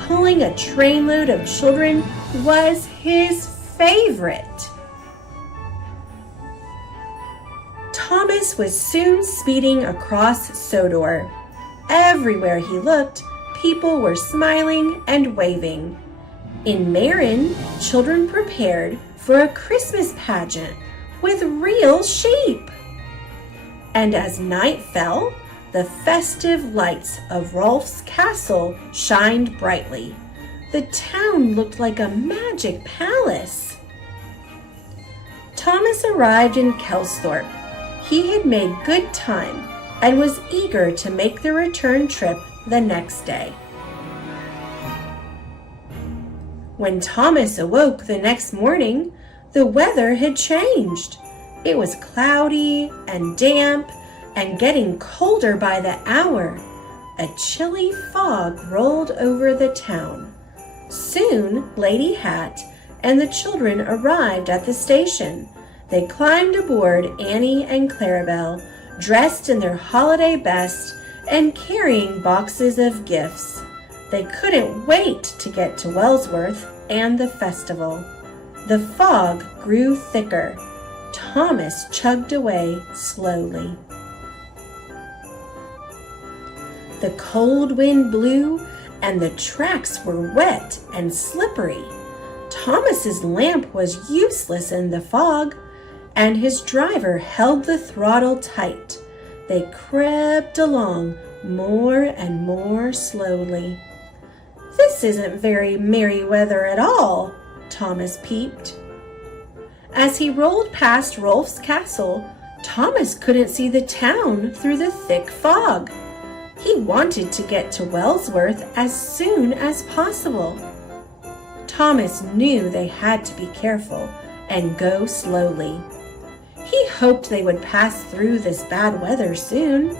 pulling a trainload of children was his favorite. Thomas was soon speeding across Sodor. Everywhere he looked, people were smiling and waving. In Marin, children prepared for a Christmas pageant with real sheep. And as night fell, the festive lights of Rolf's castle shined brightly. The town looked like a magic palace. Thomas arrived in Kelsthorpe. He had made good time and was eager to make the return trip the next day. When Thomas awoke the next morning, the weather had changed. It was cloudy and damp and getting colder by the hour. A chilly fog rolled over the town. Soon, Lady Hat and the children arrived at the station. They climbed aboard Annie and Clarabelle, dressed in their holiday best and carrying boxes of gifts. They couldn't wait to get to Wellsworth and the festival. The fog grew thicker. Thomas chugged away slowly. The cold wind blew and the tracks were wet and slippery. Thomas's lamp was useless in the fog, and his driver held the throttle tight. They crept along more and more slowly. "This isn't very merry weather at all," Thomas peeped. As he rolled past Rolf's castle, Thomas couldn't see the town through the thick fog. He wanted to get to Wellsworth as soon as possible. Thomas knew they had to be careful and go slowly. He hoped they would pass through this bad weather soon.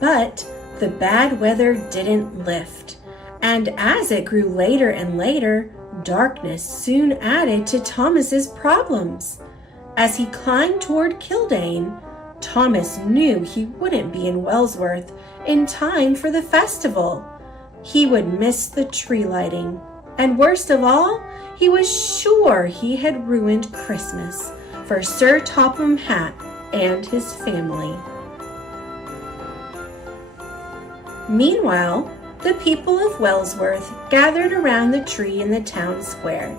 But the bad weather didn't lift, and as it grew later and later, darkness soon added to Thomas's problems. As he climbed toward Kildane, Thomas knew he wouldn't be in Wellsworth in time for the festival. He would miss the tree lighting, and worst of all, he was sure he had ruined Christmas for Sir Topham Hatt and his family. Meanwhile, the people of Wellsworth gathered around the tree in the town square.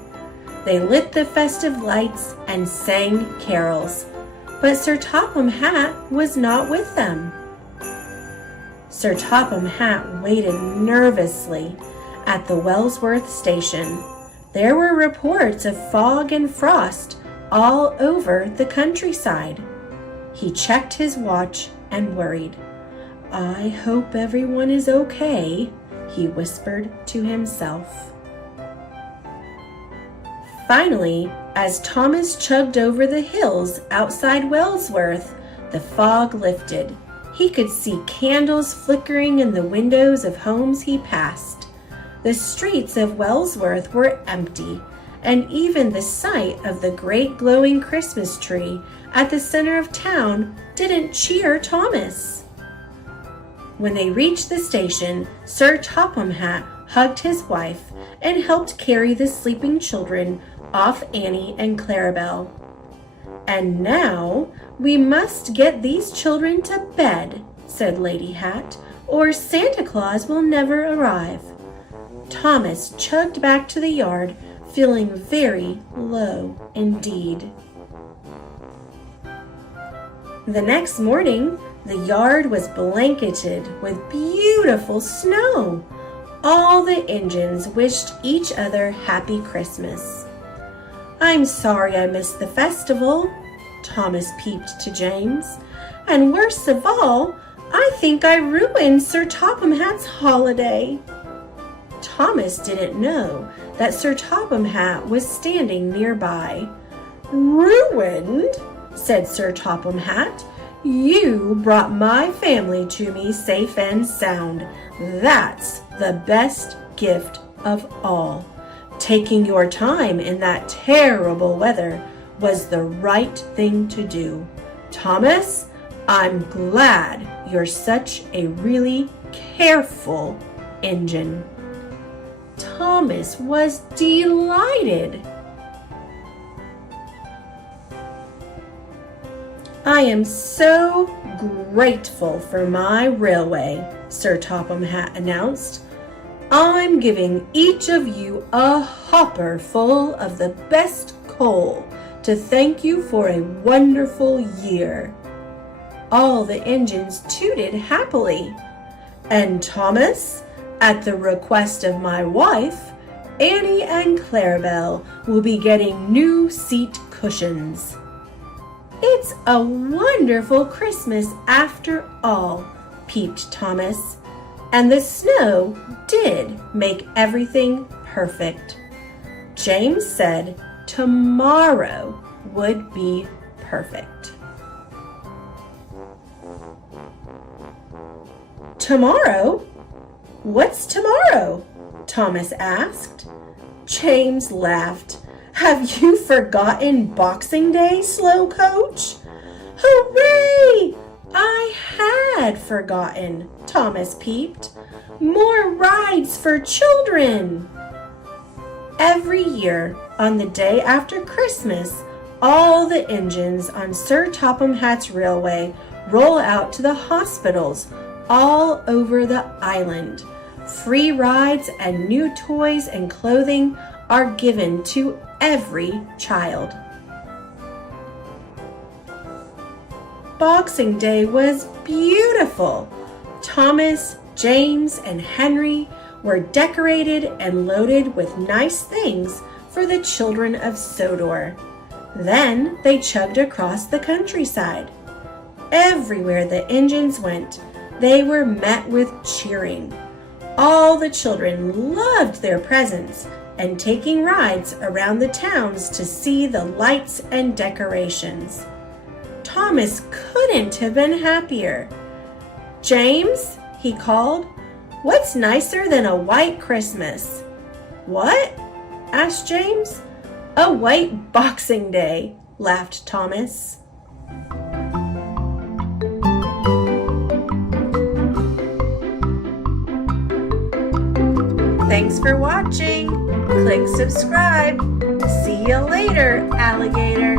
They lit the festive lights and sang carols, but Sir Topham Hatt was not with them. Sir Topham Hatt waited nervously at the Wellsworth station. There were reports of fog and frost all over the countryside. He checked his watch and worried. "I hope everyone is okay," he whispered to himself. Finally, as Thomas chugged over the hills outside Wellsworth, the fog lifted. He could see candles flickering in the windows of homes he passed. The streets of Wellsworth were empty, and even the sight of the great glowing Christmas tree at the center of town didn't cheer Thomas. When they reached the station, Sir Topham Hatt hugged his wife and helped carry the sleeping children off Annie and Clarabelle. "And now we must get these children to bed," said Lady Hat, "or Santa Claus will never arrive." Thomas chugged back to the yard, feeling very low indeed. The next morning, the yard was blanketed with beautiful snow. All the engines wished each other Happy Christmas. "I'm sorry I missed the festival," Thomas peeped to James. "And worst of all, I think I ruined Sir Topham Hat's holiday." Thomas didn't know that Sir Topham Hat was standing nearby. "Ruined?" said Sir Topham Hat. "You brought my family to me safe and sound. That's the best gift of all. Taking your time in that terrible weather was the right thing to do. Thomas, I'm glad you're such a really careful engine." Thomas was delighted. "I am so grateful for my railway," Sir Topham Hat announced. "I'm giving each of you a hopper full of the best coal to thank you for a wonderful year." All the engines tooted happily. "And Thomas, at the request of my wife, Annie and Clarabelle will be getting new seat cushions." "It's a wonderful Christmas after all," peeped Thomas. And the snow did make everything perfect. James said tomorrow would be perfect. "Tomorrow? What's tomorrow?" Thomas asked. James laughed. "Have you forgotten Boxing Day, slow coach?" "Hooray! I had forgotten," Thomas peeped. "More rides for children." Every year, on the day after Christmas, all the engines on Sir Topham Hat's railway roll out to the hospitals all over the island. Free rides and new toys and clothing are given to every child. Boxing Day was beautiful. Thomas, James, and Henry were decorated and loaded with nice things for the children of Sodor. Then they chugged across the countryside. Everywhere the engines went, they were met with cheering. All the children loved their presents and taking rides around the towns to see the lights and decorations. Thomas couldn't have been happier. "James," he called, "what's nicer than a white Christmas?" "What?" asked James. "A white Boxing Day," laughed Thomas. Thanks for watching. Click subscribe. See you later, alligator.